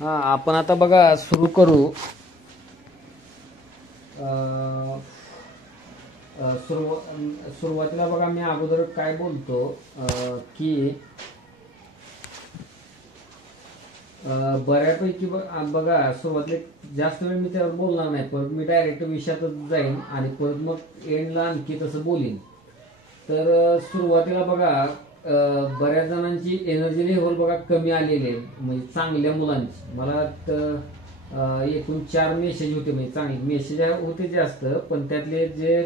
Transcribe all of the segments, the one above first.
हा, आपण आता बघा सुरू करू. सुरुवातीला बघा मी अगोदर काय बोलतो की बऱ्यापैकी बघा सुरुवातीला जास्त वेळ मी त्यावर बोलणार नाही, परत मी डायरेक्ट विषयातच जाईन आणि परत मग एंडला आणखी तसं बोलीन. तर सुरुवातीला बघा बऱ्याच जणांची एनर्जी लेव्हल बघा कमी आलेली आहे, म्हणजे चांगल्या मुलांची. मला एकूण 4 मेसेज होते, म्हणजे चांगले मेसेज होते जास्त, पण त्यातले जे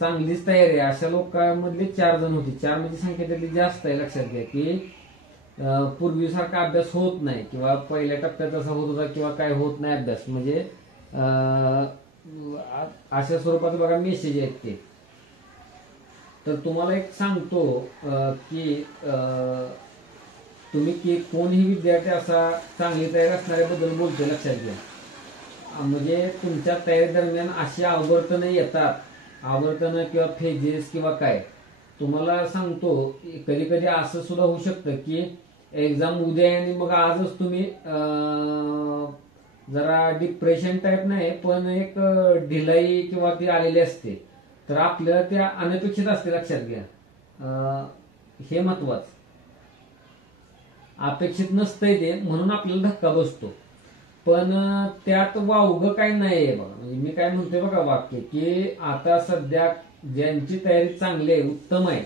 चांगलीच तयारी आहे अशा लोकांमधले 4 जण होते. 4 म्हणजे संख्या त्यातली जास्त आहे. लक्षात घ्या की पूर्वीसारखा अभ्यास होत नाही, किंवा पहिल्या टप्प्यात असा होत होता किंवा काय होत नाही अभ्यास, म्हणजे अशा स्वरूपात बघा मेसेज आहेत ते. तर तुम्हाला एक सांगतो की तुम्ही की कोणीही विद्यार्थी असा चांगली तयारी असणाऱ्याबद्दल बोलतोय. लक्षात घ्या, म्हणजे तुमच्या तयारी दरम्यान अशी आवर्तनं येतात, आवर्तनं किंवा फेजेस किंवा काय. तुम्हाला सांगतो कधी कधी असं सुद्धा होऊ शकतं की एक्झाम उद्या आणि मग आजच तुम्ही जरा डिप्रेशन टाईप नाही, पण एक ढिलाई किंवा ती आलेली असते. तर आपल्याला ते अनपेक्षित असते. लक्षात घ्या, हे महत्वाचं. अपेक्षित नसतंय ते, म्हणून आपल्याला धक्का बसतो. पण त्यात वावगं काही नाहीये बघा. म्हणजे मी काय म्हणतोय बघा वाक्य, की आता सध्या ज्यांची तयारी चांगली आहे, उत्तम आहे,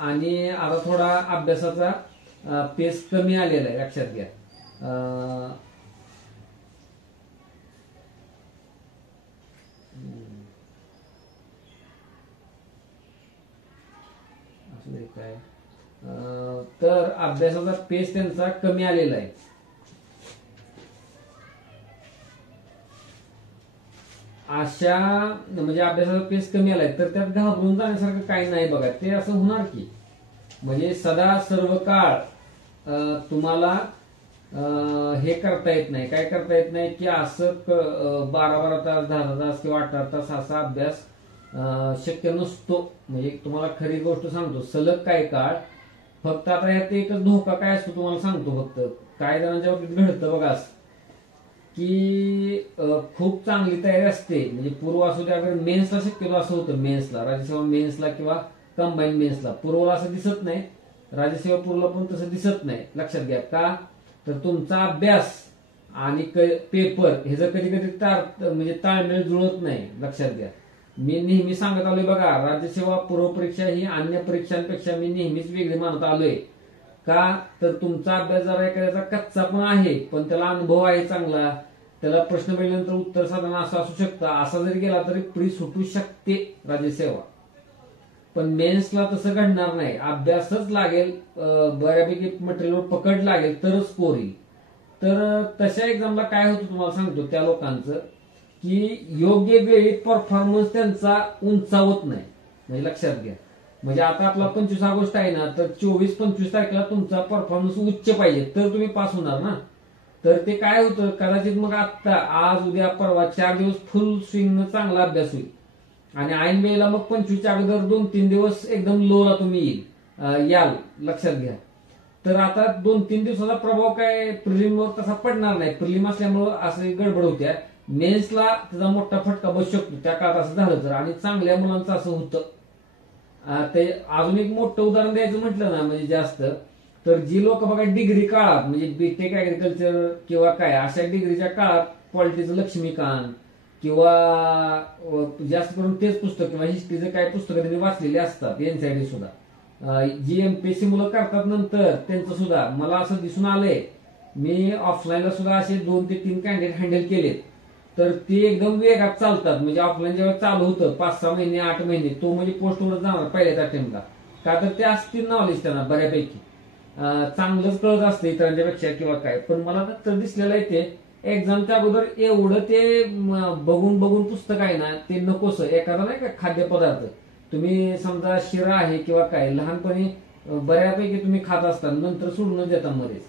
आणि आता थोडा अभ्यासाचा पेस कमी आलेला आहे. लक्षात घ्या, काय तर अभ्यासाचा पेस त्यांचा कमी आलेला आहे. अशा म्हणजे अभ्यासाचा पेस कमी आलाय, तर त्यात घाबरून जाण्यासारखं काही नाही बघा. ते असं होणार की म्हणजे सदा सर्व काळ तुम्हाला हे करता येत नाही. काय करता येत नाही की असं 12-12 तास, 10 तास किंवा 18 तास असा अभ्यास शक्य नसतो. म्हणजे तुम्हाला खरी गोष्ट सांगतो, सलग काय काळ. फक्त आता यात एकच धोका काय असतो तुम्हाला सांगतो. फक्त काय जणांच्या बाबतीत घडतं बघा की खूप चांगली तयारी असते, म्हणजे पूर्व असू द्या, मेन्सला शक्यतो असं होतं. मेन्सला, राज्यसेवा मेन्सला किंवा कंबाईन मेन्सला, पूर्वला असं दिसत नाही, राज्यसेवा पूर्वला पण तसं दिसत नाही. लक्षात घ्या, का तर तुमचा अभ्यास आणि पेपर ह्याचं कधी कधी म्हणजे ताळमेळ जुळत नाही. लक्षात घ्या, मी नेहमी सांगत आलोय बघा, राज्यसेवा पूर्व परीक्षा ही अन्य परीक्षांपेक्षा मी नेहमीच वेगळी मानत आलोय. का तर तुमचा अभ्यास जरा एखाद्याचा कच्चा पण आहे, पण त्याला अनुभव आहे चांगला, त्याला प्रश्न मिळाल्यानंतर उत्तर साधणं असं असू शकतं. असा जरी गेला तरी प्री सुटू शकते राज्यसेवा. पण मेन्सला तसं घडणार नाही. अभ्यासच लागेल, बऱ्यापैकी मटेरियलवर पकड लागेल तरच स्कोर येईल. तर तशा एक्झामला काय होतं तुम्हाला सांगतो, त्या लोकांचं की योग्य वेळी परफॉर्मन्स त्यांचा उंचावत नाही. म्हणजे लक्षात घ्या, म्हणजे आता आपला 25 ऑगस्ट आहे ना, तर 24-25 तारखेला तुमचा परफॉर्मन्स उच्च पाहिजे तर तुम्ही पास होणार ना. तर ते काय होतं, कदाचित मग आता आज उद्या परवा 4 दिवस फुल स्विंग चांगला अभ्यास होईल, आणि ऐन वेळेला मग 25च्या अगोदर 2-3 दिवस एकदम लोला तुम्ही याल. लक्षात घ्या, तर आता 2-3 दिवसाचा प्रभाव काय प्रिलिमवर तसा पडणार नाही. प्रिलिम असल्यामुळं असे गडबड होत्या. मेन्सला त्याचा मोठा फटका बसू शकतो त्या काळात असं झालं तर, आणि चांगल्या मुलांचं असं होतं. ते अजून एक मोठं उदाहरण द्यायचं म्हटलं ना, म्हणजे जास्त तर जी लोक बघा डिग्री काळात, म्हणजे बीटेक ऍग्रिकल्चर किंवा काय अशा डिग्रीच्या काळात पॉलिटिक्स लक्ष्मीकांत किंवा जास्त करून तेच पुस्तक किंवा हिस्ट्रीचं काय पुस्तकं त्यांनी वाचलेली असतात, एनसीईआरटी सुद्धा, जी एमपीएससी मुलं करतात नंतर त्यांचं सुद्धा मला असं दिसून आलंय. मी ऑफलाईनला सुद्धा असे 2 ते 3 कॅन्डिडेट हँडल केलेत, तर ते एकदम वेगात चालतात. म्हणजे ऑफलाईन जेव्हा चालू होतं 5-6 महिने 8 महिने, तो म्हणजे पोस्टवर जाणार पहिल्याच अटेम्प्टला, का तर ते असतील नॉलेज त्यांना बऱ्यापैकी, चांगलंच कळत असतं इतरांच्या पेक्षा किंवा काय. पण मला तर दिसलेलं आहे ते एक्झामच्या अगोदर एवढं ते बघून बघून पुस्तक आहे ना, ते नकोस. एखादा नाही का खाद्यपदार्थ तुम्ही समजा शिरा आहे किंवा काय, लहानपणी बऱ्यापैकी तुम्ही खात असता, नंतर सोडूनच देता मध्येच,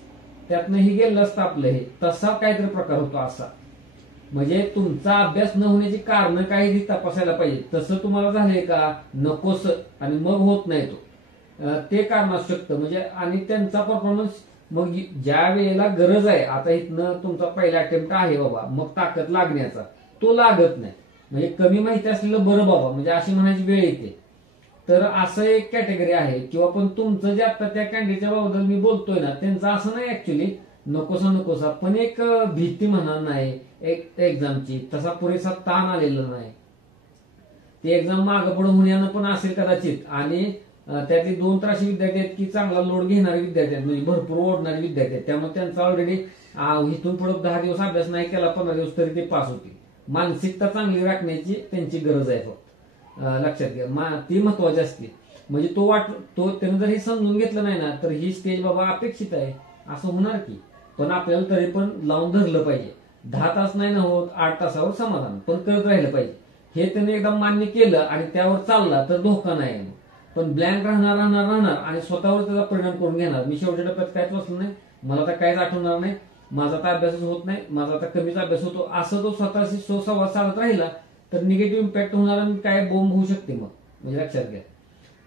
त्यातनं ही गेलं असतं आपलं. हे तसा काहीतरी प्रकार होतो असा. म्हणजे तुमचा अभ्यास न होण्याची कारण काही तपासायला पाहिजे. तसं तुम्हाला झालंय का नकोस, आणि मग होत नाही तो, ते कारण असू शकतं. म्हणजे आणि त्यांचा परफॉर्मन्स मग ज्या वेळेला गरज आहे, आता इथनं तुमचा पहिला अटेम्प्ट आहे बाबा, मग ताकद लागण्याचा तो लागत नाही, म्हणजे कमी माहिती असलेलं बरं बाबा, म्हणजे अशी म्हणायची वेळ येते. तर असं एक कॅटेगरी आहे. किंवा पण तुमचं जे आता त्या कॅन्डिडेटच्या बाबतीत मी बोलतोय ना, त्यांचं असं नाही ऍक्च्युली नकोसा, पण एक भीती म्हणा नाही एक एक्झामची, तसा पुरेसा ताण आलेला नाही. ती एक्झाम मागं पुढे होण्यानं पण असेल कदाचित. आणि त्यातली 2 तर अशी विद्यार्थी आहेत की चांगला लोड घेणारे विद्यार्थी आहेत, म्हणजे भरपूर ओढणारे विद्यार्थी आहेत. त्यामुळे त्यांचा ऑलरेडी इथून पुढे 10 दिवस अभ्यास नाही केला, 15 दिवस तरी ते पास होतील. मानसिकता चांगली राखण्याची त्यांची गरज आहे फक्त, लक्षात घ्या. ती महत्वाची असते. म्हणजे त्यानं जर हे समजून घेतलं नाही ना, तर ही स्टेज बाबा अपेक्षित आहे असं होणार की. पण आपल्याला तरी पण लावून धरलं पाहिजे. 10 तास नाही ना होत, 8 तासावर समाधान, पण करत राहिलं पाहिजे. हे त्याने एकदा मान्य केलं आणि त्यावर चालला तर धोका नाही. पण ब्लँक राहणार आणि स्वतःवर त्याचा परिणाम करून घेणार. मी शेवटच्या टप्प्यात काहीच वाचलं नाही, मला तर काहीच आठवणार नाही, माझा तर अभ्यासच होत नाही, माझा आता कमीच अभ्यास होतो, असं तो स्वतःशी संवाद साधत राहिला तर निगेटिव्ह इम्पॅक्ट होणार आणि काय बोंब होऊ शकते मग. म्हणजे लक्षात घ्या,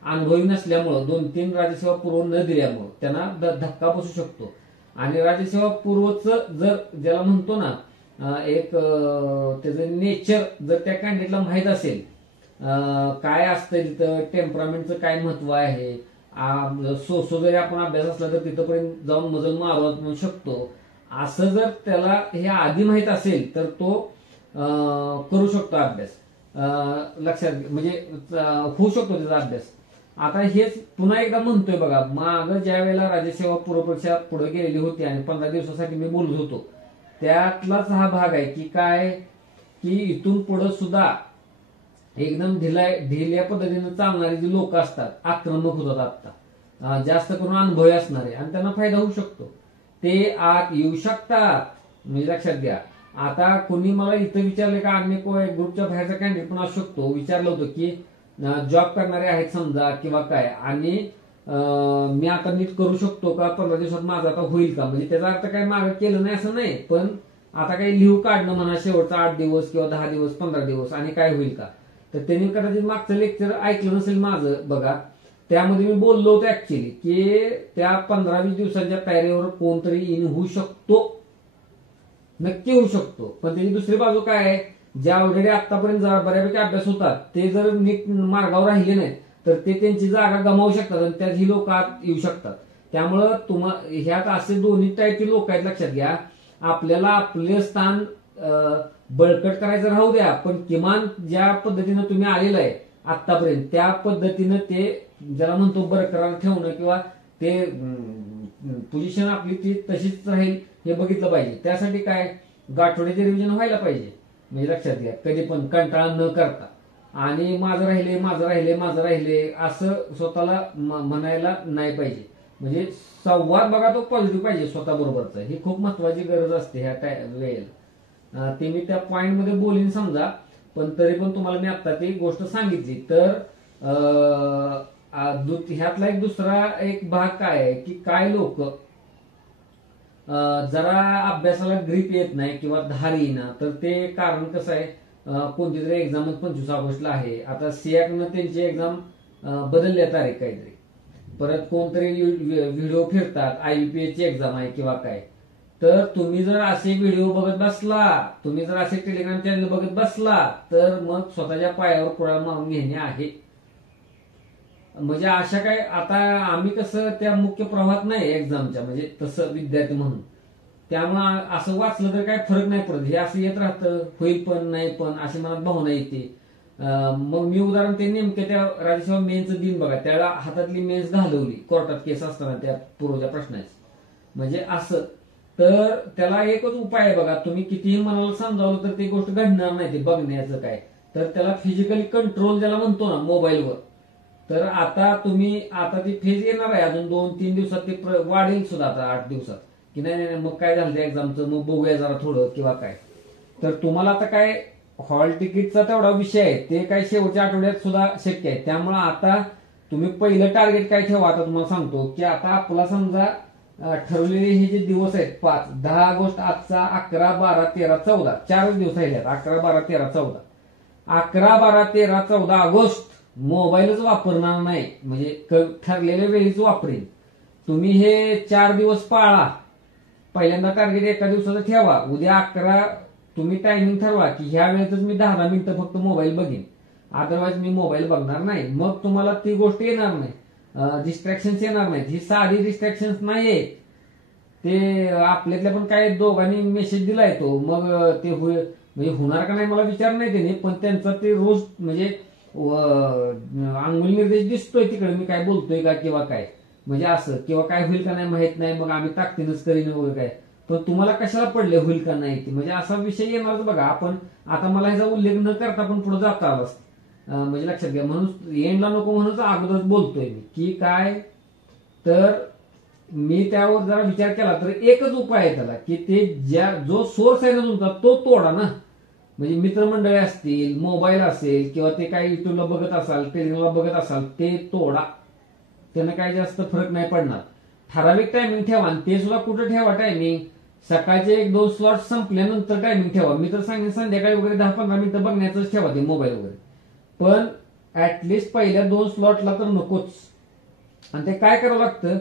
अनुभवी नसल्यामुळं 2-3 राज्यसेवा पूर्व न दिल्यामुळं त्यांना धक्का बसू शकतो. आणि राज्यसेवा पूर्वचं जर ज्याला म्हणतो ना एक त्याचं नेचर जर त्या कॅन्डिडेटला माहीत असेल, काय असतं तिथं, टेम्परामेंटचं काय महत्व आहे, जरी आपण अभ्यास असला तर तिथंपर्यंत जाऊन मजल मारू शकतो, असं जर त्याला हे आधी माहीत असेल तर तो करू शकतो अभ्यास. लक्षात म्हणजे होऊ शकतो त्याचा अभ्यास. आता हेच पुन्हा एकदा म्हणतोय बघा, मागं ज्या वेळेला राज्यसेवा पूर्व परीक्षा पुढे गेलेली होती आणि 15 दिवसासाठी मी बोलत होतो, त्यातलाच हा भाग आहे की काय, की इथून पुढे सुद्धा एकदम ढिल्या पद्धतीने चालणारे जे लोक असतात, आक्रमक होतात आता, जास्त करून अनुभवी असणारे, आणि त्यांना फायदा होऊ शकतो. ते आत येऊ शकतात. म्हणजे लक्षात घ्या, आता कोणी मला इथं विचारले का, अन्य ग्रुपच्या बाहेरचा कॅन्डिडेट पण असू शकतो, विचारलं होतं की जॉब करणारे आहेत समजा किंवा काय, आणि मी आता नीट करू शकतो का, 15 दिवसात माझं आता होईल का. म्हणजे त्याचा अर्थ काय मागं केलं नाही असं नाही, पण आता काही लिव्ह काढणं म्हणा शेवटचा 8 दिवस किंवा 10 दिवस 15 दिवस आणि काय होईल का. तर त्यांनी कदाचित मागचं लेक्चर ऐकलं नसेल माझं बघा, त्यामध्ये मी बोललो होतो ऍक्च्युली की त्या 15-20 दिवसांच्या तयारीवर कोणतरी इन होऊ शकतो, नक्की होऊ शकतो. पण त्याची दुसरी बाजू काय आहे, ज्या ऑलरेडी आतापर्यंत बऱ्यापैकी अभ्यास होतात ते जर नीट मार्गावर राहिले नाहीत तर ते त्यांची जागा गमावू शकतात आणि त्यात ही लोक आत येऊ शकतात. त्यामुळं ह्यात असे दोन्ही टाईपचे लोक आहेत, लक्षात घ्या. आपल्याला आपले स्थान बळकट करायचं राहू द्या, पण किमान ज्या पद्धतीनं तुम्ही आलेलं आहे आतापर्यंत त्या पद्धतीनं ते ज्याला म्हणतो बरकरार ठेवणं किंवा ते पोझिशन आपली ती तशीच राहील हे बघितलं पाहिजे. त्यासाठी काय, गाठोड्याचे रिव्हिजन व्हायला पाहिजे. म्हणजे लक्षात घ्या, कधी पण कंटाळा न करता आणि माझं राहिले असं स्वतःला म्हणायला नाही पाहिजे. म्हणजे संवाद बघा तो पॉझिटिव्ह पाहिजे स्वतः बरोबरचा, ही खूप महत्वाची गरज असते ह्या वेळेला. ते मी त्या पॉइंट मध्ये बोलीन समजा, पण तरी पण तुम्हाला मी आता ती गोष्ट सांगितली. तर ह्यातला एक दुसरा एक भाग काय आहे की काय लोक जरा अभ्यासाला ग्रीप येत नाही किंवा धार येईना, तर ते कारण कसं आहे, कोणती तरी एक्झाम 25 ऑगस्टला आहे, आता सियाकनं त्यांची एक्झाम बदलल्या तारीख काहीतरी, परत कोणतरी व्हिडिओ फिरतात IUPAC ची एक्झाम आहे किंवा काय. तर तुम्ही जर असे व्हिडिओ बघत बसला, तुम्ही जर असे टेलिग्राम चॅनल बघत बसला, तर मग स्वतःच्या पायावर कुणाला मारून घेणे आहे. म्हणजे अशा काय, आता आम्ही कसं त्या मुख्य प्रवाहात नाही एक्झामच्या, म्हणजे तसं विद्यार्थी म्हणून, त्यामुळं असं वाचलं तर काय फरक नाही पडत. हे असं येत राहतं, होईल पण नाही पण अशी मनात भावना येते. मग मी उदाहरण ते नेमके त्या राज्यसेवा मेन्सचं दिन बघा, त्याला हातातली मेन्स घालवली कोर्टात केस असताना त्या पूर्वच्या प्रश्नाची. म्हणजे असं, तर त्याला एकच उपाय आहे बघा, तुम्ही कितीही मनाला समजावलं तर ती गोष्ट घडणार नाही. ते बघण्याचं काय, तर त्याला फिजिकली कंट्रोल ज्याला म्हणतो ना मोबाईलवर, तर आता ती फेज येणार आहे अजून 2-3 दिवसात, ती वाढेल सुद्धा आता 8 दिवसात की नाही मग काय झालं त्या एक्झामचं, मग बघूया जरा थोडं किंवा काय. तर तुम्हाला आता काय हॉल तिकीटचा तेवढा विषय आहे, ते काय शेवटच्या आठवड्यात सुद्धा शक्य आहे. त्यामुळे आता तुम्ही पहिलं टार्गेट काय ठेवा, आता तुम्हाला सांगतो की आता आपला समजा ठरवलेले हे जे दिवस आहेत 5-10 ऑगस्ट, आजचा 11, 12, 13, 14, 4 दिवस राहिले. 11, 12, 13, 14, 11, 12, 13, 14 ऑगस्ट मोबाईलच वापरणार नाही, म्हणजे ठरलेल्या वेळीच वापरेल. तुम्ही हे 4 दिवस पाळा. पहिल्यांदा टार्गेट एका दिवसाचं ठेवा. उद्या 11 तुम्ही टायमिंग ठरवा की ह्या वेळेतच मी 10 मिनिटं फक्त मोबाईल बघेन, अदरवाईज मी मोबाईल बघणार नाही. मग तुम्हाला ती गोष्ट येणार नाही, डिस्ट्रॅक्शन्स येणार नाहीत. ही साधी डिस्ट्रॅक्शन्स नाहीये, ते आपल्यातल्या पण काय दोघांनी मेसेज दिलाय तो, मग ते म्हणजे होणार का नाही मला विचार नाही त्याने, पण त्यांचा ते रोज म्हणजे अंगुल निर्देश दिसतोय तिकडे मी काय बोलतोय का किंवा काय, म्हणजे असं किंवा काय होईल का नाही माहित नाही, मग आम्ही ताकदीनच करीन वगैरे काय. पण तुम्हाला कशाला पडले होईल का नाही ते, म्हणजे असा विषय येणारच बघा. आपण आता मला ह्याचा उल्लेख न करता पण पुढे जाता आलाच, म्हणजे लक्षात घ्या. म्हणून एंडला नको म्हणून अगोदरच बोलतोय मी की काय, तर मी त्यावर जरा विचार केला तर एकच उपाय आहे त्याला की ते जो सोर्स आहे ना तुमचा तो तोडा ना. म्हणजे मित्रमंडळी असतील, मोबाईल असेल किंवा ते काही युट्यूबला बघत असाल, टेलिव्हिजनला बघत असाल, ते तोडा. त्यानं काही जास्त फरक नाही पडणार. ठराविक टायमिंग ठेवा, आणि ते सुद्धा कुठं ठेवा टायमिंग, सकाळचे 1-2 स्लॉट संपल्यानंतर टायमिंग ठेवा. मी तर सांगेन संध्याकाळी वगैरे 10-15 मिनिटं बघण्याचंच ठेवा ते मोबाईल वगैरे, पण ऍटलिस्ट पहिल्या 2 स्लॉटला तर नकोच. आणि ते काय करावं लागतं,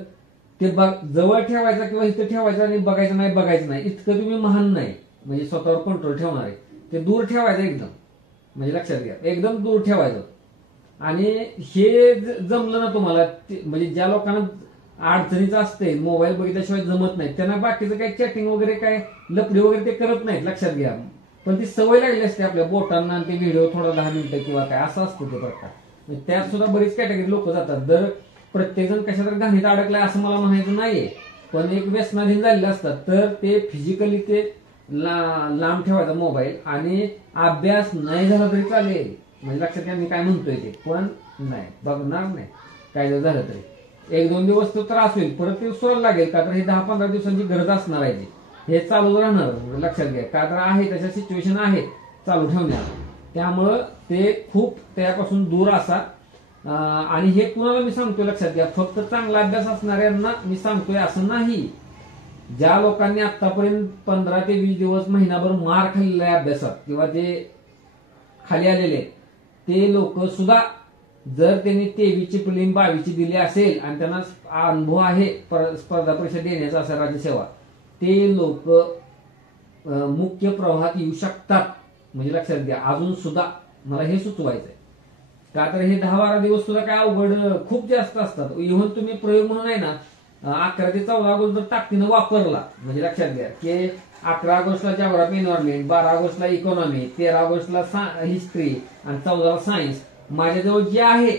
ते जवळ ठेवायचं किंवा इथं ठेवायचं आणि बघायचं नाही इतकं तुम्ही महान नाही, म्हणजे स्वतःवर कंट्रोल ठेवणार आहे. ते दूर ठेवायचं एकदम, म्हणजे लक्षात घ्या एकदम दूर ठेवायचं. आणि हे जमलं ना तुम्हाला, म्हणजे ज्या लोकांना अडचणीचं असते मोबाईल बघितल्याशिवाय जमत नाही, त्यांना बाकीचं काही चॅटिंग वगैरे काय लपडी वगैरे ते करत नाहीत, लक्षात घ्या. पण ती सवय लागली असते आपल्या बोटांना, आणि ते व्हिडिओ थोडा 10 मिनिटं किंवा काय असं असतं ते प्रकार. त्यात सुद्धा बरीच कॅटेगरी लोक जातात. दर प्रत्येकजण कशातरी घाणीत अडकलाय असं मला म्हणायचं नाहीये, पण एक व्यसनाधीन झालेले असतात, तर ते फिजिकली ते लांब ठेवायचा मोबाईल. आणि अभ्यास नाही झाला तरी चालेल, म्हणजे लक्षात घ्या मी काय म्हणतोय ते, पण नाही बघणार नाही काय जर झालं तरी. 1-2 दिवस तो त्रास होईल, परत ते सोडायला लागेल, का तर हे 10-15 दिवसांची गरज असणार आहे. हे चालू राहणार, लक्षात घ्या, का तर आहे तशा सिच्युएशन आहेत चालू ठेवण्यात. त्यामुळं ते खूप त्यापासून दूर असा. आणि हे कुणाला मी सांगतोय लक्षात घ्या, फक्त चांगला अभ्यास असणाऱ्यांना मी सांगतोय असं नाही. ज्या लोकांनी आतापर्यंत 15 ते 20 दिवस महिनाभर मार खाल्लेला आहे अभ्यासात किंवा ते खाली आलेले, ते लोक सुद्धा जर त्यांनी 23ची प्रिलिम 22ची दिली असेल आणि त्यांना अनुभव आहे स्पर्धा परीक्षा देण्याचा असा राज्यसेवा, ते लोक मुख्य प्रवाहात येऊ शकतात. म्हणजे लक्षात घ्या, अजून सुद्धा मला हे सुचवायचंय, का तर हे 10-12 दिवस सुद्धा काय अवघड खूप जास्त असतात. इव्हन तुम्ही प्रयोग म्हणून आहे ना 11 ते 14 ऑगस्ट जर ताकदीनं वापरला, म्हणजे लक्षात घ्या की 11 ऑगस्टला जॉग्राफी एन्व्हायरमेंट, 12 ऑगस्टला इकॉनॉमी, 13 ऑगस्टला हिस्ट्री आणि 14ला सायन्स. माझ्याजवळ जे आहे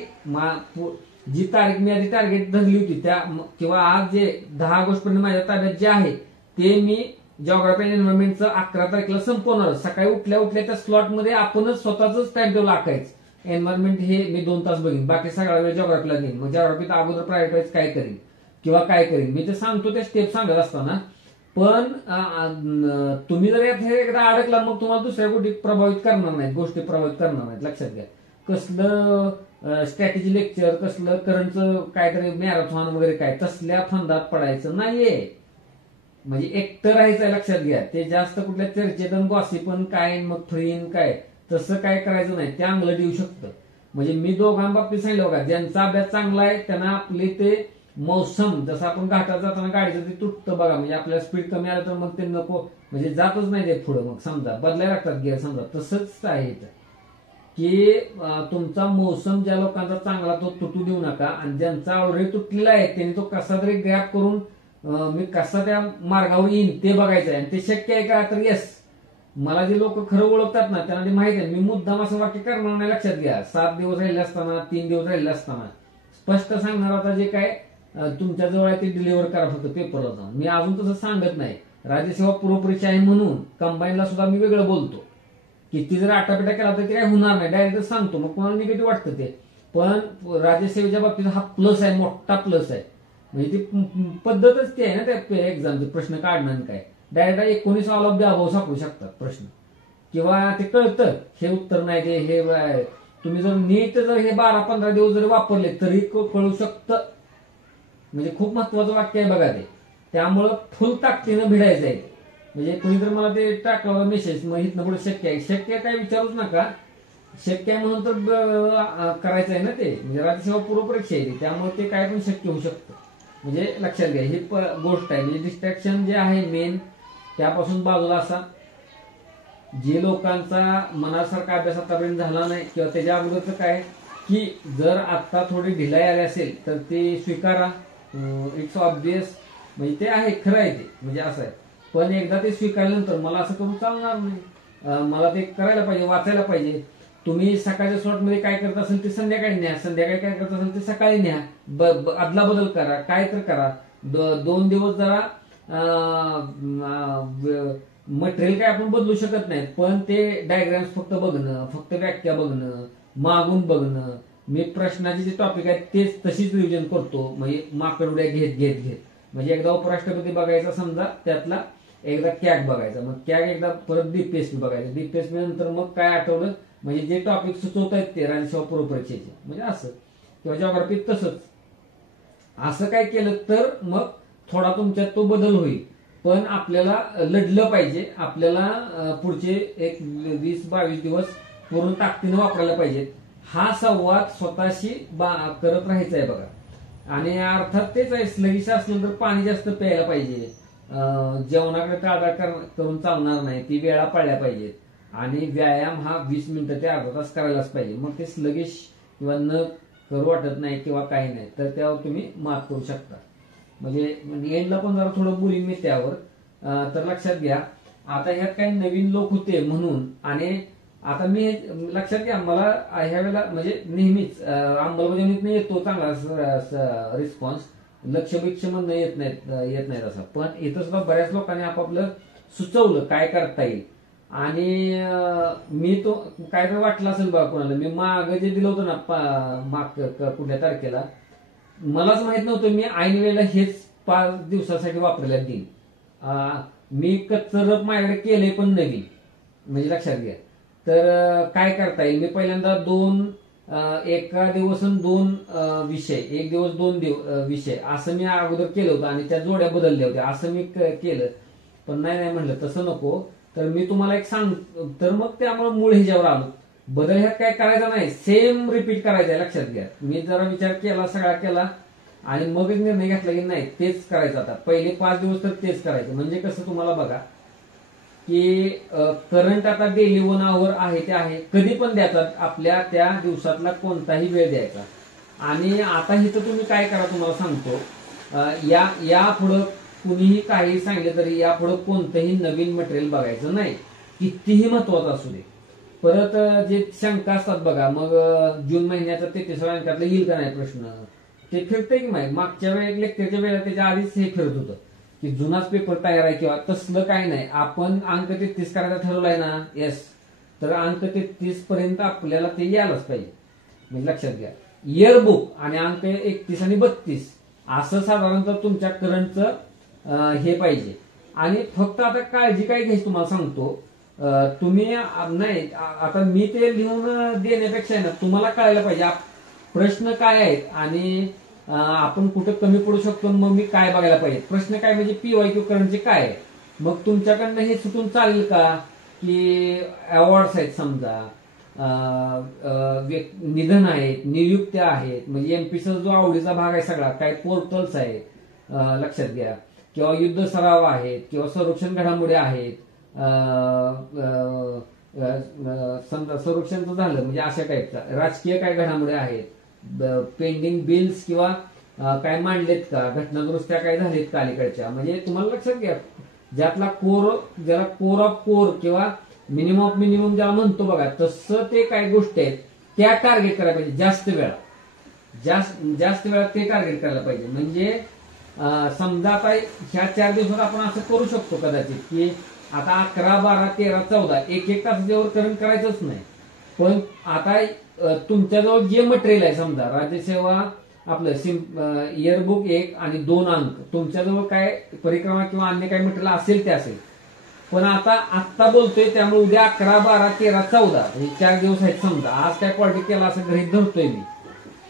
जी तारीख मी आधी टार्गेट धरली होती त्या, किंवा आज जे 10 ऑगस्ट पर्यंत माझ्या ताब्यात जे आहे ते मी जॉग्राफी आणि एन्व्हायरमेंटचं 11 तारखेला संपवणार. सकाळी उठल्या त्या स्लॉटमध्ये आपणच स्वतःच टाइम टेबल आखायचं. एन्व्हायरमेंट हे मी 2 तास बघीन, बाकी सगळा वेळ जॉग्राफीला देईन. मग जॉग्राफीत अगोदर प्रायोरिटाईज काय करीन किंवा काय करीन मी ते सांगतो, त्या स्टेप सांगत असताना. पण तुम्ही जर यात एकदा अडकला, मग तुम्हाला दुसऱ्या गोष्टी प्रभावित करणार नाहीत, लक्षात घ्या. कसलं स्ट्रॅटेजी लेक्चर, कसलं करंटचं काहीतरी मॅरेथॉन वगैरे काय तसल्या फंदात पडायचं नाहीये. म्हणजे एकटं राहायचं लक्षात घ्या. ते जास्त कुठल्या चर्चेत गॉसिपन काय मग फ्रीन काय तसं काय करायचं नाही, ते अंगलट येऊ शकतं. म्हणजे मी दोघांबाबतीत सांगितलं बघा, ज्यांचा अभ्यास चांगला आहे त्यांना आपले ते मौसम, जसं आपण घाटात जाताना गाडीचं ते तुटतं बघा, म्हणजे आपल्याला स्पीड कमी आलं तर मग ते नको, म्हणजे जातच नाही ते पुढं, मग समजा बदलायला लागतात गिअर. समजा तसंच आहे की तुमचा मौसम ज्या लोकांचा चांगला तो तुटू देऊ नका, आणि ज्यांचा ऑलरेडी तुटलेला आहे त्यांनी तो कसा तरी ग्रॅप करून मी कसा त्या मार्गावर येईन ते बघायचं आहे. आणि ते शक्य आहे का, तर येस, मला जे लोक खरं ओळखतात ना त्यांना ते माहिती आहे. मी मुद्दाम असं वाक्य करणार नाही, लक्षात घ्या. 7 दिवस राहिले असताना, 3 दिवस राहिले असताना स्पष्ट सांगणार, आता जे काय तुमच्या जवळ आहे ते डिलिव्हर करा फक्त पेपरला जाऊन. मी अजून तसं सांगत नाही. राज्यसेवा पूर्वपरीक्षा आहे म्हणून कंबाईनला सुद्धा मी वेगळं बोलतो. किती जर आटापिटा केला तर ते काय होणार नाही, डायरेक्ट सांगतो. मग कोणाला निगेटिव्ह वाटतं ते, पण राज्यसेवेच्या बाबतीत हा प्लस आहे, मोठा प्लस आहे. म्हणजे ती पद्धतच ती आहे ना त्या एक्झामचे प्रश्न काढणं. काय डायरेक्ट 19 ऑल अभाव सापडू शकतात प्रश्न, किंवा ते कळतं हे उत्तर नाही ते हे. तुम्ही जर नीट जर हे 12-15 दिवस जरी वापरले तरी कळू शकतं. म्हणजे खूप महत्वाचं वाक्य आहे बघा ते. त्यामुळं फुल ताकदीनं भिडायचं आहे. म्हणजे कुणी जर मला ते टाकलं मेसेज, मग इथनं पुढे शक्य काय विचारूच नका. शक्य आहे म्हणून तर करायचं आहे ना ते, म्हणजे राज्यसेवा पूर्व परीक्षा आहे, त्यामुळे ते काय पण शक्य होऊ शकतं. म्हणजे लक्षात घ्या ही गोष्ट आहे. म्हणजे डिस्ट्रॅक्शन जे आहे मेन त्यापासून बाजूला असा. जे लोकांचा मनासारखा अभ्यास आतापर्यंत झाला नाही किंवा त्याच्या अगोदरचं काय की जर आता थोडी ढिलाई आली असेल तर ते स्वीकारा. इट्स ऑब्वियस, म्हणजे ते आहे, खरं आहे ते, म्हणजे असं आहे. पण एकदा ते स्वीकारल्यानंतर मला असं करून चालणार नाही, मला ते करायला पाहिजे, वाचायला पाहिजे. तुम्ही सकाळच्या स्लॉटमध्ये काय करत असेल ते संध्याकाळी न्या, संध्याकाळी काय करत असेल ते सकाळी न्या, अदला बदल करा, काय तर करा. 2 दिवस जरा मटेरियल काय आपण बदलू शकत नाही, पण ते डायग्राम्स फक्त बघणं, फक्त व्याख्या बघणं, मागून बघणं. मी प्रश्नाचे जे टॉपिक आहेत तेच तशीच रिव्हिजन करतो, म्हणजे माकडुड्या घेत घेत घेत. म्हणजे एकदा उपराष्ट्रपती बघायचा समजा, त्यातला एकदा कॅग बघायचा, मग कॅग एकदा परत डीपीएसपी बघायचं, डीपीएसपी नंतर मग काय आठवलं, म्हणजे जे टॉपिक सुचवत आहेत ते राज्यसेवा पूर्व परीक्षेचे, म्हणजे असं. किंवा जिओग्राफीत तसंच. असं काय केलं तर मग थोडा तुमच्यात तो बदल होईल. पण आपल्याला लढलं पाहिजे, आपल्याला पुढचे एक 20-22 दिवस पूर्ण ताकदीनं वापरायला पाहिजेत. हा संवाद स्वतःशी करत राहायचा आहे बघा. आणि अर्थात तेच आहे, स्लगिश असलं तर पाणी जास्त प्यायला पाहिजे, जेवणाकडे टाळाटाळ करून चालणार नाही, ती वेळा पाळल्या पाहिजेत. आणि व्यायाम हा 20 मिनिटं ते अर्धा तास करायलाच पाहिजे. मग ते स्लगिश किंवा न करू वाटत नाही किंवा काही नाही, तर त्यावर तुम्ही मात करू शकता. म्हणजे एंडला पण जरा थोडं बोलीन मी त्यावर. तर लक्षात घ्या, आता ह्यात काही नवीन लोक होते म्हणून, आणि आता मी लक्षात घ्या, मला ह्या वेळेला म्हणजे नेहमीच अंमलबजावणीत येतो चांगला रिस्पॉन्स, लक्षभिक्षमधनं येत नाही तसा. पण इथं सुद्धा बऱ्याच लोकांनी आपापलं सुचवलं काय करता येईल. आणि मी तो काय तर वाटलं असेल बघा कोणाला, मी मागं जे दिलं होतं ना कुठल्या तारखेला, मलाच माहित नव्हतं मी ऐन वेळेला हेच 5 दिवसासाठी वापरायला देईन. मी कच्चरप माझ्याकडे केले पण नवीन, म्हणजे लक्षात घ्या. तर काय करता येईल, मी पहिल्यांदा एका दिवस 2 विषय, एक दिवस 2 विषय असं मी अगोदर केलं होतं, आणि त्या जोड्या बदलल्या होत्या असं मी केलं. पण नाही म्हणलं तसं नको, तर मी तुम्हाला एक तर मग त्यामुळे मूळ ह्याच्यावर आलो. बदल ह्यात काय करायचा नाही, सेम रिपीट करायचा आहे, लक्षात घ्या. मी जरा विचार केला, सगळा केला, आणि मग निर्णय घेतला की नाही तेच करायचं. आता पहिले 5 दिवस तर तेच करायचं. म्हणजे कसं तुम्हाला बघा की करंट आता डेली 1 आवर आहे ते आहे, कधी पण द्यायचा, आपल्या त्या दिवसातला कोणताही वेळ द्यायचा. आणि आता इथं तुम्ही काय करा तुम्हाला सांगतो, या पुढं कुणीही काही सांगितलं तरी यापुढे कोणतंही नवीन मटेरियल बघायचं नाही, कितीही महत्वाचं असू दे. परत जे शंका असतात बघा, मग जून महिन्याचा 33व्या अंकातलं येईल का नाही प्रश्न, ते फिरतंय की माहिती. मागच्या वेळेस लेक्चरच्या वेळेला त्याच्या आधीच हे फिरत होतं की जुनाच पेपर तयार आहे किंवा तसलं काही नाही. आपण अंक 33 करायचा ठरवलाय ना, येस, तर अंक 33 पर्यंत आपल्याला ते यायलाच पाहिजे. म्हणजे लक्षात घ्या, इयरबुक आणि अंक 31 आणि 32 असं साधारणतः तुमच्या करंटचं हे पाहिजे. आणि फक्त आता काळजी काय घ्यायची तुम्हाला सांगतो, तुम्ही नाही आता मी ते लिहून देण्यापेक्षा आहे ना, तुम्हाला कळायला पाहिजे प्रश्न काय आहेत आणि आपण कुठं कमी पडू शकतो, मग मी काय बघायला पाहिजे. प्रश्न काय म्हणजे PYQ करंटचे काय आहे. मग तुमच्याकडनं हे सुटून चालेल का की अवॉर्ड्स आहेत समजा, निधन आहेत, नियुक्त्या आहेत, म्हणजे एमपीचा जो आवडीचा भाग आहे सगळा, काय पोर्टल्स आहेत, लक्षात घ्या, किंवा युद्ध सराव आहेत, किंवा संरक्षण घडामोडी आहेत, समजा संरक्षणचं झालं म्हणजे अशा टाईपचा, राजकीय काय घडामोडी आहेत, पेंडिंग बिल्स किंवा काय मांडलेत का, घटनादुरुस्त्या काय झालेत का अलीकडच्या. म्हणजे तुम्हाला लक्षात घ्या, ज्यातला ज्याला कोर ऑफ कोर किंवा मिनिमम ऑफ मिनिमम ज्याला म्हणतो बघा, तसं ते काय गोष्टी आहेत त्या टार्गेट करायला पाहिजे. जास्त वेळा ते टार्गेट करायला पाहिजे. म्हणजे समजा आता ह्या 4 दिवसात आपण असं करू शकतो कदाचित की आता 11, 12, 13, 14 एक तासाच्यावर करंट करायचंच नाही. पण आता तुमच्याजवळ जे मटेरियल आहे, समजा राज्यसेवा आपलं इयरबुक 1 आणि 2 अंक, तुमच्याजवळ काय परिक्रमा किंवा अन्य काही मटेरियल असेल ते असेल. पण आत्ता बोलतोय त्यामुळे उद्या 11, 12, 13, 14 हे 4 दिवस आहेत समजा, आज काय पॉलिटिक केला असं गृहीत धरतोय मी.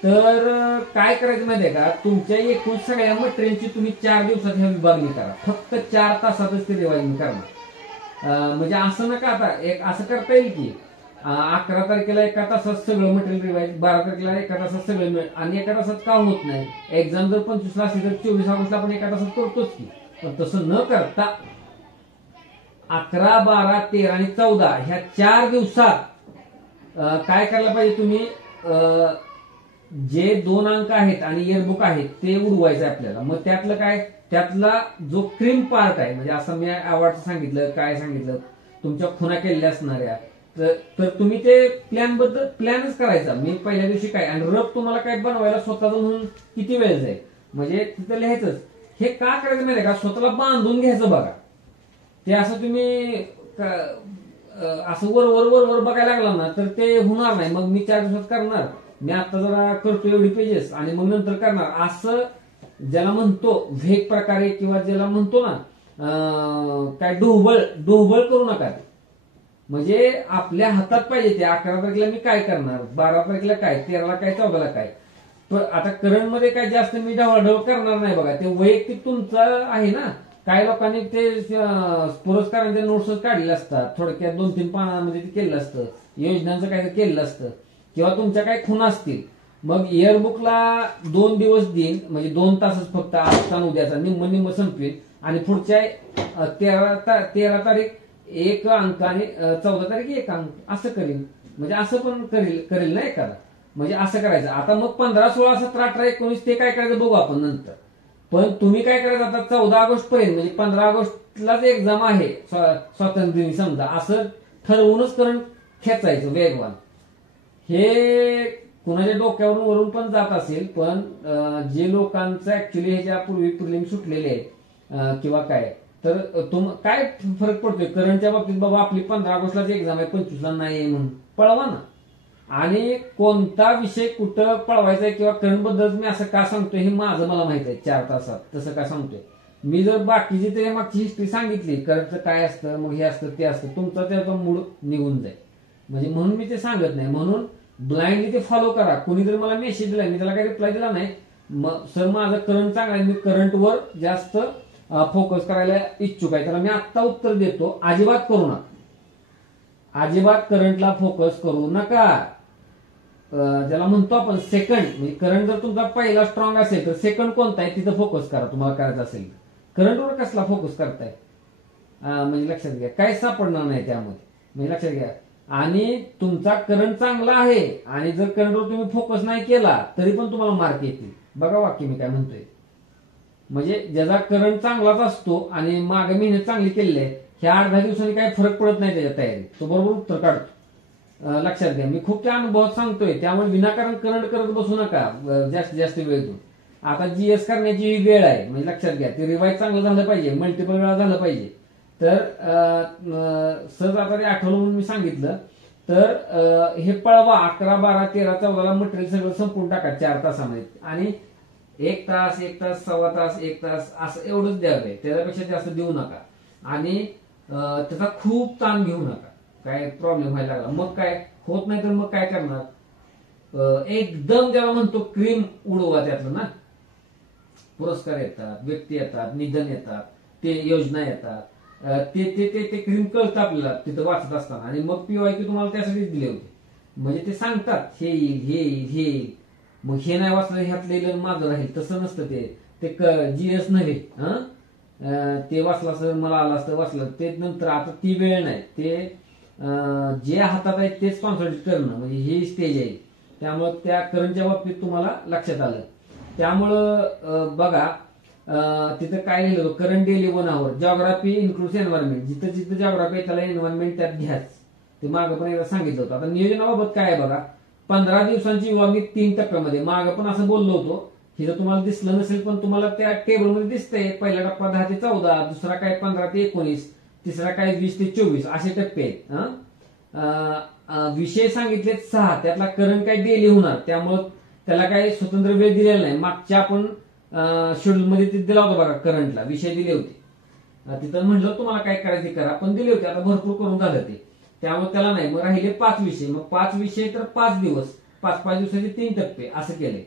तर काय करायचं माहितीये का, तुमच्या एकूण सगळ्या मटेरियलची तुम्ही 4 दिवसात ह्या विभागणी करा, फक्त 4 तासातच ते रिवाइजन करा. म्हणजे असं नका, आता एक असं करता येईल की 11 तारखेला एका तासात सगळं मटेरियल रिवाईज, 12 तारखेला एका तासात सगळं मिळेल. आणि एका तासात का होत नाही? एक्झाम जर 25ला असेल तर 24 ऑगस्टला आपण एका तासात करतोच की. पण तसं न करता 11, 12, 13 आणि 14 ह्या 4 दिवसात काय करायला पाहिजे तुम्ही? जे 2 अंक आहेत आणि इयरबुक आहेत ते उडवायचं आपल्याला. मग त्यातलं काय? त्यातला जो क्रीम पार्ट आहे, म्हणजे असं मी अवॉर्डचं सांगितलं, काय सांगितलं, तुमच्या खुणा केलेल्या असणाऱ्या, तर तुम्ही ते प्लॅनच करायचा. मी पहिल्या दिवशी काय, आणि रफ तुम्हाला काय बनवायला स्वतःच म्हणून किती वेळ जाईल, म्हणजे तिथं लिहायचंच. हे का करायचं माहिती का? स्वतःला बांधून घ्यायचं बघा. ते असं तुम्ही असं वर वर वर वर बघायला लागला ना तर ते होणार नाही. मग मी 4 दिवसात करणार, मी आता जरा करतो एवढी पेजेस आणि मग नंतर करणार, असं ज्याला म्हणतो व्हेग प्रकारे, किंवा ज्याला म्हणतो ना काय ढोबळ करू नका. म्हणजे आपल्या हातात पाहिजे ते. 11 तारखेला मी काय करणार, 12 तारखेला काय, 13ला काय, 14ला काय. पण आता करंट मध्ये काय जास्त मी ढवळाढवळ करणार नाही बघा. ते वैयक्तिक तुमचं आहे ना. काही लोकांनी ते पुरस्कारांचे नोट्सच काढले असतात, थोडक्यात 2-3 पानामध्ये ते केलेलं असतं, योजनांचं काय केलेलं असतं, किंवा तुमच्या काही खुणा असतील. मग इयरबुकला 2 दिवस देईन, म्हणजे 2 तासच फक्त, आजचा उद्याचा निम्म संपवेल. आणि पुढच्या 13 तारीख 1 अंक आणि 14 तारीख 1 अंक असं करीन. म्हणजे असं पण करेल ना एखादा. म्हणजे असं करायचं. आता मग 15, 16, 17, 18, 19 ते काय करायचं बघू आपण नंतर. पण तुम्ही काय करायचं आता 14 ऑगस्ट पर्यंत, म्हणजे 15 ऑगस्टलाच एक्झाम आहे स्वातंत्र्य दिनी समजा, असं ठरवूनच करंट खेचायचं वेगवान. हे कुणाच्या डोक्यावरून वरून पण जात असेल, पण जे लोकांचं ऍक्च्युली ह्याच्यापूर्वी प्रिलिम सुटलेले आहेत किंवा काय, तर काय फरक पडतोय करंटच्या बाबतीत? बाबा आपली 15 ऑगस्टलाच एक्झाम आहे, 25ला नाही म्हणून पळवा ना. आणि कोणता विषय कुठं पळवायचा आहे किंवा करंट बद्दल मी असं का सांगतोय हे माझं मला माहित आहे. 4 तासात तसं का सांगतोय मी? जर बाकीची ते मागची हिस्ट्री सांगितली, करंटचं काय असतं, मग हे असतं ते असतं, तुमचा त्याचा मूड निघून जाईल. म्हणजे म्हणून मी ते सांगत नाही. म्हणून ब्लाइंडली ते फॉलो करा. कुणी जर मला मेसेज दिला, मी त्याला काही रिप्लाय दिला नाही, मग सर माझं करंट चांगलं आहे, मी करंटवर जास्त फोकस करायला इच्छुक आहे, त्याला मी आत्ता उत्तर देतो. अजिबात करू नका, अजिबात करंटला फोकस करू नका. ज्याला म्हणतो आपण सेकंड, म्हणजे करंट जर तुमचा पहिला स्ट्रॉंग असेल तर सेकंड कोणता आहे तिथं फोकस करा. तुम्हाला करायचं असेल करंटवर कसला फोकस करताय, म्हणजे लक्षात घ्या काय सापडणार नाही त्यामध्ये, म्हणजे लक्षात घ्या. आणि तुमचा करंट चांगला आहे आणि जर करंटवर तुम्ही फोकस नाही केला तरी पण तुम्हाला मार्क येतील. बघा वाक्य मी काय म्हणतोय. म्हणजे ज्याचा करंट चांगलाच असतो आणि मागे मेहनत चांगली केलेली आहे, ह्या 8-10 दिवसांनी काही फरक पडत नाही त्याच्या तयारीत, तो बरोबर उत्तर काढतो. लक्षात घ्या, मी खूप त्या अनुभवात सांगतोय. त्यामुळे विनाकारण करंट करत बसू नका जास्तीत जास्त वेळेतून. आता जीएस करण्याची वेळ आहे, म्हणजे लक्षात घ्या. ते रिवाईज चांगलं झालं पाहिजे, मल्टिपल वेळा झालं पाहिजे. तर सहज आता ते आठवलं म्हणून मी सांगितलं. तर हे पळवा 11, 12, 13, 14ला मटेरियल सगळं संपून टाका 4 तासामध्ये. आणि 1 तास, 1 तास, सव्वा तास, 1 तास असं एवढंच द्यावं, त्याच्यापेक्षा जास्त देऊ नका. आणि त्याचा खूप ताण घेऊ नका. काय प्रॉब्लेम व्हायला लागला मग काय होत नाही तर मग काय करणार? एकदम ज्याला म्हणतो क्रीम उडवा त्यातलं ना. पुरस्कार येतात, व्यक्ती येतात, निधन येतात, ते योजना येतात, ते ते ते ते क्रीम कळतं आपल्याला तिथं वाचत असताना. आणि मग PYQ तुम्हाला त्यासाठीच दिले होते. म्हणजे ते सांगतात हे येईल, हे येईल, हे येईल. मग हे नाही वाचलं ह्यातलं येईल माझं राहील, तसं नसतं. ते GS नव्हे, ते वाचलं असतं मला आलं असतं, वाचलं ते नंतर. आता ती वेळ नाही. ते जे हातात आहे तेच कॉन्सन्ट्रेट करणं, म्हणजे ही स्टेज आहे. त्यामुळे त्या करंटच्या बाबतीत तुम्हाला लक्षात आलं. त्यामुळं बघा तिथं काय लिहिलं होतं, current daily 1 hour, geography includes environment. जिथं जिथं जॉग्राफी आहे त्याला एन्व्हायरमेंट त्यात घ्याच. ते मागं पण एकदा सांगितलं होतं. आता नियोजनाबाबत काय आहे बघा, 15 दिवसांची विभागणी 3 टप्प्यामध्ये. मागं पण असं बोललो होतो. हे जर तुम्हाला दिसलं नसेल पण तुम्हाला त्या टेबलमध्ये दिसतंय. पहिला टप्पा 10 ते 14, दुसरा काय 15 ते 19, तिसरा काय 20 ते 24 असे टप्पे आहेत. विषय सांगितले 6, त्यातला करंट काय डेली होणार, त्यामुळं त्याला काही स्वतंत्र वेळ दिलेला नाही. मागच्या आपण शेड्यूल मध्ये ते दिला होता बघा, करंटला विषय दिले होते. तिथं म्हटलं तुम्हाला काय करायचे करा, पण दिले होते. आता भरपूर करून झालं ते, त्यामुळे त्याला नाही. मग राहिले 5 विषय. मग 5 विषय तर 5 दिवस, 5 दिवसाचे 3 टप्पे असं केले.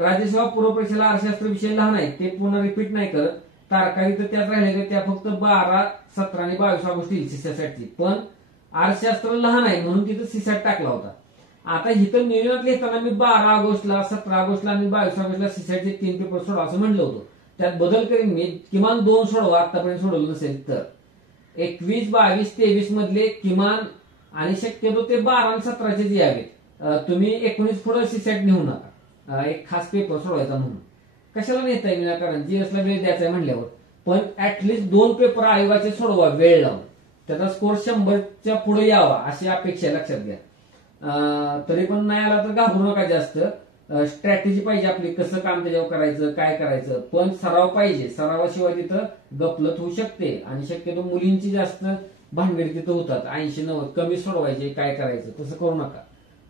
राज्यसेवा पूर्व परीक्षेला अर्थशास्त्र विषय लहान आहे, ते पुन्हा रिपीट नाही करत. तारखा तर त्यात राहिले त्या फक्त 12, 17 आणि 22 ऑगस्ट येईल साठी. पण अर्थशास्त्र लहान आहे म्हणून तिथं सीसॅट टाकला होता. आता इथं नियोजनात लिहिताना मी 12 ऑगस्टला 17 ऑगस्टला आणि 22 ऑगस्टला सीसॅटचे 3 पेपर सोडवा असं म्हणलं होतं. त्यात बदल करीन मी, किमान 2 सोडवा आतापर्यंत सोडवलं नसेल तर. 21, 22, 23 मधले किमान आणि शक्यतो ते 12 आणि 17चे यावेत. तुम्ही 19 पुढे सीसॅट नेऊ नका, एक खास पेपर सोडवायचा म्हणून. कशाला नेता येईल कारण जीएसला वेळ द्यायचा आहे म्हणल्यावर. पण ऍटलिस्ट 2 पेपर आयोगाचे सोडवा वेळ लावून, त्याचा स्कोर 100च्या पुढे यावा अशी अपेक्षा लक्षात घ्या. तरी पण नाही आला तर घाबरू नका जास्त. स्ट्रॅटेजी पाहिजे आपली, कसं काम त्याच्यावर करायचं, काय करायचं. पण सराव पाहिजे, सरावाशिवाय तिथं गफलत होऊ शकते. आणि शक्यतो मुलींची जास्त भानगडी तिथं होतात. 80-90 कमी सोडवायचे, काय करायचं तसं करू नका.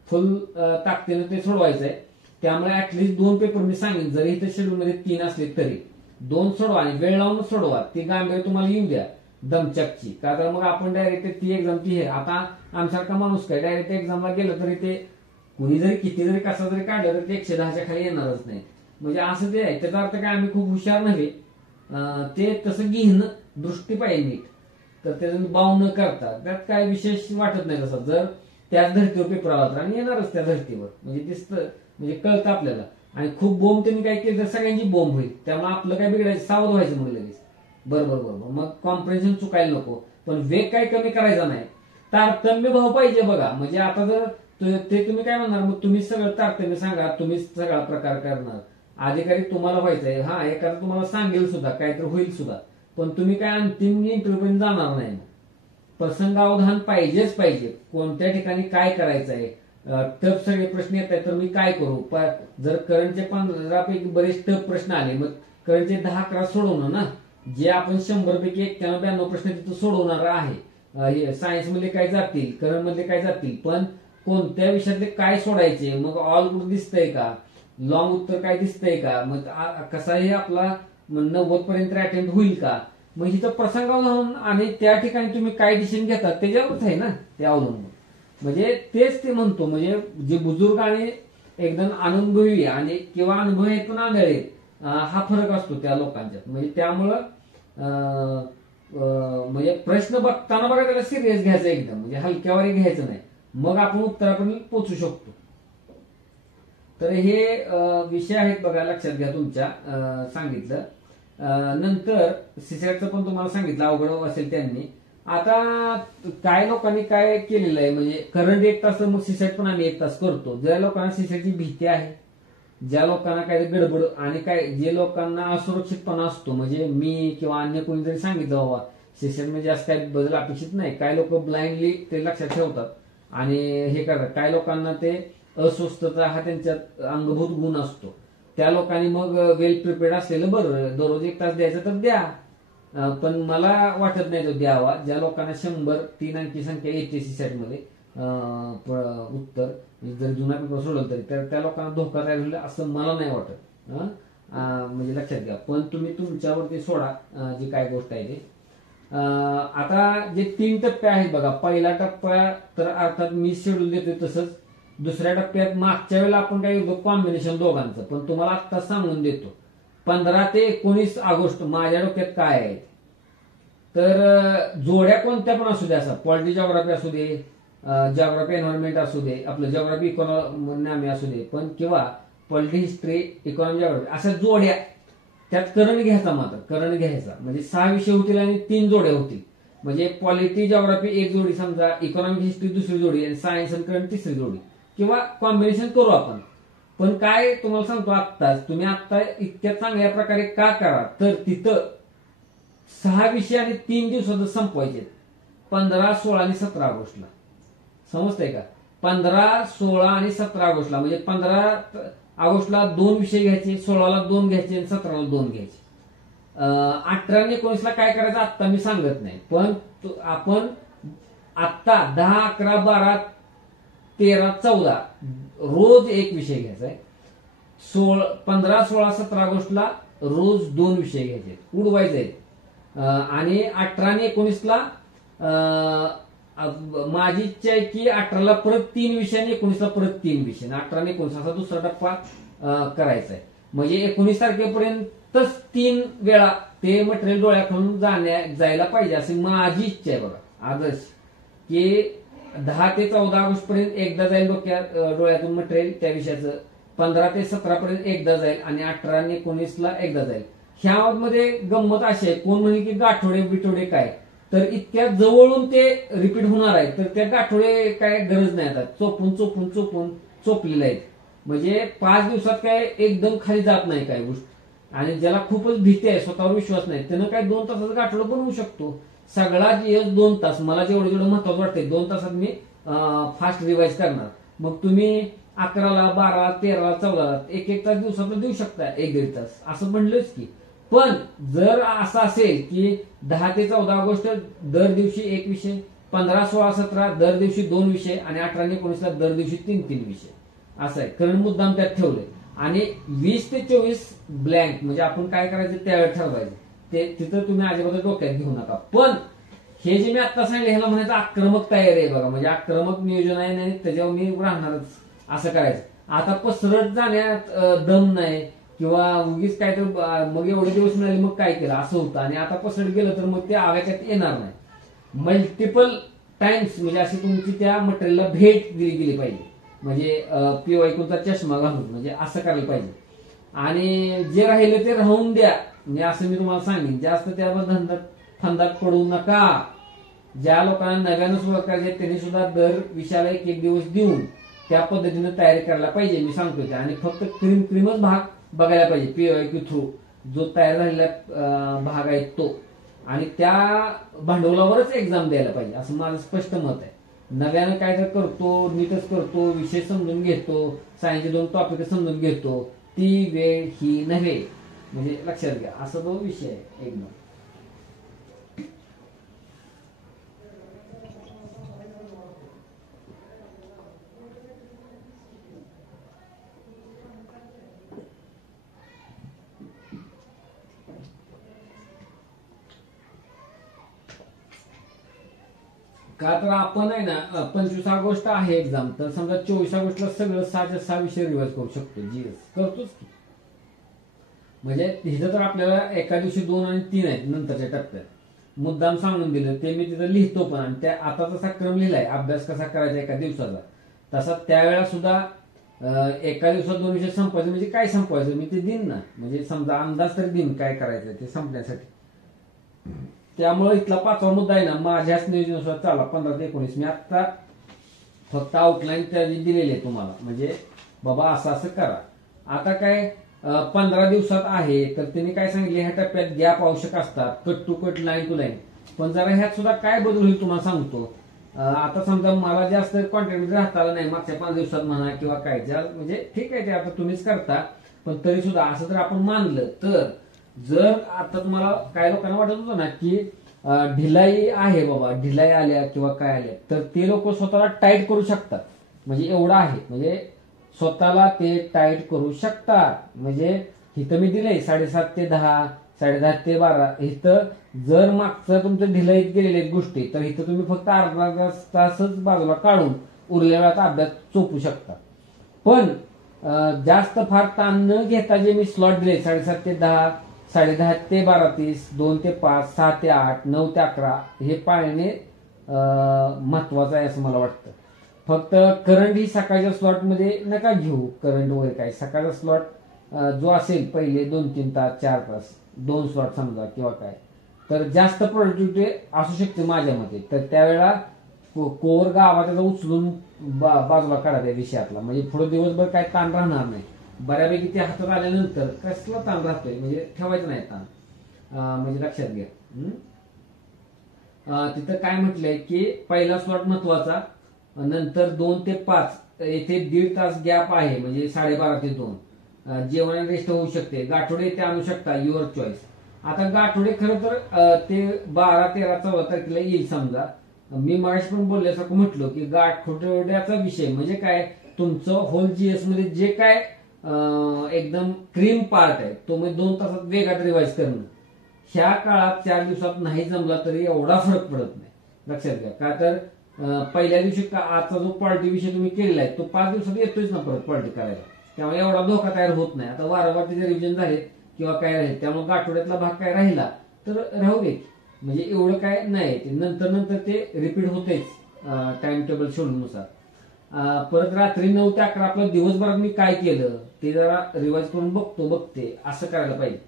फुल ताकदीनं ते सोडवायचंय. त्यामुळे ऍटलिस्ट 2 पेपर मी सांगेन, जरी इथं शेड्यूल मध्ये 3 असले तरी 2 सोडवा आणि वेळ लावून सोडवा. ती गांभीर्य तुम्हाला येऊ द्या दमचकची. का तर मग आपण डायरेक्ट ती एक्झाम ती आहे. आता आमच्यासारखा माणूस काय डायरेक्ट एक्झामला गेलं तरी ते कुणी जरी किती जरी कसा जरी काढलं तर ते 110च्या खाली येणारच नाही. म्हणजे असं ते आहे. त्याचा अर्थ काय आम्ही खूप हुशार नव्हे, ते तसं घेणं दृष्टी पाहिजे नीट. तर त्याचं बाव न करता त्यात काय विशेष वाटत नाही. तसं जर त्याच धर्तीवर पेपर आला तर आणि येणारच त्या धर्तीवर, म्हणजे दिसतं, म्हणजे कळतं आपल्याला. आणि खूप बोंब त्यांनी काय केलं तर सगळ्यांची बोंब होईल. त्यामुळे आपलं काय बिघडायचं, सावध व्हायचं म्हणून लगेच. बरोबर, मग कॉम्प्रेन्शन चुकायला नको. पण वेग काय कमी करायचा नाही, तारतम्य भाव पाहिजे बघा. म्हणजे आता जर ते तुम्ही काय म्हणणार, मग तुम्ही सगळं तारतम्य सांगा, तुम्हीच सगळा प्रकार करणार. अधिकारी तुम्हाला व्हायचंय. हा, एखादं तुम्हाला सांगेल सुद्धा, काहीतरी होईल सुद्धा, पण तुम्ही काय अंतिम इंटरव्ह्यू पर्यंत जाणार नाही. प्रसंगावधान पाहिजेच पाहिजे. कोणत्या ठिकाणी काय करायचंय, टफ सगळे प्रश्न येत आहेत तर मी काय करू. जर करंटचे 15 पैकी बरेच टफ प्रश्न आले, मग करंटचे 10-11 सोडवणं ना. जे आपण 100 पैकी 91-92 प्रश्न तिथं सोडवणार आहे. सायन्स मध्ये काय जातील, करंट मध्ये काय जातील, पण कोणत्या विषयातले काय सोडायचे, मग ऑल गुड दिसतंय का, लॉंग उत्तर काय दिसतंय का, मग कसाही आपला 90 पर्यंत अटेम्प्ट होईल का. मग इथं प्रसंगावधान आणि त्या ठिकाणी तुम्ही काय डिसिजन घेतात त्याच्यावरच आहे ना ते अवलंबून. म्हणजे तेच ते म्हणतो, म्हणजे जे बुजुर्ग आणि एकदम अनुभवी आणि किंवा अनुभवी आहेत पण आंधळे आहेत, हा फरक असतो त्या लोकांच्यात. म्हणजे त्यामुळं म्हणजे प्रश्न बघताना बघा त्याला सिरियस घ्यायचं एकदम, म्हणजे हलक्यावर घ्यायचं नाही. मग आपण उत्तरापर्यंत पोहोचू शकतो. तर हे विषय आहेत बघा, लक्षात घ्या तुमच्या सांगितलं. नंतर सीसॅटचं पण तुम्हाला सांगितलं अवघड असेल त्यांनी. आता काय लोकांनी काय केलेलं आहे, म्हणजे करंट 1 तास मग सीसॅट पण आम्ही 1 तास करतो. ज्या लोकांना सीसॅटची भीती आहे, ज्या लोकांना काय गडबड आणि काय, जे लोकांना असुरक्षितपणा असतो, म्हणजे मी किंवा अन्य कोणी जरी सांगितलं बाबा सीसॅट मध्ये जास्त काही बदल अपेक्षित नाही, काय लोक ब्लाइंडली ते लक्षात ठेवतात आणि हे करतात. काय लोकांना ते अस्वस्थता हा त्यांच्यात अंगभूत गुण असतो. त्या लोकांनी मग वेल प्रिपेअर्ड असलेलं बरं, दररोज 1 तास द्यायचं तर द्या. पण मला वाटत नाही तो द्यावा. ज्या लोकांना 100 3 अंकी संख्या येते सीसॅट मध्ये उत्तर, जर जुना पेपर सोडलं तरी, तर त्या लोकांना धोका तयार होईल असं मला नाही वाटत. म्हणजे लक्षात घ्या. पण तुम्ही तुमच्यावरती सोडा जी काय गोष्ट आहे ते. आता जे 3 टप्पे आहेत बघा. पहिला टप्पा तर अर्थात मी शेड्यूल देतोय तसंच. दुसऱ्या टप्प्यात मागच्या वेळेला आपण काय करतो कॉम्बिनेशन दोघांचं, पण तुम्हाला आत्ता सांगून देतो. 15 ते 19 ऑगस्ट माझ्या डोक्यात काय आहे तर जोड्या कोणत्या पण असू द्या, असा पॉलिटी जॉग्राफी असू दे, जॉग्राफी एन्व्हायरमेंट असू दे, आपलं जॉग्राफी इकॉनॉमी असू दे, पण किंवा पॉलिटी हिस्ट्री इकॉनॉमी जॉग्राफी, अशा जोड्या. त्यात करंट घ्यायचा, मात्र करंट घ्यायचा. म्हणजे 6 विषय होतील आणि 3 जोड्या होतील. म्हणजे पॉलिटी जॉग्राफी 1 जोडी समजा, इकॉनॉमिक हिस्ट्री 2री जोडी आणि सायन्स आणि करंट 3री जोडी, किंवा कॉम्बिनेशन करू आपण. पण काय तुम्हाला सांगतो आत्ताच, तुम्ही आत्ता इतक्या चांगल्या प्रकारे का करा, तर तिथं 6 विषय आणि 3 दिवसात संपवायचे. 15, 16 आणि 17 ऑगस्टला. समजतंय का. 15, 16 आणि 17 ऑगस्टला, म्हणजे 15 ऑगस्टला 2 विषय घ्यायचे, 16ला 2 घ्यायचे आणि 17ला 2 घ्यायचे. 18 आणि 19ला काय करायचं आत्ता मी सांगत नाही, पण आपण आत्ता 10, 11, 12, 13, 14 रोज 1 विषय घ्यायचा आहे. 15, 16, 17 ऑगस्टला रोज 2 विषय घ्यायचे, उडवायचे आहेत. आणि 18 आणि 19ला माझी इच्छा आहे की 18ला परत 3 विषय आणि 19ला परत 3 विषय, 18 आणि 19 असा दुसरा टप्पा करायचा आहे. म्हणजे 19 तारखेपर्यंतच 3 वेळा ते मटेरियल डोळ्याखालून जायला पाहिजे अशी माझी इच्छा आहे बघा, आदर्श. की 10 ते 14 ऑगस्ट पर्यंत एकदा जाईल डोळ्यातून मटेरियल त्या विषयाचं, 15 ते 17 पर्यंत एकदा जाईल आणि 18 आणि 19ला एकदा जाईल. ह्यामध्ये गंमत अशी आहे, कोण म्हणे की गाठोडे बिठोडे काय, तर इतक्या जवळून ते रिपीट होणार आहे, तर त्या गाठोडे काय गरज नाही, आता चोपून चोपून चोपून चोपलेले आहेत. म्हणजे 5 दिवसात काय एकदम खाली जात नाही काय गोष्ट. आणि ज्याला खूपच भीती आहे, स्वतःवर विश्वास नाही, त्यानं काय 2 तासाचं गाठोडं बनवू शकतो. सगळा जीएस 2 तास, मला जेवढं जेवढं महत्वाचं वाटतंय 2 तासात मी फास्ट रिवाइज करणार. मग तुम्ही 11ला 12 13 14 एक तास दिवसातला देऊ शकता, 1-1.5 तास असं म्हणलंच की. पण जर असं असेल की 10 ते 14 ऑगस्ट दर दिवशी 1 विषय, 15, 16, 17 दर दिवशी 2 विषय आणि 18 आणि 19ला दर दिवशी 3-3 विषय असं आहे. कारण मुद्दाम त्यात ठेवलंय. आणि 20 ते 24 ब्लँक, म्हणजे आपण काय करायचं त्यावेळेस ठरवायचं, ते तिथं तुम्ही अजिबात डोक्यात घेऊ नका. पण हे जे मी आता सांगितलं ह्याला म्हणायचं आक्रमक तयारी आहे बघा, म्हणजे आक्रमक नियोजन आहे, नाही त्याच्यावर मी राहणारच असं करायचं. आता पसरत जाण्यात दम नाही किंवा उगीच काय तर मग एवढे दिवस मिळाले मग काय केलं असं होतं, आणि आता पसरत गेलं तर मग ते आव्याच्यात येणार नाही. मल्टिपल टाइम्स म्हणजे अशी तुमची त्या मटेरियलला भेट दिली गेली पाहिजे, म्हणजे PYQचा चष्मा घालून, म्हणजे असं करायला पाहिजे. आणि जे राहिलं ते राहून द्या, म्हणजे असं मी तुम्हाला सांगेन. जास्त त्यावर फंदात पडू नका. ज्या लोकांना नव्यानं सुरुवात करायची त्यांनी सुद्धा दर विषयाला 1 दिवस देऊन त्या पद्धतीने तयारी करायला पाहिजे, मी सांगतो. आणि फक्त क्रीमच भाग बघायला पाहिजे PYQ थ्रू, जो तयार झालेला भाग आहे तो, आणि त्या भांडवलावरच एक्झाम द्यायला पाहिजे, असं माझं स्पष्ट मत आहे. नव्यानं काय तर करतो, नीटच करतो, विषय समजून घेतो, सायन्सचे 2 टॉपिक समजून घेतो, ती वेळ ही नव्हे, म्हणजे लक्षात घ्या, असा तो विषय आहे एकदम. का तर आपण आहे ना 25 ऑगस्ट आहे एक्झाम, तर समजा 24 ऑगस्टला सगळं 6 विषय रिवाइज करू शकतो, जीएस करतोच की. म्हणजे हिथं तर आपल्याला एका दिवशी 2 आणि 3 आहेत नंतरच्या टप्प्यात, मुद्दाम सांगून दिलं ते मी तिथं लिहितो पण. आणि त्या आता जसा क्रम लिहिलाय अभ्यास कसा करायचा एका दिवसाचा, तसा त्यावेळेला सुद्धा एका दिवसात 2 विषय संपवायचे. म्हणजे काय संपवायचं मी ते देईन ना, म्हणजे समजा अंदाज तरी देईन काय करायचं ते संपण्यासाठी. त्यामुळे इथला 5वा मुद्दा आहे ना, माझ्याच नियोजनानुसार चाला 15 ते 19. मी आता फक्त आउटलाईन त्याची दिलेली आहे तुम्हाला, म्हणजे बाबा असं असं करा. आता काय 15 दिवसात आहे, तर त्यांनी काय सांगितले ह्या टप्प्यात गॅप आवश्यक असतात, cut to cut, line to line. पण जरा ह्यात सुद्धा काय बदल होईल तुम्हाला सांगतो. आता समजा मला जास्त कॉन्टॅक्ट राहता आला नाही मागच्या 5 दिवसात म्हणा किंवा काय, म्हणजे ठीक आहे ते आता तुम्हीच करता, पण तरी सुद्धा असं जर आपण मानलं तर, जर आता तुम्हाला काय लोकांना वाटत होतं ना की ढिलाई आहे बाबा, ढिलाई आल्या किंवा काय आल्या, तर ते लोक स्वतःला टाईट करू शकतात. म्हणजे एवढं आहे, म्हणजे स्वतःला ते टाईट करू शकतात. म्हणजे इथं मी दिलंय 7:30 ते 10, 10:30 ते 12. इथं जर मागचं तुमचं ढिलाईत गेलेल्या गोष्टी, तर इथं तुम्ही फक्त अर्धा तासच बाजूला काढून उरलेल्या वेळात अभ्यास चोपू शकता. पण जास्त फार ताण न घेता जे मी स्लॉट दिले 7:30 ते 10, 10:30 ते 12:30, 2 ते 5, 6 ते 8, 9 ते 11, हे पाळणे महत्वाचं आहे असं मला वाटतं. फक्त करंट ही सकाळच्या स्लॉटमध्ये नका घेऊ, करंट वगैरे काय. सकाळचा स्लॉट जो असेल पहिले 2-3 तास 4 तास 2 स्लॉट समजा किंवा काय, तर जास्त प्रोडक्टिव्हिटी असू शकते माझ्या मते. तर त्यावेळेला कोर गावात त्याचा उचलून बाजूला काढा त्या विषयातला, म्हणजे पुढे दिवसभर काय ताण राहणार नाही. बऱ्यापैकी ते हातात आल्यानंतर कसला ताण राहतोय, म्हणजे ठेवायचं नाही ताण, म्हणजे लक्षात घ्या. तिथं काय म्हटलंय की पहिला स्लॉट महत्वाचा, नंतर 2 ते 5 येथे 1.5 तास गॅप आहे, म्हणजे 12:30 ते 2 जेवण रेस्ट होऊ शकते. गाठोडे ते आणू शकता, युअर चॉईस. आता गाठोडे खरं तर ते 12, 13, 14 तारखेला येईल. समजा मी मागाशी पण बोलल्यासारखं म्हटलं की गाठोड्याचा विषय म्हणजे काय, तुमचं होल जीएस मध्ये जे काय एकदम क्रीम पार्ट आहे तो म्हणजे 2 तासात वेगात रिवाइज करणं. ह्या काळात 4 दिवसात नाही जमला तरी एवढा फरक पडत नाही, लक्षात घ्या. का तर पहिल्या दिवशी आजचा जो पॉलिटी विषय तुम्ही केलेला आहे तो 5 दिवसात येतोच ना परत पॉलिटी करायला, त्यामुळे एवढा धोका तयार होत नाही. आता वारंवार त्याचे रिव्हिजन झाले किंवा काय राहील, त्यामुळे गाठोड्यातला भाग काय राहिला तर राहू दे, म्हणजे एवढं काय नाही. ते नंतर ते रिपीट होतेच टाइम टेबल शेड्यूलनुसार. परत रात्री 9 ते 11 आपलं दिवसभरात मी काय केलं ते जरा रिवाइज करून बघते असं करायला पाहिजे.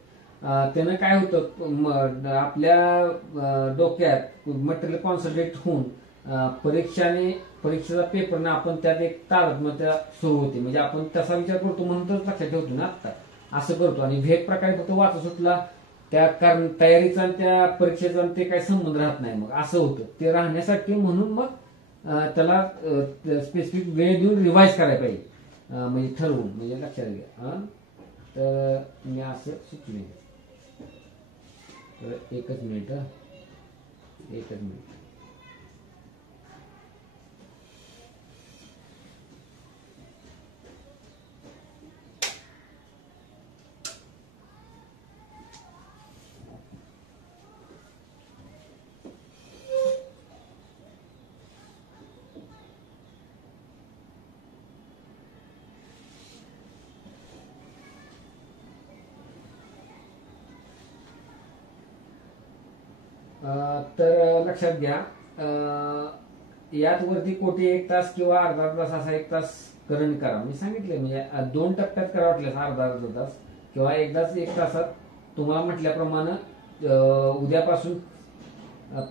त्यानं काय होतं आपल्या डोक्यात मटेरियल कॉन्सन्ट्रेट होऊन परीक्षेचा पेपरने आपण त्यात एक तारतम्यता सुरू होते. म्हणजे आपण तसा विचार करतो म्हणून तर लक्षात ठेवतो ना आता असं करतो. आणि वेग प्रकारे फक्त वाचा सुटला त्या कारण तयारीचा आणि त्या परीक्षेचा ते काही संबंध राहत नाही. मग असं होतं ते राहण्यासाठी म्हणून मग त्याला स्पेसिफिक वेळ देऊन रिवाइज करायला पाहिजे. म्हणजे ठरवून म्हणजे लक्षात घ्या. तर मी असं सुचले. तर एकच मिनिट. तर लक्षात घ्या यात वरती कोटी 1 तास किंवा अर्धा तास असा 1 तास करंट करा. मी सांगितले म्हणजे 2 टप्प्यात करा वाटल्यास अर्धा तास किंवा एकदाच 1 तासात. तुम्हाला म्हटल्याप्रमाणे उद्यापासून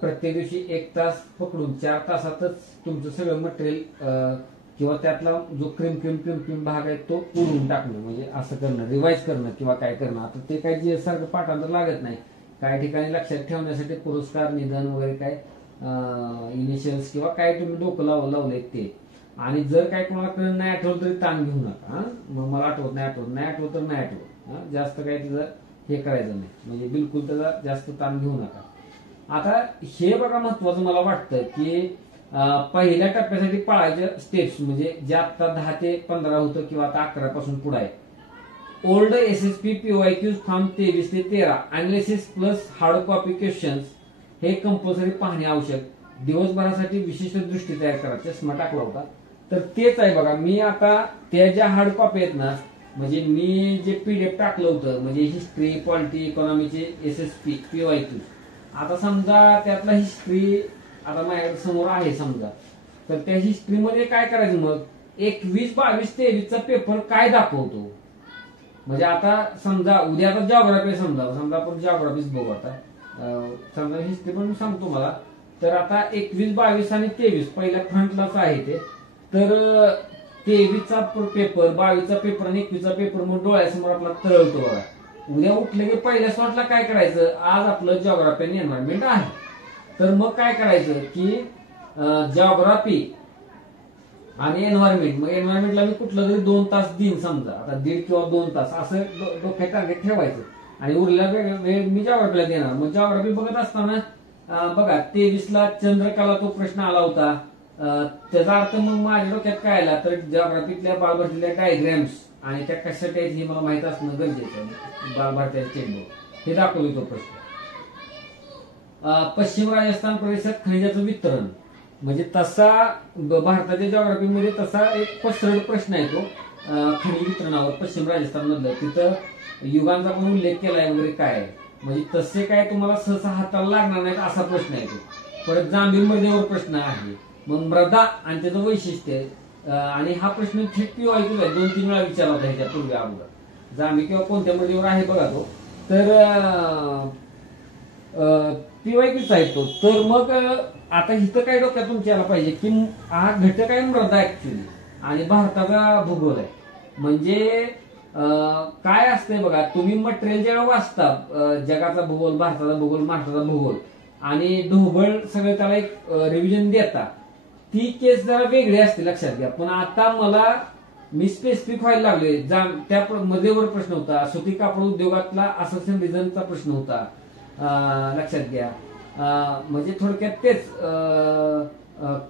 प्रत्येक दिवशी 1 तास पकडून 4 तासातच तुमचं सगळं मटेरियल किंवा त्यातला जो क्रीम भाग आहे तो उडून टाकणं म्हणजे असं करणं रिवाइज करणं किंवा काय करणं. आता ते काही जे सारखं पाठांतर लागत नाही. काही ठिकाणी लक्षात ठेवण्यासाठी पुरस्कार निधन वगैरे काय इनिशियल्स किंवा काय तुम्ही डोकं लावले ते. आणि जर काय कोणाला नाही आठवलं तरी ताण घेऊ नका. मग मला आठवत नाही तर नाही आठवत. जास्त काही तिचं हे करायचं नाही म्हणजे बिलकुल त्याचा जास्त ताण घेऊ नका. आता हे बघा महत्वाचं मला वाटतं की पहिल्या टप्प्यासाठी पाळायच्या स्टेप्स म्हणजे जे आता 10 ते 15 होतं किंवा आता 11 पासून पुढे आहे. ओल्ड SSP PYQ फॉर्म 23 ते 13 analysis plus hard copy questions हे कंपल्सरी पाहणे आवश्यक. दिवसभरासाठी विशिष्ट दृष्टी तयार करा. चष्मा टाकला होता तर तेच आहे बघा. मी आता त्या ज्या हार्ड कॉपी आहेत ना म्हणजे मी जे PDF टाकलं होतं म्हणजे हिस्ट्री पॉलिटी इकॉनॉमीचे SSP PYQ. आता समजा त्यातला हिस्ट्री आता माझ्या समोर आहे समजा तर त्या हिस्ट्रीमध्ये काय करायचं मग 21, 22, 23 चा पेपर काय दाखवतो. म्हणजे आता समजा उद्या आता जॉग्राफी समजा आपण जॉग्राफीच बघू. आता समजा हिस्ट्री पण सांगतो मला. तर आता 21, 22 आणि 23 पहिल्या फ्रंटलाच आहे ते. तर 23 चा पेपर 22 चा पेपर आणि 21 चा पेपर मग डोळ्यासमोर आपला तळवतो बघा. उद्या उठलं की पहिल्या स्लॉटला काय करायचं आज आपलं जॉग्राफी आणि एन्व्हायरमेंट आहे. तर मग काय करायचं की जॉग्राफी आणि एन्व्हायरमेंट मग एन्व्हायरमेंटला मी कुठलं तरी 2 तास देईन समजा. आता 1.5 किंवा 2 तास असं डोक्यात टार्गेट ठेवायचं आणि उरलेला वेळ मी जॉग्राफीला देणार. मग जॉग्राफी बघत असताना बघा 23 ला चंद्रकला तो प्रश्न आला होता. त्याचा अर्थ मग माझ्या डोक्यात काय आला तर जॉग्राफीतल्या बालभारतीतल्या डायग्रॅम्स आणि त्या कशासाठी आहेत हे मला माहित असणं गरजेचं आहे. बालभारतीच्या चेकबुक हे दाखवली तो प्रश्न. पश्चिम राजस्थान प्रदेशात खनिजाचं वितरण म्हणजे तसा भारताच्या जॉग्राफीमध्ये तसा एक पसरड प्रश्न आहे तो खनिज वितरणावर पश्चिम राजस्थान मधलं. तिथं युगांचा पण उल्लेख केलाय वगैरे काय म्हणजे तसे काय तुम्हाला सहसा हाताला लागणार नाहीत असा प्रश्न आहे तो. परत जांभीर मृदेवर प्रश्न आहे. मग मृदा आणि त्याचं वैशिष्ट्य आणि हा प्रश्न थेट PYQ आहे. 2-3 वेळा विचारला होता ह्याच्या पूर्वी अगोदर. जांभी किंवा कोणत्या मृदेवर आहे बघा तो. तर PYQच आहे तो. तर मग आता इथं काय डोक्यात तुमच्या यायला पाहिजे की हा घटक आहे मृदा ऍक्च्युली आणि भारताचा भूगोल आहे. म्हणजे काय असतंय बघा तुम्ही मटेरियल जेव्हा वाचता जगाचा भूगोल भारताचा भूगोल महाराष्ट्राचा भूगोल आणि ढोबळ सगळं त्याला एक रिव्हिजन देता ती केस जरा वेगळी असते लक्षात घ्या. पण आता मला मी स्पेसिफिक व्हायला लागले. त्या मध्येवर प्रश्न होता सुती कापड उद्योगातला असोसिएशन रिझनचा प्रश्न होता लक्षात घ्या. म्हणजे थोडक्यात तेच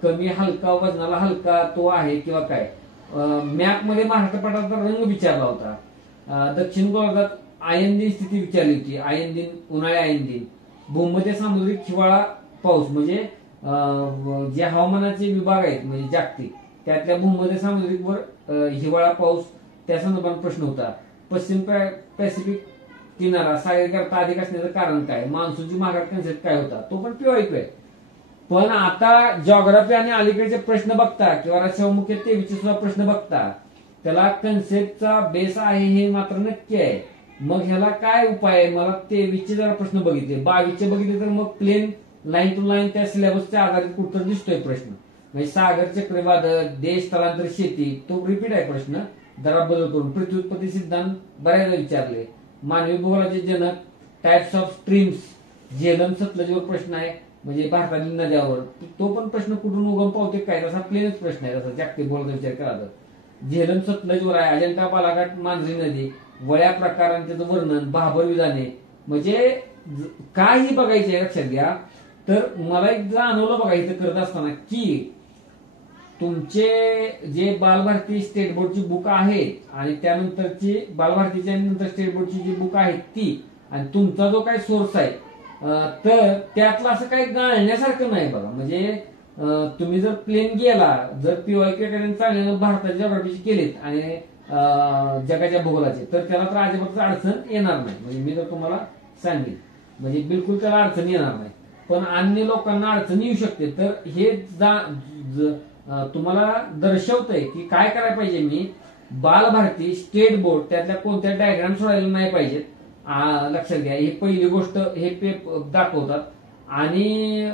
कमी हलका वजनाला हलका तो आहे किंवा काय. मॅप मध्ये महाराष्ट्र पठाराचा रंग विचारला होता. दक्षिण गोलार्धात आयन दिन स्थिती विचारली होती. आयन दिन उन्हाळी आयन दिन. भूमध्य सामुद्रिक हिवाळा पाऊस म्हणजे जे हवामानाचे विभाग आहेत म्हणजे जागतिक त्यातल्या भूमध्य सामुद्रिक वर हिवाळा पाऊस त्या संदर्भात प्रश्न होता. पश्चिम पॅसिफिक किनारा सागरीकरता अधिक असण्याचं कारण काय. मान्सूनची महागात कन्सेप्ट काय होता तो पण PYQ आहे. पण आता जॉग्राफी आणि अलीकडचे प्रश्न बघता किंवा राज्यमुख्य 23 सुद्धा प्रश्न बघता, त्याला कन्सेप्टचा बेस आहे हे मात्र नक्की आहे. मग ह्याला काय उपाय आहे? मला 23 जरा प्रश्न बघितले, 22 बघितले तर मग प्लेन लाईन टू लाईन त्या सिलेबसच्या आधारित कुठं दिसतोय प्रश्न. म्हणजे सागर चक्रीवादळ, देश स्थलांतरित शेती, तो रिपीट आहे प्रश्न, जरा बदल करून. पृथ्वी उत्पत्ती सिद्धांत बऱ्याचदा विचारले. मानवी भूगोलाचे जनक, टाइप्स ऑफ स्ट्रीम्स, झेलम सतलजवर प्रश्न आहे, म्हणजे भारतातील नद्यावर. तो पण प्रश्न कुठून उगम पावते काय, तसा प्लेनच प्रश्न आहे. तसा जागतिक भूगोलाचा विचार करा तर झेलम सतलजवर आहे, अजंठा बालाघाट मांजरी नदी, वळ्या प्रकार आणि त्याचं वर्णन, भाबर विधाने. म्हणजे काही बघायचे आहे लक्षात घ्या. तर मला एक जाणवलं बघा इथं करत असताना की तुमचे जे बालभारती स्टेट बोर्डची बुक आहेत आणि त्यानंतरची बालभारतीची आणि नंतर स्टेट बोर्डची जी बुक आहेत ती, आणि तुमचा जो काही सोर्स आहे तर त्यातलं असं काही गाळण्यासारखं नाही बघा. म्हणजे तुम्ही जर प्लेन गेला, जर पीवायक्यू अकॅडमी चांगल्यानं भारताच्या जॉग्राफीचे केलेत आणि जगाच्या भूगोलाचे, तर त्याला तर अजिबात अडचण येणार नाही. म्हणजे मी जर तुम्हाला सांगेन म्हणजे बिलकुल त्याला अडचण येणार नाही. पण अन्य लोकांना अडचण येऊ शकते. तर हे तुम्हाला दर्शवतंय की काय करायला पाहिजे. मी बालभारती स्टेट बोर्ड त्यातल्या कोणत्या डायग्राम सोडायला नाही पाहिजेत, लक्षात घ्या. ही पहिली गोष्ट हे दाखवतात. आणि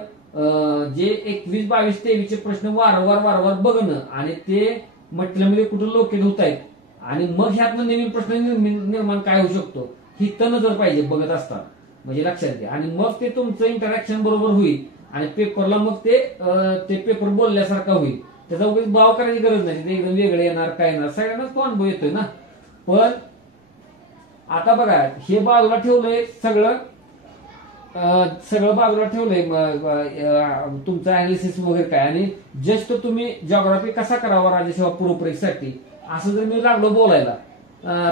जे 21, 22, 23 प्रश्न वारंवार बघणं आणि ते मटेरियलमध्ये कुठं लोकेट होत आहेत आणि मग ह्यातनं नवीन प्रश्न निर्माण काय होऊ शकतो ही नजर पाहिजे बघत असताना. म्हणजे लक्षात घ्या. आणि मग ते तुमचं इंटरॅक्शन बरोबर होईल आणि पेपरला मग ते पेपर बोलल्यासारखा होईल. त्याचा उगाच भाव करायची गरज नाही. ते एकदम वेगळे येणार काय येणार, सगळ्यांनाच तो अनुभव येतोय ना. पण आता बघा हे बाजूला ठेवलंय सगळं बाजूला ठेवलंय तुमचं अनालिसिस वगैरे काय, आणि जस्ट तुम्ही जॉग्राफी कसा करावा राज्यसेवा पूर्व परीक्षेसाठी असं जर मी लागलो बोलायला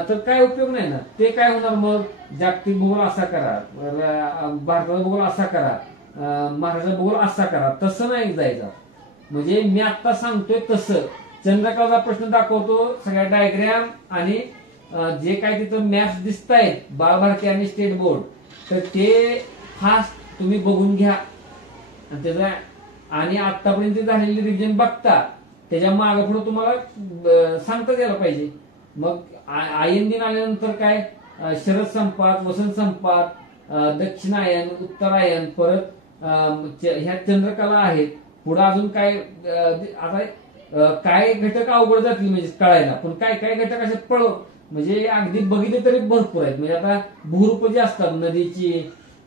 तर काय उपयोग नाही ना. ते काय होणार मग, जागतिक भूगोल असा करा, भारताचा भूगोल असा करा, महाराष्ट्राचा भूगोल असा करा, तसं नाही जायचं. म्हणजे मी आता सांगतोय तसं चंद्रकाचा प्रश्न दाखवतो, सगळ्या डायग्राम आणि जे काय तिथं मॅप्स दिसत आहेत बालभारती आणि स्टेट बोर्ड, तर ते फास्ट तुम्ही बघून घ्या. आणि त्याचा आणि आतापर्यंत झालेली रिव्हिजन बघता त्याच्या मागे पुढे तुम्हाला सांगता यायला पाहिजे. मग आयन दिन आल्यानंतर काय, शरद संपात, वसंत संपात, दक्षिणायन, उत्तरायण, परत ह्या चंद्रकला आहेत. पुढे अजून काय आता काय घटक अवघड जातील म्हणजे कळायला, पण काय काय घटक असे म्हणजे अगदी बघितले तरी भरपूर आहेत. म्हणजे आता भूरूप जे असतात नदीची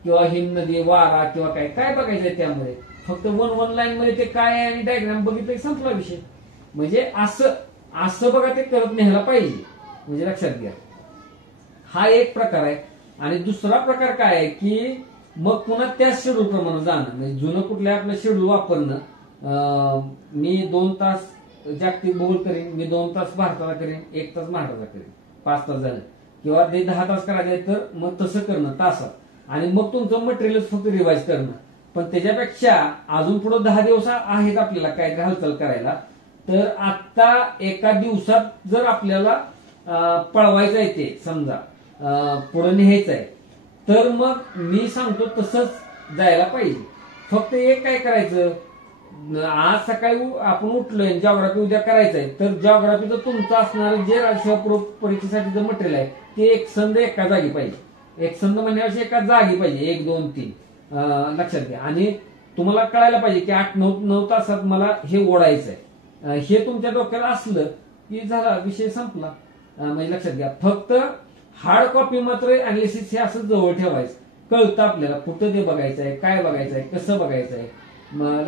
किंवा हिम नदी, वारा किंवा काय काय बघायचंय त्यामध्ये, फक्त वन लाईन मध्ये ते काय आहे आणि डायग्राम बघितलं संपला विषय. म्हणजे असं बघा ते करत न्यायला पाहिजे. म्हणजे लक्षात घ्या. हा एक प्रकार आहे. आणि दुसरा प्रकार काय आहे की मग पुन्हा त्याच शेड्यूल प्रमाणे जाणं, म्हणजे जुनं कुठल्या आपलं शेड्यूल वापरणं. मी 2 तास जागतिक भूगोल करेन, मी 2 तास भारताला करेन, 1 तास महाराष्ट्राला करेन, 5 तास झालं, किंवा ते 10 तास करायचे तर मग तसं करणं तासात, आणि मग तुमचं मटेरियलच फक्त रिवाइज करणं. पण त्याच्यापेक्षा अजून पुढे 10 दिवस आहेत आपल्याला काहीतरी हालचाल करायला. तर आता एका दिवसात जर आपल्याला पळवायचं आहे ते समजा पुढे न्यायचं आहे, तर मग मी सांगतो तसंच जायला पाहिजे. फक्त एक काय करायचं, आज सकाळी आपण उठलोय जॉग्राफी उद्या करायचंय, तर जॉग्राफीचं तुमचं असणारं जे राज्यसेवा पूर्व परीक्षेसाठीचं मटेरियल आहे ते एकसंध एका जागी पाहिजे. एकसंध म्हणण्यापेक्षा एका जागी पाहिजे, 1, 2, 3 लक्षात घ्या. आणि तुम्हाला कळायला पाहिजे की 8-9 तासात मला हे ओढायचंय. हे तुमच्या डोक्याला असलं की झाला विषय संपला. म्हणजे लक्षात घ्या. फक्त हार्ड कॉपी मात्र अनालिसिस हे असं जवळ ठेवायचं, कळतं आपल्याला कुठं ते बघायचंय, काय बघायचंय, कसं बघायचंय,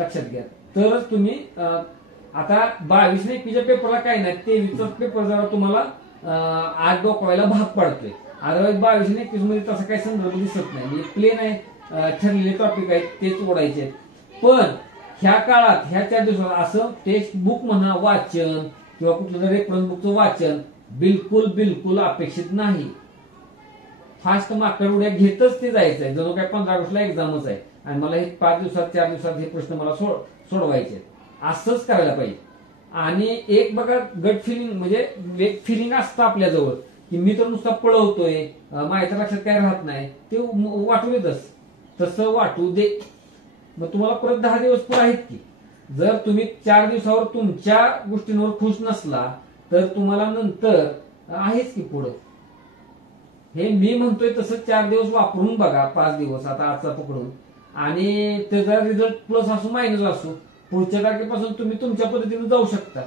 लक्षात घ्या. तरच तुम्ही आता 22 आणि 21 पेपरला काय नाही, 23चा पेपर जरा तुम्हाला आज डोकवायला भाग पडतोय. अदरवाईज 22 आणि 21 मध्ये तसं काही संदर्भ दिसत नाही. म्हणजे प्लेन आहे, ठरलेले टॉपिक आहेत तेच ओढायचे. पण ह्या काळात ह्या 4 दिवसात असं टेक्स्ट बुक म्हणा वाचन किंवा कुठलं रेफरन्स बुकचं वाचन बिलकुल अपेक्षित नाही. फास्ट माकड उड्या घेतच ते जायचंय, जणू काय 15 ऑगस्टला एक्झामच आहे आणि मला हे 5 दिवसात 4 दिवसात हे प्रश्न मला सोडवायचे, असंच करायला पाहिजे. आणि एक बघा गट फिलिंग, म्हणजे एक फिलिंग असतं आपल्याजवळ की मी तर नुसता पळवतोय, माझ्या लक्षात काय राहत नाही, ते वाटू देतच, तसं वाटू दे. मग तुम्हाला परत 10 दिवस पुढे आहेत की. जर तुम्ही 4 दिवसावर तुमच्या गोष्टींवर खुश नसला तर तुम्हाला नंतर आहेच की पुढं. हे मी म्हणतोय तसं 4 दिवस वापरून बघा, 5 दिवस आता आजचा पकडून, आणि त्याचा रिझल्ट प्लस असो मायनस असो, पुढच्या तारखेपासून तुम्ही तुमच्या पद्धतीने जाऊ शकता.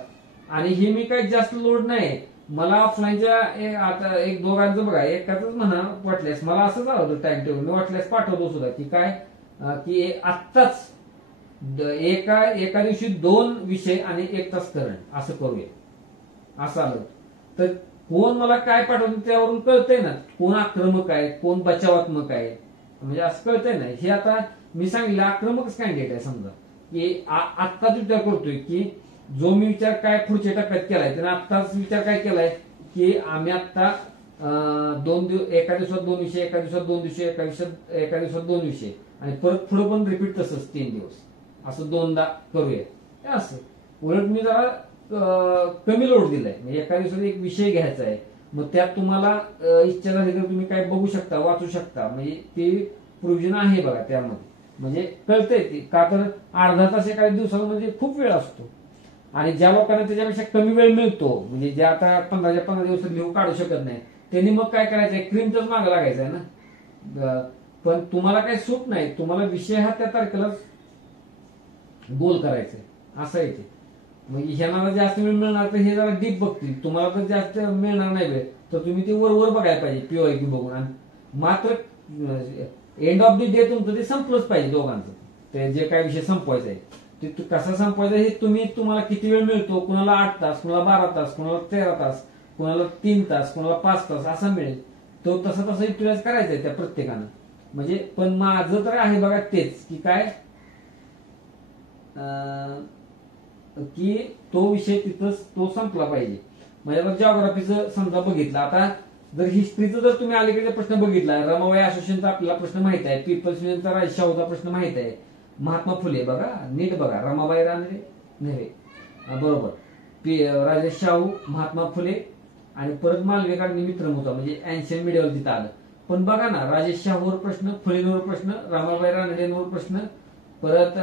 आणि हे मी काही जास्त लोड नाही. मला ऑफलाईनच्या आता एक दोघांचं बघा, एकाच म्हणा वाटल्यास, मला असंच आवडतं टाइम टेबल, मी वाटल्यास पाठवतो सुद्धा की काय की आत्ताच एका दिवशी 2 विषय आणि 1 तास करंट असं करूया असं आलं तर कोण मला काय पाठवतं त्यावरून कळतंय ना, कोण आक्रमक आहे कोण बचावात्मक आहे, म्हणजे असं कळतंय ना. हे आता मी सांगितलं आक्रमकच कॅन्डिडेट आहे समजा की आत्ताच विचार करतोय की जो मी विचार काय पुढच्या टप्प्यात केलाय त्याने आत्ताच विचार काय केलाय की आम्ही आत्ता 2 दिवस, एका दिवसात 2 विषय, एका दिवसात 2 विषय, एका दिवसात 2 विषय, आणि परत पुढे पण रिपीट तसंच 3 दिवस असं 2दा करूया. असं उलट मी जरा कमी लोड दिलाय, म्हणजे एका दिवसात एक विषय घ्यायचा आहे. मग त्यात तुम्हाला इच्छा झाली तर तुम्ही काय बघू शकता, वाचू शकता, म्हणजे ते प्रोव्हिजन आहे बघा त्यामध्ये. म्हणजे कळतंय ते का तर अर्धा तास एका दिवसात म्हणजे खूप वेळ असतो. आणि ज्या लोकांना त्याच्यापेक्षा कमी वेळ मिळतो, म्हणजे जे आता 15 दिवसात लिहून काढू शकत नाही, त्यांनी मग काय करायचंय, क्रीमचंच मागं लागायचंय ना. पण तुम्हाला काही सूट नाही, तुम्हाला विषय हा त्या तारखेलाच गोल करायचंय असं आहे ते. मग ह्यांना जास्त वेळ मिळणार तर हे जरा डीप बघतील, तुम्हाला तर जास्त मिळणार नाही वेळ तर तुम्ही ते वर बघायला पाहिजे PYQ बघून. आणि मात्र एंड ऑफ द डे तुमचं ते संपलंच पाहिजे दोघांचं, ते जे काय विषय संपवायचा आहे ते कसा संपवायचा हे तुम्हाला किती वेळ मिळतो, कुणाला 8 तास, कुणाला 12 तास, कुणाला 13 तास, कुणाला 3 तास, कुणाला 5 तास असा मिळेल तो तसा युटिलाइज करायचा आहे त्या प्रत्येकानं. म्हणजे पण माझं तर आहे बघा तेच की काय की तो विषय तिथंच तो संपला पाहिजे. म्हणजे आता जॉग्राफीचं समजा बघितलं, आता जर हिस्ट्रीचं जर तुम्ही अलीकडे प्रश्न बघितला, रमाबाई असोसिएशनचा आपल्याला प्रश्न माहित आहे, पीपल्स युनियनचा राजशाहूचा प्रश्न माहित आहे, महात्मा फुले बघा नीट बघा, रमाबाई रानडे नव्हे बरोबर, राजेश शाहू, महात्मा फुले, आणि परत मालविका मित्रमोचा म्हणजे एन्शियंट मिडिवल तिथं आलं. पण बघा ना, राजेश शाहूवर प्रश्न, फुलेंवर प्रश्न, रमाबाई रानडेंवर प्रश्न, परत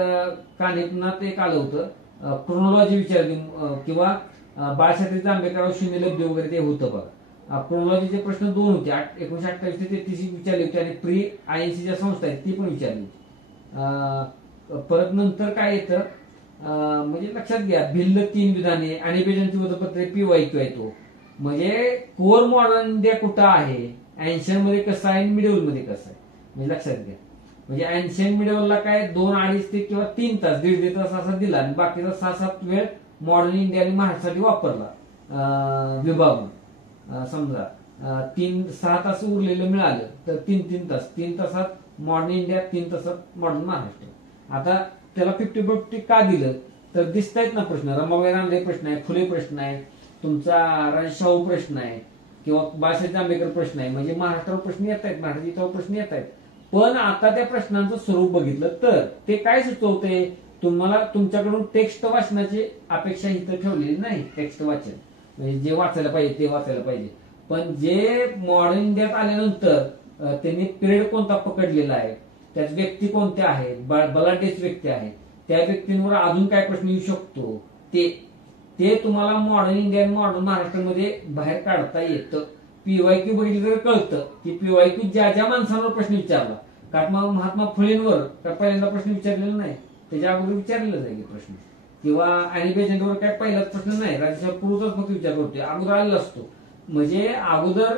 कानिपनाथ एक आलं होतं, क्रोनॉलॉजी विचारली, किंवा बाळशास्त्री जांभेकरांवर शून्य लब्धी वगैरे ते होतं बघा. क्रोनॉलॉजीचे प्रश्न 2 होते, 1928 ते 33 विचारली होती, आणि प्री INC ज्या संस्था आहेत ती पण विचारली होती. परत नंतर काय येतं म्हणजे लक्षात घ्या, भिल्ल 3 विधाने आणि बेजंती वृत्तपत्रे PYQ आहे तो. म्हणजे कोर मॉडर्न इंडिया कुठं आहे, एन्शियंट मध्ये कसं आहे, मिडिवल मध्ये कसं आहे, म्हणजे लक्षात घ्या. म्हणजे एन्शियंट मिडिवलला काय 2 अडीच ते किंवा 3 तास, 1.5 तास असा दिला, आणि बाकीचा 6-7 वेळ मॉडर्न इंडिया आणि महाराष्ट्रासाठी वापरला विभागून. समजा 6 तास उरलेलं मिळालं तर 3 तास, 3 तासात मॉडर्न इंडिया, 3 तासात मॉडर्न महाराष्ट्र. आता त्याला 50-50 का दिलं तर दिसतायत ना प्रश्न, रमाबाई रानडे प्रश्न आहे, फुले प्रश्न आहे, तुमचा राजशाहू प्रश्न आहे, किंवा बाळासाहेब जांभेकर प्रश्न आहे, म्हणजे महाराष्ट्रावर प्रश्न येत आहेत, मराठीवर प्रश्न येत आहेत. पण आता त्या प्रश्नांचं स्वरूप बघितलं तर ते काय सुचवते तुम्हाला, तुमच्याकडून टेक्स्ट वाचनाची अपेक्षा इथं ठेवलेली नाही. टेक्स्ट वाचन म्हणजे जे वाचायला पाहिजे ते वाचायला पाहिजे, पण जे मॉडर्न इंडियात आल्यानंतर त्यांनी पिरियड कोणता पकडलेला आहे, त्यात व्यक्ती कोणत्या आहेत, बलाढ्यच व्यक्ती आहेत, त्या व्यक्तींवर अजून काय प्रश्न येऊ शकतो ते तुम्हाला मॉडर्न इंडिया आणि मॉडर्न महाराष्ट्रामध्ये बाहेर काढता येतं. PYQ बघितलं तर कळतं की PYQ ज्या माणसांवर प्रश्न विचारला, कारण महात्मा फुलेंवर तर पहिल्यांदा प्रश्न विचारलेला नाही, त्याच्या अगोदर विचारलेलाच आहे की प्रश्न, किंवा आणि बेजंटवर काय पहिलाच प्रश्न नाही, राज्याच्या पूर्वचाच फक्त विचार करतोय, अगोदर आलेला असतो. म्हणजे अगोदर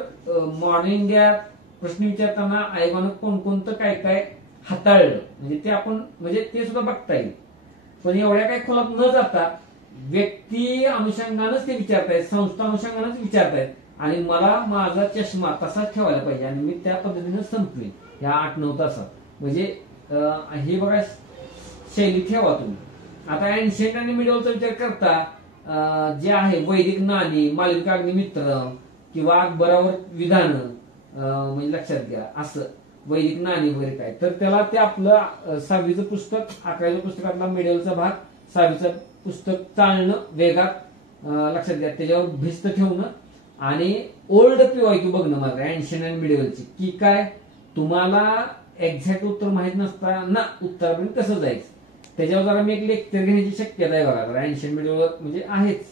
मॉडर्न इंडिया प्रश्न विचारताना आयोगानं कोणकोणतं काय काय हाताळलं, म्हणजे ते आपण म्हणजे ते सुद्धा बघता येईल. पण एवढ्या काही खोलात न जाता व्यक्ती अनुषंगानच ते विचारतायत, संस्था अनुषंगानच विचारतायत, आणि मला माझा चष्मा तसाच ठेवायला पाहिजे, आणि मी त्या पद्धतीने संपवेन या 8-9 तासात. म्हणजे हे बघा शैली ठेवा तुम्ही. आता एन्शियंट आणि मिडिवलचा विचार करता जे आहे वैदिक नाणी, मालविका अग्निमित्र, किंवा अकबरावर विधानं, म्हणजे लक्षात घ्या असं वैदिक नाणी वगैरे काय, तर त्याला ते आपलं 6वीचं पुस्तक, 11वीच्या पुस्तकातला मिडिवलचा भाग, 6वीचं पुस्तक चालणं वेगात, लक्षात घ्या त्याच्यावर भिस्त ठेवणं, आणि ओल्ड PYQ बघणं मात्र एन्शियंट आणि मिडिवलची, की काय तुम्हाला एक्झॅक्ट उत्तर माहित नसताना उत्तरापर्यंत कसं जायचं त्याच्यावर जरा मी एक लेक्चर घेण्याची शक्यता आहे बघा. जरा एन्शियंट मीडियावर म्हणजे आहेच,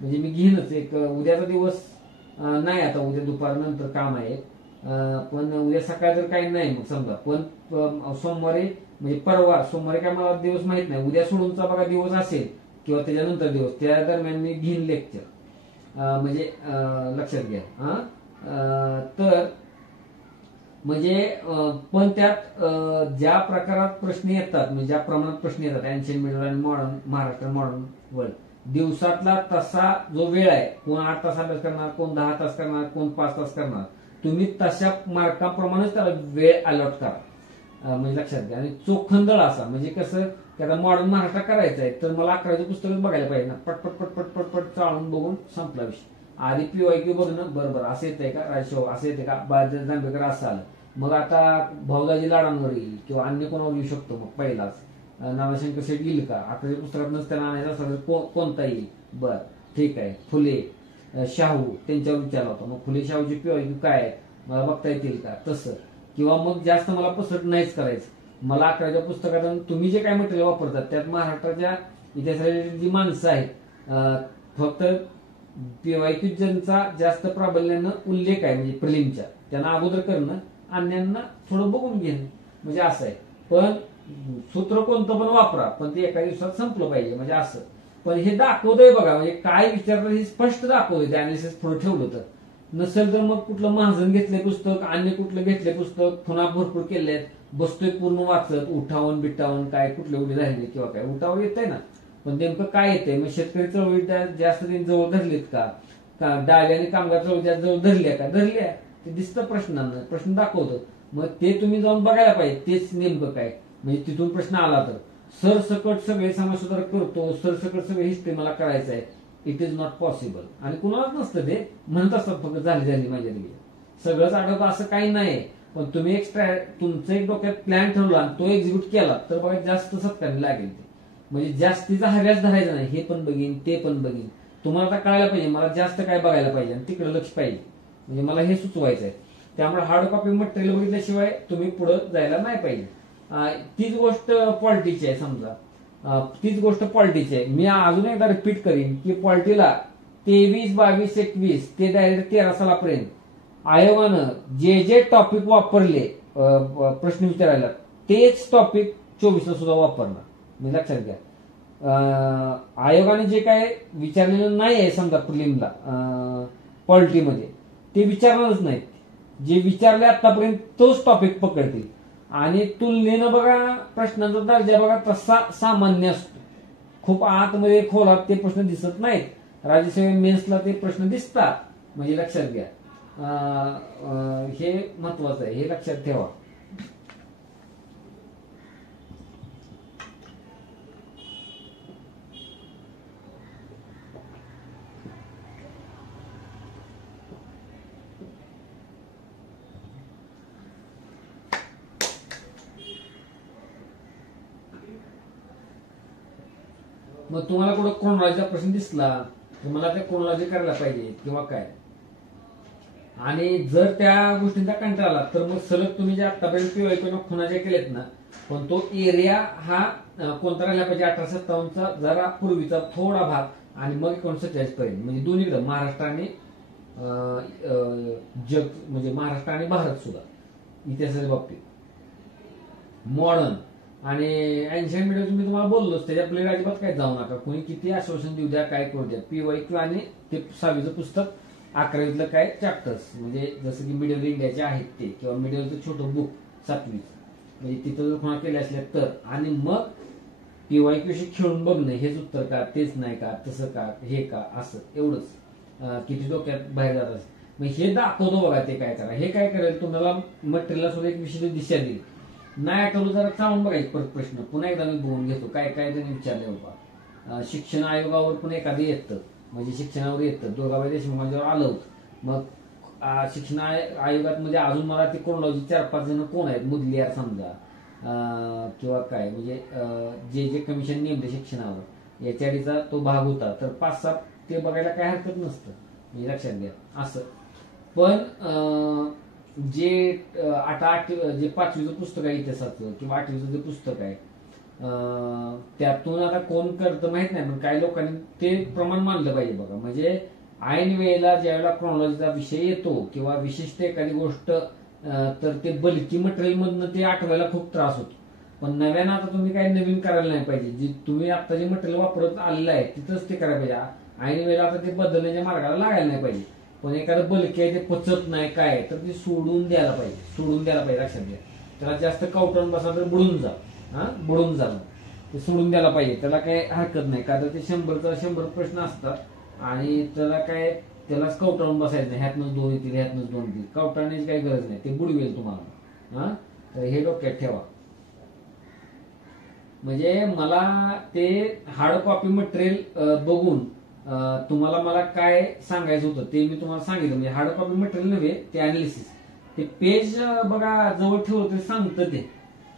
म्हणजे मी घेईनच. एक उद्याचा दिवस नाही, आता उद्या दुपारनंतर काम आहे, पण उद्या सकाळ जर काही नाही मग समजा, पण सोमवारी म्हणजे परवा सोमवारी काय मला दिवस माहित नाही, उद्या सोडूनचा बघा दिवस असेल किंवा त्याच्यानंतर दिवस, त्या दरम्यान मी घेईन लेक्चर. म्हणजे लक्षात घ्या. तर म्हणजे पण त्यात ज्या प्रकारात प्रश्न येतात, म्हणजे ज्या प्रमाणात प्रश्न येतात एन्शियंट मीडिया आणि मॉडर्न महाराष्ट्र मॉडर्न वर्ल्ड, दिवसातला तसा जो वेळ आहे, कोण 8 तास अभ्यास करणार, कोण 10 तास करणार, कोण 5 तास करणार, तुम्ही तशा मार्काप्रमाणेच त्याला वेळ अलॉट करा. म्हणजे लक्षात घ्या. आणि चोखंदळ असा, म्हणजे कसं की आता मॉडर्न महाराष्ट्र करायचं आहे तर मला 11चं पुस्तकच बघायला पाहिजे ना, पटपट पटपट पटपट चाळून बघून संपला विषय. आधी PYQ बघणं, बरोबर असं येतंय का, राजशेव असं येते का, बाळासाहेब जांभेकर असं आलं, मग आता भाऊदाजी लाडांवर येईल किंवा अन्य कोणावर येऊ शकतो, मग पहिलाच नानाशंकर शेठ येईल का, 11च्या पुस्तकात नसताना आणायचं असं कोणता येईल, बर ठीक आहे. फुले शाहू त्यांच्यावर विचारला होता, मग फुले शाहूचे PYQ काय आहेत मला बघता येतील का, तसं. किंवा मग जास्त मला पसरट नाहीच करायचं, मला 11च्या पुस्तकात तुम्ही जे काय मटेरियल वापरतात त्यात महाराष्ट्राच्या इतिहासाची जी माणसं आहेत, फक्त PYQ ज्यांचा जास्त प्राबल्यानं उल्लेख आहे म्हणजे प्रिलिमच्या, त्यांना अगोदर करणं, अन्यांना थोडं बघून घेणं, म्हणजे असं आहे. पण सूत्र कोणतं पण वापरा, पण ते एका दिवसात संपलं पाहिजे, म्हणजे असं. पण हे दाखवतंय बघा, म्हणजे काय विचारलं हे स्पष्ट दाखवतंय, ते अनालिसिस पुढे ठेवलं तर. नसेल तर मग कुठलं महाजन घेतले पुस्तक, अन्य कुठलं घेतले पुस्तक, खुणा भरपूर केले आहेत, बसतोय पूर्ण वाचत, उठावून बिटावून काय कुठले उडी राहिले किंवा काय उठावं येतंय ना, पण नेमकं काय येतंय, मग शेतकरी चळवळी जास्त दिन जवळ धरलीत का, डाळे आणि कामगार चळवळी जास्त जवळ धरल्या का, धरल्या, ते दिसतं प्रश्नांना, प्रश्न दाखवतं. मग ते तुम्ही जाऊन बघायला पाहिजे तेच नेमकं काय, म्हणजे तिथून प्रश्न आला तर सरसकट सगळे समाज सुधारक करतो, सरसकट सगळे हिस्ट्री मला करायचं आहे, इट इज नॉट पॉसिबल. आणि कुणालाच नसतं ते, म्हणत असतात फक्त झाली माझ्या दिली सगळंच आठवतं असं काही नाही. पण तुम्ही तुमचं एक डोक्यात प्लॅन ठरवला आणि तो एक्झिक्यूट केला तर बघा जास्त सत्कार्य लागेल ते. म्हणजे जास्तीचा हव्यास धरायचा नाही, हे पण बघीन ते पण बघीन. तुम्हाला आता कळायला पाहिजे मला जास्त काय बघायला पाहिजे आणि तिकडे लक्ष पाहिजे, म्हणजे मला हे सुचवायचं आहे. त्यामुळे हार्ड कॉपी मटेरियल बघितल्याशिवाय तुम्ही पुढे जायला नाही पाहिजे. तीच गोष्ट पॉलिटिक्स आहे, समजा तीच गोष्ट पॉलिटिक्स आहे. मी अजून एकदा रिपीट करीन की पॉलिटीला 23, 22, 21 ते डायरेक्ट 13 सालापर्यंत आयोगानं जे टॉपिक वापरले प्रश्न विचारायला, तेच टॉपिक 24ला सुद्धा वापरणार, म्हणजे लक्षात घ्या. आयोगाने जे काय विचारलेलं नाही आहे समजा प्रिलिमला पॉलिटीमध्ये, ते विचारणारच नाहीत. जे विचारले आतापर्यंत तोच टॉपिक पकडतील. आणि तुलनेनं बघा प्रश्नांचा दर्जा बघा तसा सामान्य असतो, खूप आतमध्ये खोलात ते प्रश्न दिसत नाहीत. राज्यसेवा मेन्सला ते प्रश्न दिसतात, म्हणजे लक्षात घ्या. हे महत्वाचं आहे, हे लक्षात ठेवा. मग तुम्हाला कुठं क्रोनॉलॉजीचा प्रश्न दिसला तर मला ते क्रोनॉलॉजी करायला पाहिजे किंवा काय. आणि जर त्या गोष्टींचा कंटाळा आला तर मग सलग तुम्ही जे आतापर्यंत PYQ खुणा जे केलेत ना, पण तो एरिया हा कोणता राहिला पाहिजे, 1857चा जरा पूर्वीचा थोडा भाग आणि मग 1947 पर्यंत, म्हणजे दोन्हीकडे महाराष्ट्र आणि जग, म्हणजे महाराष्ट्र आणि भारत सुद्धा इतिहासाच्या बाबतीत. मॉडर्न आणि एन्शियंट मीडिया मी तुम्हाला बोललोच, त्याच्या आपल्याला अजिबात काय जाऊ नका, कोणी किती आश्वासन देऊ द्या, काय करू द्या. PYQ आणि ते 6वीचं पुस्तक 11वीतलं काय चॅप्टर्स, म्हणजे जसं की मिडल इंडियाचे आहेत ते, किंवा मिडलचं छोटं बुक 7वीचं, म्हणजे तिथं जर कोणा केले असले तर. आणि मग PYQशी खेळून बघणं, हेच उत्तर का, तेच नाही का, तसं का, हे का, असं एवढंच किती डोक्यात बाहेर जात असं. मग हे दाखवतो बघा ते काय करा. हे काय करेल तुम्हाला मटेरियलला सुद्धा एक विशिष्ट दिशा देईल. नाही आठवलं जरा चालून बघायचं परत प्रश्न, पुन्हा एकदा मी बघून घेतो काय काय त्यांनी विचारले बाबा. शिक्षण आयोगावर पण एखादं येतं, म्हणजे शिक्षणावर येतं, दुर्गाबाई देशमुखांच्यावर आलं होतं. मग शिक्षण आयोगात म्हणजे अजून मला ते क्रोनॉलॉजी 4-5 जण कोण आहेत, मुदलियार समजा किंवा काय, म्हणजे जे कमिशन नेमले शिक्षणावर याच्या तो भाग होता, तर 5-7 ते बघायला काय हरकत नसतं, म्हणजे लक्षात घ्या असं. पण जे आता जे 5वीचं पुस्तक आहे इतिहासाचं किंवा 8वीचं जे पुस्तक आहे त्यातून आता कोण करतं माहित नाही, पण काही लोकांनी ते प्रमाण मानलं पाहिजे बघा. म्हणजे ऐन वेळेला ज्यावेळेला क्रोनॉलॉजीचा विषय येतो किंवा विशिष्ट एखादी गोष्ट तर ते बल्की मटेरियल मधनं ते आठवायला खूप त्रास होतो. पण नव्यानं आता तुम्ही काही नवीन करायला नाही पाहिजे. जे तुम्ही आता जे मटेरियल वापरत आलेलं आहे तिथंच ते करायला पाहिजे. ऐन वेळेला आता ते बदलण्याच्या मार्गाला लागायला नाही पाहिजे. पण एखादं बल्की आहे ते पचत नाही काय तर ते सोडून द्यायला पाहिजे, सोडून द्यायला पाहिजे. लक्षात घ्या, त्याला जास्त कवटून बसा तर बुडून जा, बुडून झालं ते सोडून द्यायला पाहिजे. त्याला काही हरकत नाही, कारण ते 100 प्रश्न असतात आणि त्याला काय त्यालाच कवटाळून बसायचं नाही. ह्यातनंच 2 येतील, ह्यातनंच 2 येतील. कवटाळण्याची काही गरज नाही, ते बुडवेल तुम्हाला. तर हे डोक्यात ठेवा. म्हणजे मला ते हार्ड कॉपी मटेरियल बघून तुम्हाला मला काय सांगायचं होतं ते मी तुम्हाला सांगितलं. म्हणजे हार्ड कॉपी मटेरियल नव्हे, ते अनालिसिस. ते पेज बघा जवळ ठेवलं ते सांगतं ते.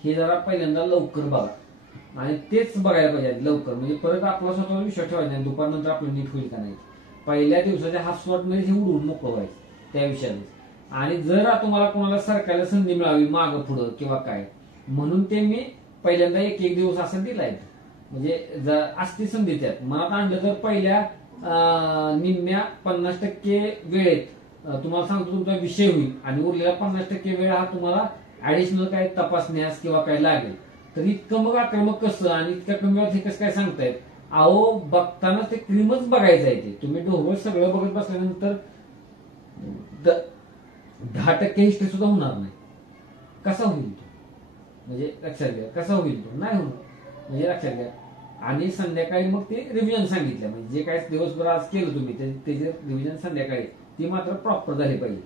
हे जरा पहिल्यांदा लवकर बघा आणि तेच बघायला पाहिजे लवकर. म्हणजे परत आपला स्वतःवर विश्वास ठेवायचा नाही दुपारनंतर आपलं नीट होईल का नाही. पहिल्या दिवसाच्या हाफ स्लॉट मध्ये हे उडवून मोकळं व्हायचं त्या विषयाने. आणि जर तुम्हाला कोणाला सरकायला संधी मिळावी मागं पुढं किंवा काय म्हणून ते मी पहिल्यांदा एक दिवस असं दिलाय. म्हणजे असती संधी त्यात मनात आणलं तर पहिल्या निम्म्या 50% वेळेत तुम्हाला सांगतो तुमचा विषय होईल आणि उरलेला 50% वेळ हा तुम्हाला ऍडिशनल काय तपासण्यास किंवा काय लागेल. तर इतकं मग आक्रमक कसं आणि इतक्या कमी वेळात हे कसं काय सांगतायत. अहो बघताना ते क्रीमच बघायचं आहे. ते तुम्ही ढोबळ सगळं बघत बसल्यानंतर 10% हिस्ट्री सुद्धा होणार नाही. कसा होईल तो, म्हणजे लक्षात घ्या कसा होईल तो, नाही होणार. म्हणजे लक्षात घ्या. आणि संध्याकाळी मग ते रिव्हिजन सांगितलं. म्हणजे जे काय दिवसभर आज केलं तुम्ही त्याचे रिव्हिजन संध्याकाळी ती मात्र प्रॉपर झाली पाहिजे.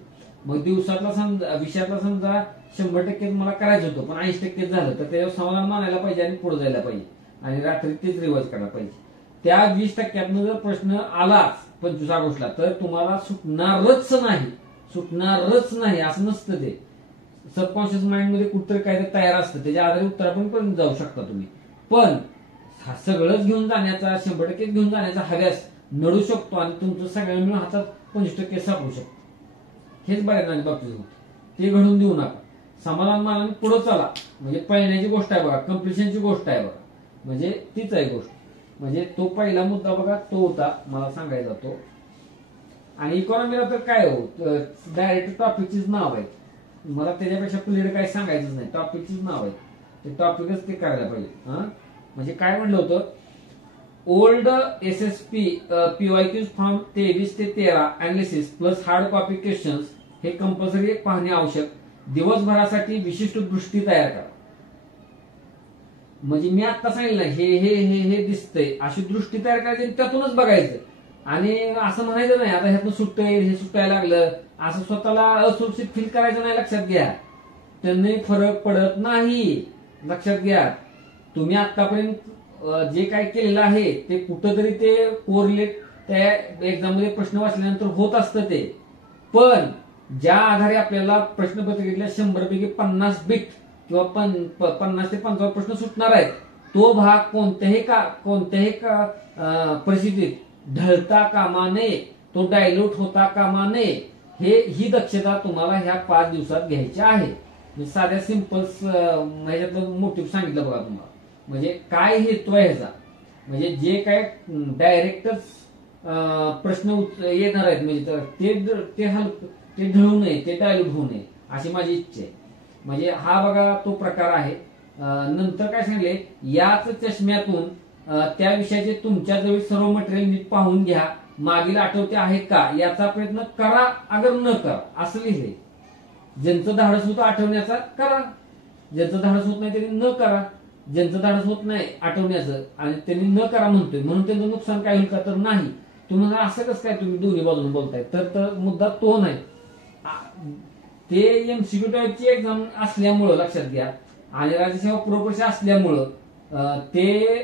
मग दिवसातला समजा विषयातला समजा 100% मला करायचं होतं पण 80% झालं तर त्याच्यावर समाधान मानायला पाहिजे आणि पुढे जायला पाहिजे आणि रात्री तेच रिवाइज करायला पाहिजे. त्या 20% जर प्रश्न आलाच 25 ऑगस्टला तर तुम्हाला सुटणारच नाही, सुटणारच नाही असं नसतं. ते सबकॉन्शियस माइंड मध्ये कुठतरी काहीतरी तयार असतं, त्याच्या आधारे उत्तरापर्यंत जाऊ शकता तुम्ही. पण सगळंच घेऊन जाण्याचा 100% घेऊन जाण्याचा हव्यास नडू शकतो आणि तुमचं सगळ्यांना मिळून हातात 25% सापडू शकतो. हेच बऱ्याच बाबतीत होतं. ते घडून देऊ नका. समाधान मानाने पुढे चला. म्हणजे पळण्याची गोष्ट आहे बघा, कम्प्लिशनची गोष्ट आहे बघा. म्हणजे तीच आहे गोष्ट. म्हणजे तो पहिला मुद्दा बघा तो होता मला सांगायचा तो. आणि इकॉनॉमीला तर काय हो डायरेक्ट टॉपिकचीच नाव आहे. मला त्याच्यापेक्षा पुढे काही सांगायचंच नाही, टॉपिकचीच नाव आहे. ते टॉपिकच ते करायला पाहिजे. म्हणजे काय म्हणलं होतं, ओल्ड SSP PYQs फ्रॉम 23 ते 13 analysis plus hard copy questions हे कंपल्सरी पाहणे आवश्यक. दिवसभरासाठी विशिष्ट दृष्टी तयार करा. म्हणजे मी आता सांगितलं हे हे हे हे दिसतंय अशी दृष्टी तयार करायची त्यातूनच बघायचं. आणि असं म्हणायचं नाही आता ह्यातनं सुटतंय हे सुटायला लागलं असं स्वतःला असुरक्षित फील करायचं नाही. लक्षात घ्या, त्यांनी फरक पडत नाही. लक्षात घ्या, तुम्ही आतापर्यंत जे काय केलेलं आहे ते कुठंतरी ते कोरिलेट त्या एक्झाम मध्ये प्रश्न वाचल्यानंतर होत असतं ते. पण ज्या आधारे आपल्याला प्रश्नपत्रिकेतल्या 100 पैकी 50 बिट किंवा 50 ते 55 प्रश्न सुटणार आहेत तो भाग कोणत्याही परिस्थितीत ढळता कामा नये, तो डायल्यूट होता कामा नये. ही दक्षता तुम्हाला ह्या 5 दिवसात घ्यायची आहे. साध्या सिंपल ह्याच्यातलं मोटिव्ह सांगितलं बघा तुम्हाला. म्हणजे काय हेतू आहे ह्याचा, म्हणजे जे काय डायरेक्टच प्रश्न येणार आहेत म्हणजे ते ढळू नये, ते डायल्यूट होऊ नये अशी माझी इच्छा आहे. म्हणजे हा बघा तो प्रकार आहे. नंतर काय सांगितले, याच चष्म्यातून त्या विषयाचे तुमच्याजवळ सर्व मटेरियल नीट पाहून घ्या. मागील आठवते आहे का याचा प्रयत्न करा अगर न करा असं लिहिले. ज्यांचं धाडस होतं आठवण्याचा करा, ज्यांचं धाडस होत नाही त्यांनी न करा. ज्यांचं धाडस होत नाही आठवण्याचं आणि त्यांनी न करा म्हणतोय म्हणून त्यांचं नुकसान काय होईल का तर नाही. तुम्हाला असं कसं काय तुम्ही दोन्ही बाजून बोलताय तर मुद्दा तो नाही. ते MCQ टाईपची एक्झाम असल्यामुळं लक्षात घ्या आणि राज्यसेवा पूर्वपरीक्षा असल्यामुळं ते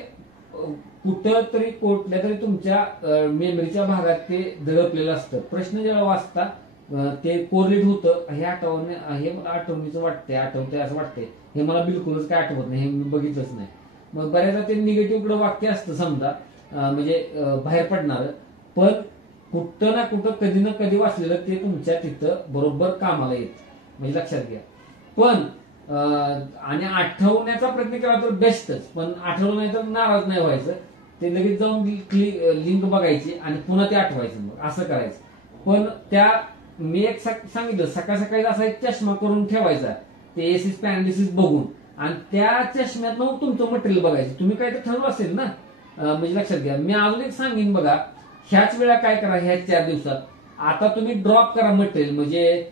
कुठं तरी कुठल्या तरी तुमच्या मेमरीच्या भागात ते दडपलेलं असतं. प्रश्न जेव्हा वाचता ते कोरिलेट होतं. हे हे मला आठवणीचं वाटतंय, आठवतंय असं वाटतंय. हे मला बिलकुलच काय आठवत नाही, हे मी बघितलंच नाही. मग बऱ्याचदा ते निगेटिव्ह वाक्य असतं समजा म्हणजे बाहेर पडणार. पण कुठं ना कुठं कधी ना कधी वाचलेलं ते तुमच्या तिथं बरोबर कामाला येत. म्हणजे लक्षात घ्या. पण आणि आठवण्याचा प्रयत्न केला तर बेस्टच, पण आठवलं नाही तर नाराज नाही व्हायचं. ते लगेच जाऊन लिंक बघायची आणि पुन्हा ते आठवायचं, मग असं करायचं. पण त्या मी एक सांगितलं, सकाळ सकाळी असा एक चष्मा करून ठेवायचा ते एसिस पॅरालिसिस बघून, आणि त्या चष्म्यात मग तुमचं मटेरियल बघायचं. तुम्ही काय तर ठरवलं असेल ना, म्हणजे लक्षात घ्या. मी अजून एक सांगेन बघा, ह्याच वेळा काय करा, ह्या 4 दिवसात आता तुम्ही ड्रॉप करा मटेरियल. म्हणजे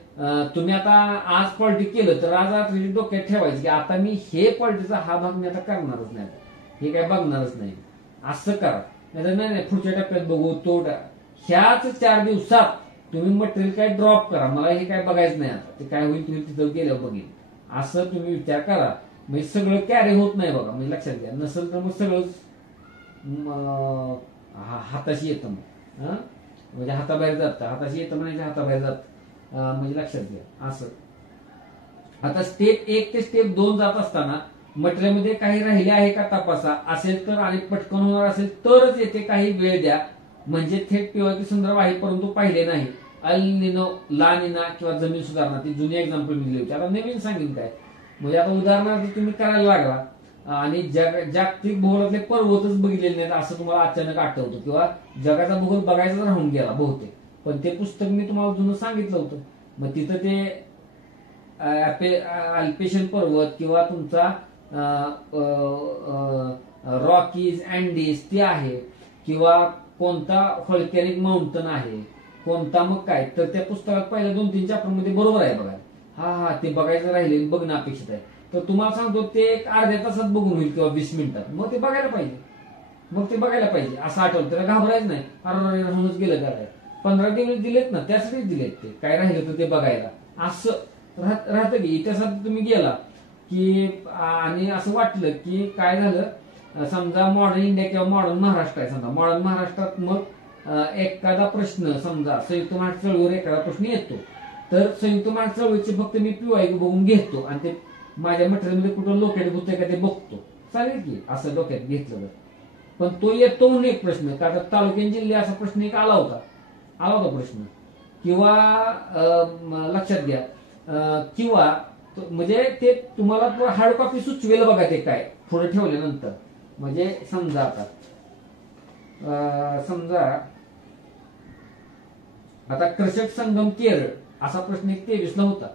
तुम्ही आता आज पॉलिटी केलं तर आज रात्री डोक्यात ठेवायचं की आता मी हे पॉलिटीचा हा भाग मी आता करणारच नाही, हे काय बघणारच नाही, असं करा. नाही पुढच्या टप्प्यात बघू तो. ह्याच 4 दिवसात तुम्ही मटेरियल काय ड्रॉप करा, मला हे काय बघायचं नाही आता, ते काय होईल तुम्ही तिथं गेल्यावर बघेल, असं तुम्ही विचार करा. म्हणजे सगळं कॅरी होत नाही बघा, म्हणजे लक्षात घ्या. नसेल तर मग सगळंच हाताशी येतं, मग म्हणजे हाताबाहेर जातं, हाताशी येतं म्हणजे हाताबाहेर जात, म्हणजे लक्षात घ्या असं. आता स्टेप 1 ते स्टेप 2 जात असताना मटेरियलमध्ये काही राहिले आहे का तपासा, असेल तर आणि पटकन होणार असेल तरच येथे काही वेळ द्या. म्हणजे थेट पीओके संदर्भ आहे परंतु पाहिले नाही. अल निनो, ला निना किंवा जमीन सुधारणा, ती जुनी एक्झाम्पल मी दिली होती. आता नवीन सांगेन काय, म्हणजे आता उदाहरणार्थ तुम्ही करायला लागला आणि जागतिक भूगोलातले पर्वतच बघितलेले नाहीत असं तुम्हाला अचानक आठवतं, किंवा जगाचा भूगोल बघायचा राहून गेला बहुतेक, पण ते पुस्तक मी तुम्हाला जुनं सांगितलं होतं. मग तिथं ते अल्पेशियन पर्वत किंवा तुमचा रॉकीज, अँडीज ते आहे, किंवा कोणता व्हॉल्कॅनिक माउंटन आहे, कोणता मग काय, तर त्या पुस्तकात पहिल्या 2-3 चॅप्टर मध्ये बरोबर आहे बघा. हा ते बघायचं राहिले, बघणं अपेक्षित आहे. तर तुम्हाला सांगतो ते एक अर्ध्या तासात बघून होईल किंवा 20 मिनिटात, मग ते बघायला पाहिजे. असं आठवलं त्याला घाबरायचं नाही, अरे राहूनच गेलं काय. 15 दिवस दिलेत ना, त्यासाठीच दिलेत ते, काय राहिलं तर ते बघायला. असं राहतं की इतिहासात तुम्ही गेला की आणि असं वाटलं की काय झालं, समजा मॉडर्न इंडिया किंवा मॉडर्न महाराष्ट्र आहे, समजा मॉडर्न महाराष्ट्रात मग एखादा प्रश्न, समजा संयुक्त महाराष्ट्र चळवळीवर एखादा प्रश्न येतो, तर संयुक्त महाराष्ट्र चळवळीचे फक्त मी पीवाय बघून घेतो आणि ते माझ्या मटेरियलमध्ये कुठं लोकेट होतंय का ते बघतो, चालेल की असं डोक्यात घेतलं तर. पण तो येतो म्हणून एक प्रश्न, का तर तालुक्यात जिल्हे असा प्रश्न एक आला होता प्रश्न, किंवा लक्षात घ्या, किंवा म्हणजे ते तुम्हाला हार्ड कॉपी सुचवेल बघा ते काय थोडं ठेवल्यानंतर. म्हणजे समजा आता कृषक संगम केरळ असा प्रश्न 23 होता.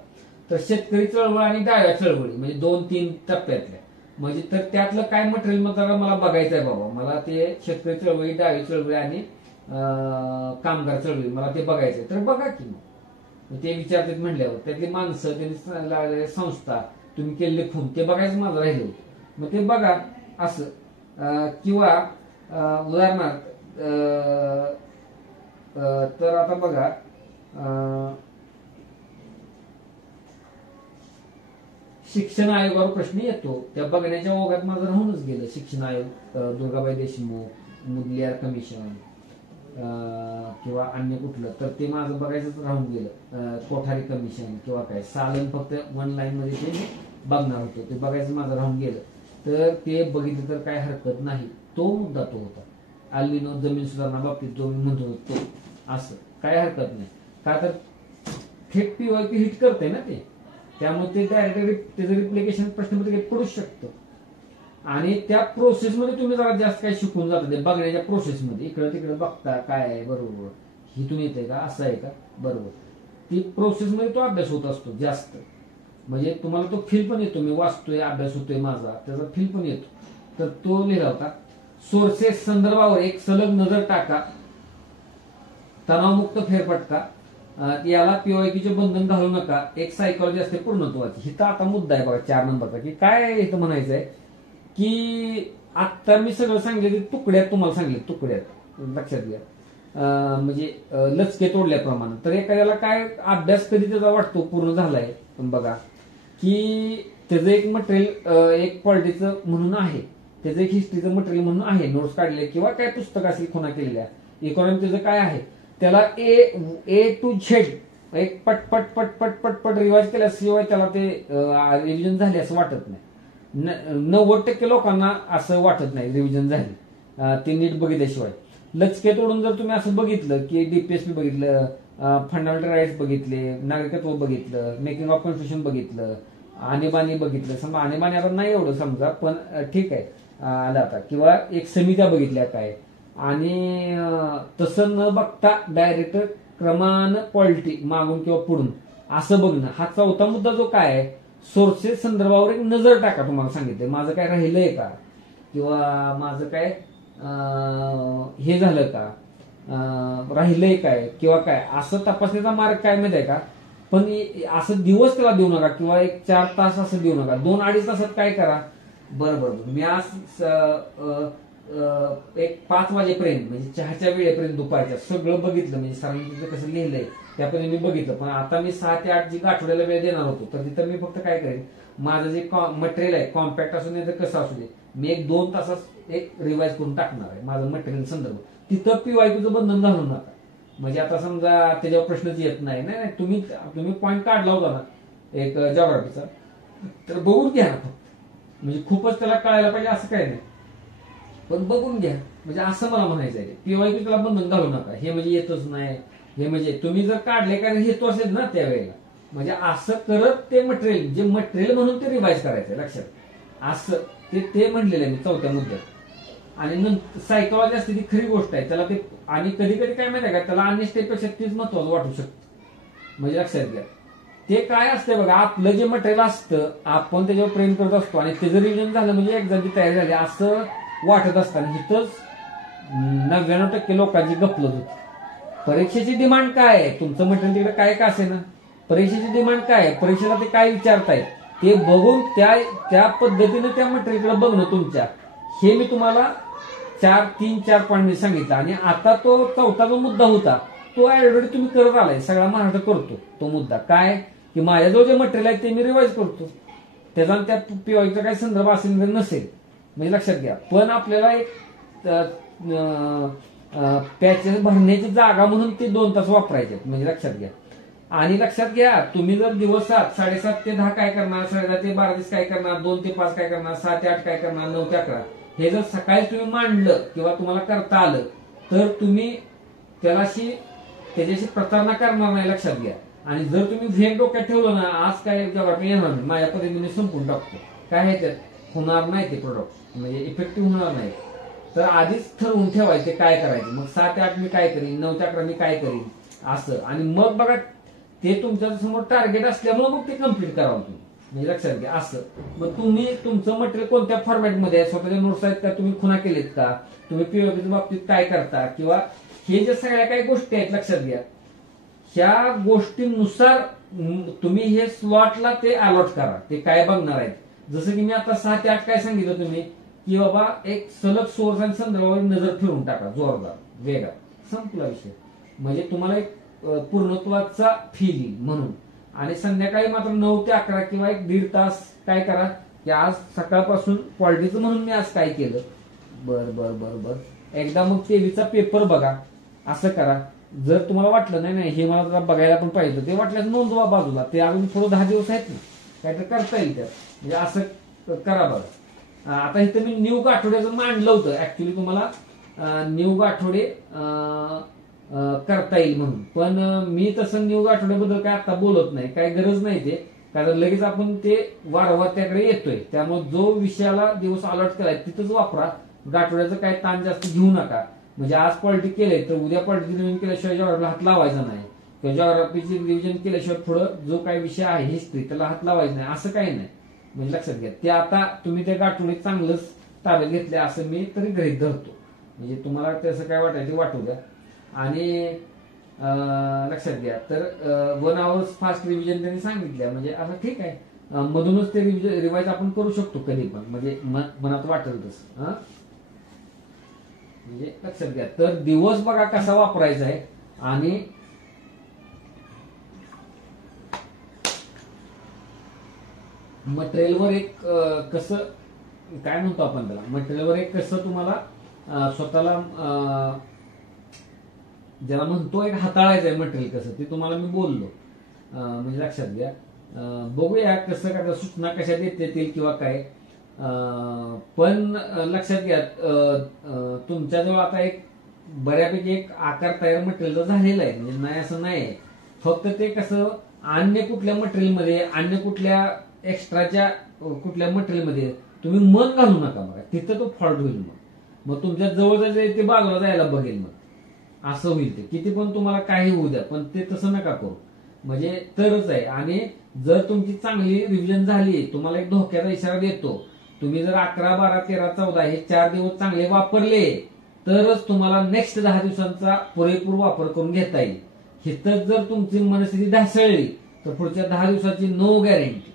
तर शेतकरी चळवळ आणि डाव्या चळवळी म्हणजे 2-3 टप्प्यातल्या, म्हणजे तर त्यातलं काय मटेरियल मला बघायचं आहे बाबा, मला ते शेतकरी चळवळी, डावी चळवळी आणि कामगार चळवळी मला ते बघायचंय. तर बघा की मग ते विचारतात म्हणल्यावर त्यातली माणसं, त्यांनी संस्था, तुम्ही केलेले फोन ते बघायचं माझं राहिलं, मग ते बघा असं. किंवा उदाहरणार्थ तर आता बघा, शिक्षण आयोगावर प्रश्न येतो, त्या बघण्याच्या ओघात माझं राहूनच गेलं. शिक्षण आयोग, दुर्गाबाई देशमुख, मुदलियार कमिशन किंवा अन्य कुठलं, तर ते माझं बघायचंच राहून गेलं. कोठारी कमिशन किंवा काय सालन फक्त 1 लाईन मध्ये ते बघणार होतो, ते बघायचं माझं राहून गेलं. तर ते बघितलं तर काय हरकत नाही, तो मुद्दा तो होता. अल्निनो, जमीन सुधारणा बाबतीत जो मी म्हणतो तो, असं काय हरकत नाही, का तर थेट पीवायपी हिट करते ना ते, त्यामुळे ते डायरेक्ट त्याचं रिप्लिकेशन प्रश्नपत्रिकेत पडूच शकतं. आणि त्या प्रोसेसमध्ये तुम्ही जरा जास्त काय शिकून जाता, ते बघण्याच्या प्रोसेसमध्ये इकडे तिकडे बघता काय आहे, बरोबर हिथून येते का, असं आहे का, बरोबर ती प्रोसेसमध्ये तो अभ्यास होत असतो जास्त. म्हणजे तुम्हाला तो फील पण येतो, मी वाचतोय, अभ्यास होतोय माझा, त्याचा फील पण येतो. तर तो लिहिला होता. सोर्सेस, संदर्भावर एक सलग नजर टाका, तणावमुक्त फेरफटका, याला पीओआयक्यूचे बंधन घालू नका, एक सायकॉलॉजी असते पूर्णत्वाची. हिथं आता मुद्दा आहे बघा 4 नंबरचा, की काय इथं म्हणायचंय की आता मी सगळं सांगितलं तुकड्यात, तुम्हाला सांगितलं तुकड्यात, लक्षात घ्या. म्हणजे लचके तोडल्याप्रमाणे. तर एखाद्याला काय अभ्यास कधी त्याचा वाटतो पूर्ण झालाय, पण बघा की त्याचं एक मटेरियल, एक पॉलिटिक्सचं म्हणून आहे, त्याचं एक हिस्ट्रीचं मटेरियल म्हणून आहे, नोट्स काढले किंवा काय पुस्तक असेल खुणा केलेल्या, इकॉनॉमी त्याचं काय आहे, त्याला ए टू झेड एक पटपट पटपट पटपट रिवाइज केल्याशिवाय त्याला ते रिव्हिजन झाले असं वाटत नाही. 90% लोकांना असं वाटत नाही रिव्हिजन झाली, ते नीट बघितल्याशिवाय. लचके तोडून जर तुम्ही असं बघितलं की डीपीएसपी बघितलं, फंडामेंटल राईट्स बघितले, नागरिकत्व बघितलं, मेकिंग ऑफ कॉन्स्टिट्यूशन बघितलं, आणीबाणी बघितलं. समजा आणीबाणी आता नाही एवढं समजा, पण ठीक आहे आलं आता. किंवा एक समित्या बघितल्या काय, आणि तसं न बघता डायरेक्ट क्रमान क्वालिटी मागून किंवा पुढून असं बघणं. हा चौथा मुद्दा जो काय आहे, सोर्सेस संदर्भावर एक नजर टाका. तुम्हाला सांगितलं माझं काय राहिलंय का, किंवा माझं काय हे झालं का, राहिलंय काय किंवा काय, असं तपासण्याचा मार्ग काय माहिती आहे का. पण असं दिवस त्याला देऊ नका, किंवा एक 4 तास असं देऊ नका. 2-2.5 तासात काय करा, बरोबर मी आज एक 5 वाजेपर्यंत म्हणजे चहाच्या वेळेपर्यंत दुपारच्या सगळं बघितलं. म्हणजे सरांनी तिथं कसं लिहिलंय त्यापर्यंत मी बघितलं. पण आता मी 6 ते 8 जी आठवड्याला वेळ देणार होतो, तर तिथं मी फक्त काय करेन, माझं जे मटेरियल आहे कॉम्पॅक्ट असू दे तर कसं असू दे, मी एक 2 तासात एक रिवाइज करून टाकणार आहे माझं मटेरियल संदर्भ. तिथं पीवायक्यूचं बंधन घालू नका. म्हणजे आता समजा त्याच्यावर प्रश्नच येत नाही, नाही तुम्ही पॉईंट काढला होता ना एक जॉग्राफीचा, तर बघून घ्या म्हणजे खूपच त्याला कळायला पाहिजे असं काही नाही, पण बघून घ्या. म्हणजे असं मला म्हणायचं आहे, पीवायक्यू त्याला बंधन घालू नका. हे म्हणजे येतच नाही, हे म्हणजे तुम्ही जर काढले कारण हेतू असेल ना त्यावेळेला, म्हणजे असं करत ते मटेरियल जे मटेरियल म्हणून ते रिवाइज करायचं लक्षात. असं ते म्हणलेलं आहे मी चौथ्या मुद्द्यात. आणि नंतर सायकोलॉजी असते ती खरी गोष्ट आहे त्याला ते, आणि कधी कधी काय माहिती आहे का, त्याला अन्य स्टेपपेक्षा तीच महत्वाचं वाटू शकतं. म्हणजे लक्षात घ्या ते काय असतं बघा, आपलं जे मटेरियल असतं आपण त्याच्यावर प्रेम करत असतो, आणि त्याचं रिव्हिजन झालं म्हणजे एक्झामची तयारी झाली असं वाटत असताना हिथंच 99% लोकांची गफलत होती. परीक्षेची डिमांड काय आहे, तुमचं मटेरियल तिकडे काय का असे ना, परीक्षेची डिमांड काय आहे, परीक्षेला ते काय विचारतायत ते बघून त्या पद्धतीने त्या मटेरियलकडे बघणं तुमच्या. हे मी तुम्हाला 3-4 पॉईंट मी सांगितलं. आणि आता तो चौथा जो मुद्दा होता तो ऑलरेडी तुम्ही करत आलाय, सगळा महाराष्ट्र करतो तो मुद्दा. काय की माझ्याजवळ जे मटेरियल आहे ते मी रिवाइज करतो, त्याचा त्या पीवायचा काही संदर्भ असेल तर नसेल, म्हणजे लक्षात घ्या. पण आपल्याला एक पॅचेस भरण्याची जागा म्हणून ते 2 तास वापरायचे, म्हणजे लक्षात घ्या. आणि लक्षात घ्या तुम्ही जर दिवस 7:30 ते 10 काय करणार, 10:30 ते 12 काय करणार, 2 ते 5 काय करणार, 6 ते 8 काय करणार, 9 ते 11, हे जर सकाळी तुम्ही मांडलं किंवा तुम्हाला करता आलं तर तुम्ही त्याच्याशी प्रतारणा करणार नाही, लक्षात घ्या. आणि जर तुम्ही भेग डोक्यात ठेवलं ना, आज काय जॉग्राफी येणार नाही माझ्या पद्धतीने संपून टाकतो, काय आहे त्यात होणार नाही, ते प्रोडक्ट म्हणजे इफेक्टिव्ह होणार नाही. तर आधीच ठरवून ठेवायचे काय करायचे, मग 6 ते 8 मी काय करीन, 9 ते 11 मी काय करीन असं. आणि मग बघा ते तुमच्या समोर टार्गेट असल्यामुळे मग ते कम्प्लीट करावं तुम्ही, म्हणजे लक्षात घ्या असं. मग तुम्ही तुमचं मटेरियल कोणत्या फॉर्मॅटमध्ये आहे, स्वतःच्या नोट्स आहेत का, तुम्ही खुणा केलेत का, तुम्ही पीओपीच्या बाबतीत काय करता, किंवा हे जे सगळ्या काही गोष्टी आहेत लक्षात घ्या, ह्या गोष्टींनुसार तुम्ही हे स्लॉटला ते अलॉट करा, ते काय बघणार आहेत. जसं की मी आता 6 ते 8 काय सांगितलं तुम्ही, की बाबा एक सलग सोर्स आणि संदर्भावर नजर फिरून टाका जोरदार वेगा, संपला विषय. म्हणजे तुम्हाला एक पूर्णत्वाचा फील येईल म्हणून. आणि संध्याकाळी मात्र 9 ते 11 किंवा एक 1.5 तास काय करा, की आज सकाळपासून पॉलिटिक्स म्हणून मी आज काय केलं, बर बर बर बर एकदा मग तेवीचा पेपर बघा, असं करा. जर तुम्हाला वाटलं नाही हे मला जरा बघायला पण पाहिजे, ते वाटल्यास नोंदवा बाजूला, ते अजून थोडं 10 दिवस आहेत ना, काहीतरी करता येईल त्यात, म्हणजे असं करा बघा. आता इथं मी न्यू आठवड्याचं मांडलं होतं ऍक्च्युली तुम्हाला न्यू आठवडे करता येईल म्हणून, पण मी तसं न्यू आठवड्याबद्दल काय आता बोलत नाही, काय गरज नाही ते, कारण लगेच आपण ते वारंवार त्याकडे येतोय. त्यामुळे जो विषयाला दिवस अलॉट केलाय तिथंच वापरा, आठवड्याचं काय ताण जास्त घेऊ नका. म्हणजे आज पॉलिटिक्स केलंय तर उद्या पॉलिटिक्स रिव्हिजन केल्याशिवाय जॉग्राफीला हात लावायचा नाही, किंवा जॉग्राफीची रिव्हिजन केल्याशिवाय पुढं जो काही विषय आहे हिस्ट्री त्याला हात लावायचा नाही, असं काही नाही. म्हणजे लक्षात घ्या ते आता तुम्ही त्या आठवड्यात चांगलंच ताब्यात घेतले असं मी तरी गृहीत धरतो. म्हणजे तुम्हाला त्याचं काय वाटायचं वाटू द्या. आणि लक्षात घ्या तर 1 hours फास्ट रिव्हिजन त्यांनी सांगितलं, म्हणजे असं ठीक आहे, मधूनच ते रिवाइज आपण करू शकतो कधी पण, म्हणजे मनात वाटेल तसं. म्हणजे लक्षात घ्या तर दिवस बघा कसा वापरायचा आहे. आणि मटेरियलवर एक कसं काय म्हणतो आपण त्याला, मटेरियलवर एक कसं तुम्हाला स्वतःला ज्याला म्हणतो एक हाताळायचं आहे मटेरियल कसं, ते तुम्हाला मी बोललो. म्हणजे लक्षात घ्या, बघूया कसं काय सूचना कशात येतील किंवा काय. पण लक्षात घ्या तुमच्याजवळ आता एक बऱ्यापैकी एक आकार तयार मटेरियल झालेला आहे, म्हणजे नाही असं नाही. फक्त ते कसं अन्य कुठल्या मटेरियलमध्ये, अन्य कुठल्या एक्स्ट्राच्या कुठल्या मटेरियलमध्ये तुम्ही मन घालू नका बघा, तिथं तो फॉल्ट होईल. मग तुमच्या जवळ ते बाजूला जायला बघेल, मग असं होईल. ते किती पण तुम्हाला काही होऊ द्या, पण ते तसं नका करू, म्हणजे तरच आहे. आणि जर तुमची चांगली रिव्हिजन झाली, तुम्हाला एक धोक्याचा इशारा देतो, तुम्ही जर 11, 12, 13, 14 हे 4 दिवस चांगले वापरले तरच तुम्हाला नेक्स्ट 10 दिवसांचा पुरेपूर वापर करून घेता येईल. हिथं जर तुमची मनस्थिती ढासळली तर पुढच्या 10 दिवसाची नो गॅरंटी.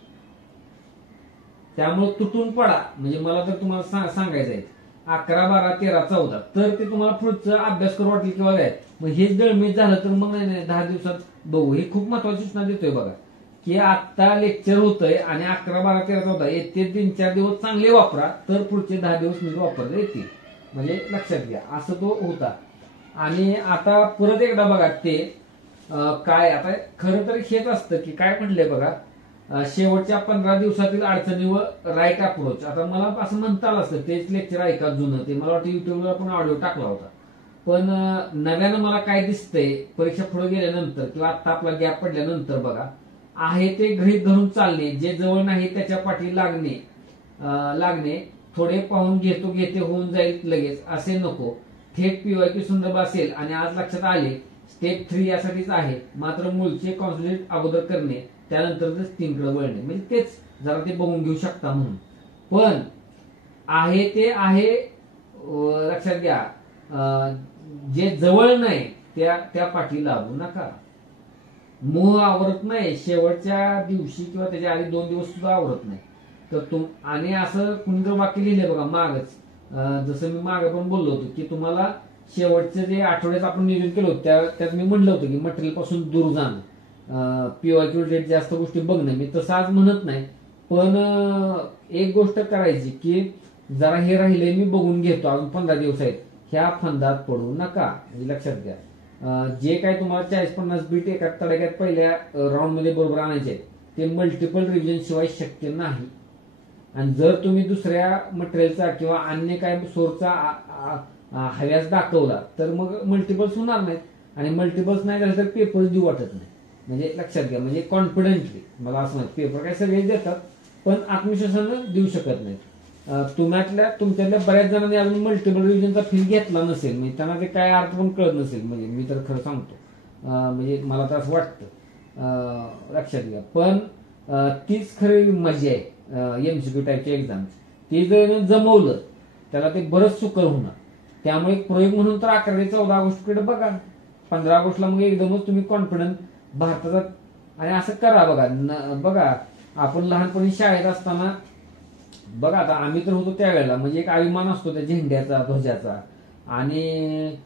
त्यामुळे तुटून पडा, म्हणजे मला तर तुम्हाला सांगायचं आहे 11, 12, 13, 14 तर ते तुम्हाला पुढचा अभ्यास करू वाटेल किंवा काय. मग हेच दळमीत झालं तर मग नाही 10 दिवसात बघू. ही खूप महत्वाची सूचना देतोय बघा, की आता लेक्चर होतंय आणि 11, 12, 13, 14 येते 3-4 दिवस चांगले वापरा, तर पुढचे 10 दिवस म्हणजे वापरता येतील. म्हणजे लक्षात घ्या, असं तो होता. आणि आता परत एकदा बघा ते काय, आता खरं तर हेच असतं की काय म्हटलंय बघा, शेवटच्या 15 दिवसातील अडचणी व राईट अप्रोच. आता मला असं म्हणता आलं असतं, तेच लेक्चर ऐका जुनं, ते मला वाटतं युट्यूबला पण ऑडिओ टाकला होता. पण नव्यानं मला काय दिसतंय परीक्षा पुढे गेल्यानंतर किंवा आता आपला गॅप पडल्यानंतर बघा, आहे ते गृहीत धरून चालणे, जे जवळ नाही त्याच्या पाठी लागणे, थोडे पाहून घेते होऊन जाईल लगेच असे नको. थेट पीवायक्यू संदर्भ असेल आणि आज लक्षात आले स्टेप 3 यासाठीच आहे, मात्र मूळचे कॉन्सन्ट्रेट अगोदर करणे, त्यानंतर 3 कडे वळणे, म्हणजे तेच जरा ते बघून घेऊ शकता म्हणून. पण आहे ते आहे, लक्षात घ्या, जे जवळ नाही त्या पाठी लागू नका. मोह आवरत नाही शेवटच्या दिवशी किंवा त्याच्या आधी 2 दिवस सुद्धा आवरत नाही. तर आणि असं कुणी जर वाक्य लिहिले बघा मागच, जसं मी मागे पण बोललो होतो की तुम्हाला शेवटचे जे आठवड्यात आपण नियोजन केलं होतं त्यात मी म्हणलं होतं की मटेरियल पासून दूर जाणं, पीवायक्यू रिलेटेड जास्त गोष्टी बघणं. मी तसं आज म्हणत नाही, पण एक गोष्ट करायची की जरा हे राहिले मी बघून घेतो, अजून 15 दिवस आहेत, ह्या फंदात पडू नका. म्हणजे लक्षात घ्या, जे काय तुम्हाला 40-50 बीट एका तडाख्यात पहिल्या राऊंड मध्ये बरोबर आणायचे ते मल्टिपल रिव्हिजन शिवाय शक्य नाही. आणि जर तुम्ही दुसऱ्या मटेरियलचा किंवा अन्य काय सोर्सचा हव्यास दाखवला तर मग मल्टिपल्स होणार नाहीत, आणि मल्टिपल्स नाही झाले तर पेपर देऊ वाटत नाही. म्हणजे लक्षात घ्या, म्हणजे कॉन्फिडेंटली मला असं म्हणत, पेपर काय सगळे देतात पण आत्मविश्वासानं देऊ शकत नाहीत. तुमच्यातल्या बऱ्याच जणांनी अजून मल्टिपल रिव्हिजनचा फील घेतला नसेल, म्हणजे त्यांना ते काय अर्थ पण कळत नसेल. म्हणजे मी तर खरं सांगतो, म्हणजे मला तर असं वाटतं, लक्षात घ्या. पण तीच खरी मजा आहे एमसीक्यू टाईपच्या एक्झाम. ते जर जमवलं त्याला ते बरंच सुकर होणार. त्यामुळे प्रयोग म्हणून तर 11-14 ऑगस्टकडे बघा, 15 ऑगस्टला मग एकदमच तुम्ही कॉन्फिडंट भारताचा. आणि असं करा बघा आपण लहानपणी शाळेत असताना बघा, आता आम्ही तर होतो त्यावेळेला, म्हणजे एक अभिमान असतो त्या झेंड्याचा, ध्वजाचा. आणि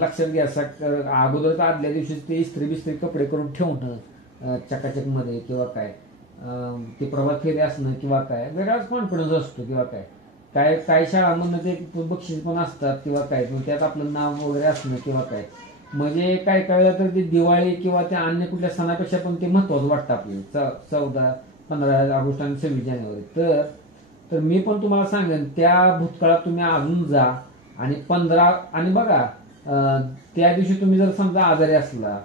लक्षात घ्या, अगोदर आदल्या दिवशी ते इस्त्री बिस्त्री कपडे करून ठेवणं चकाचक मध्ये किंवा काय, ते प्रभात फेरी असणं किंवा काय, वेगळाच कॉन्फिडन्स असतो किंवा काय काय शाळांमधनं ते बक्षीस पण असतात किंवा काय, त्यात आपलं नाव वगैरे असणं किंवा काय. म्हणजे काय तर ते दिवाळी किंवा त्या अन्य कुठल्या सणापेक्षा पण ते महत्वाचं वाटतं आपल्याला, 14, 15 ऑगस्ट आणि 26 जानेवारी. तर मी पण तुम्हाला सांगेन त्या भूतकाळात तुम्ही अजून जा. आणि 15 आणि बघा, त्या दिवशी तुम्ही जर समजा आजारी असला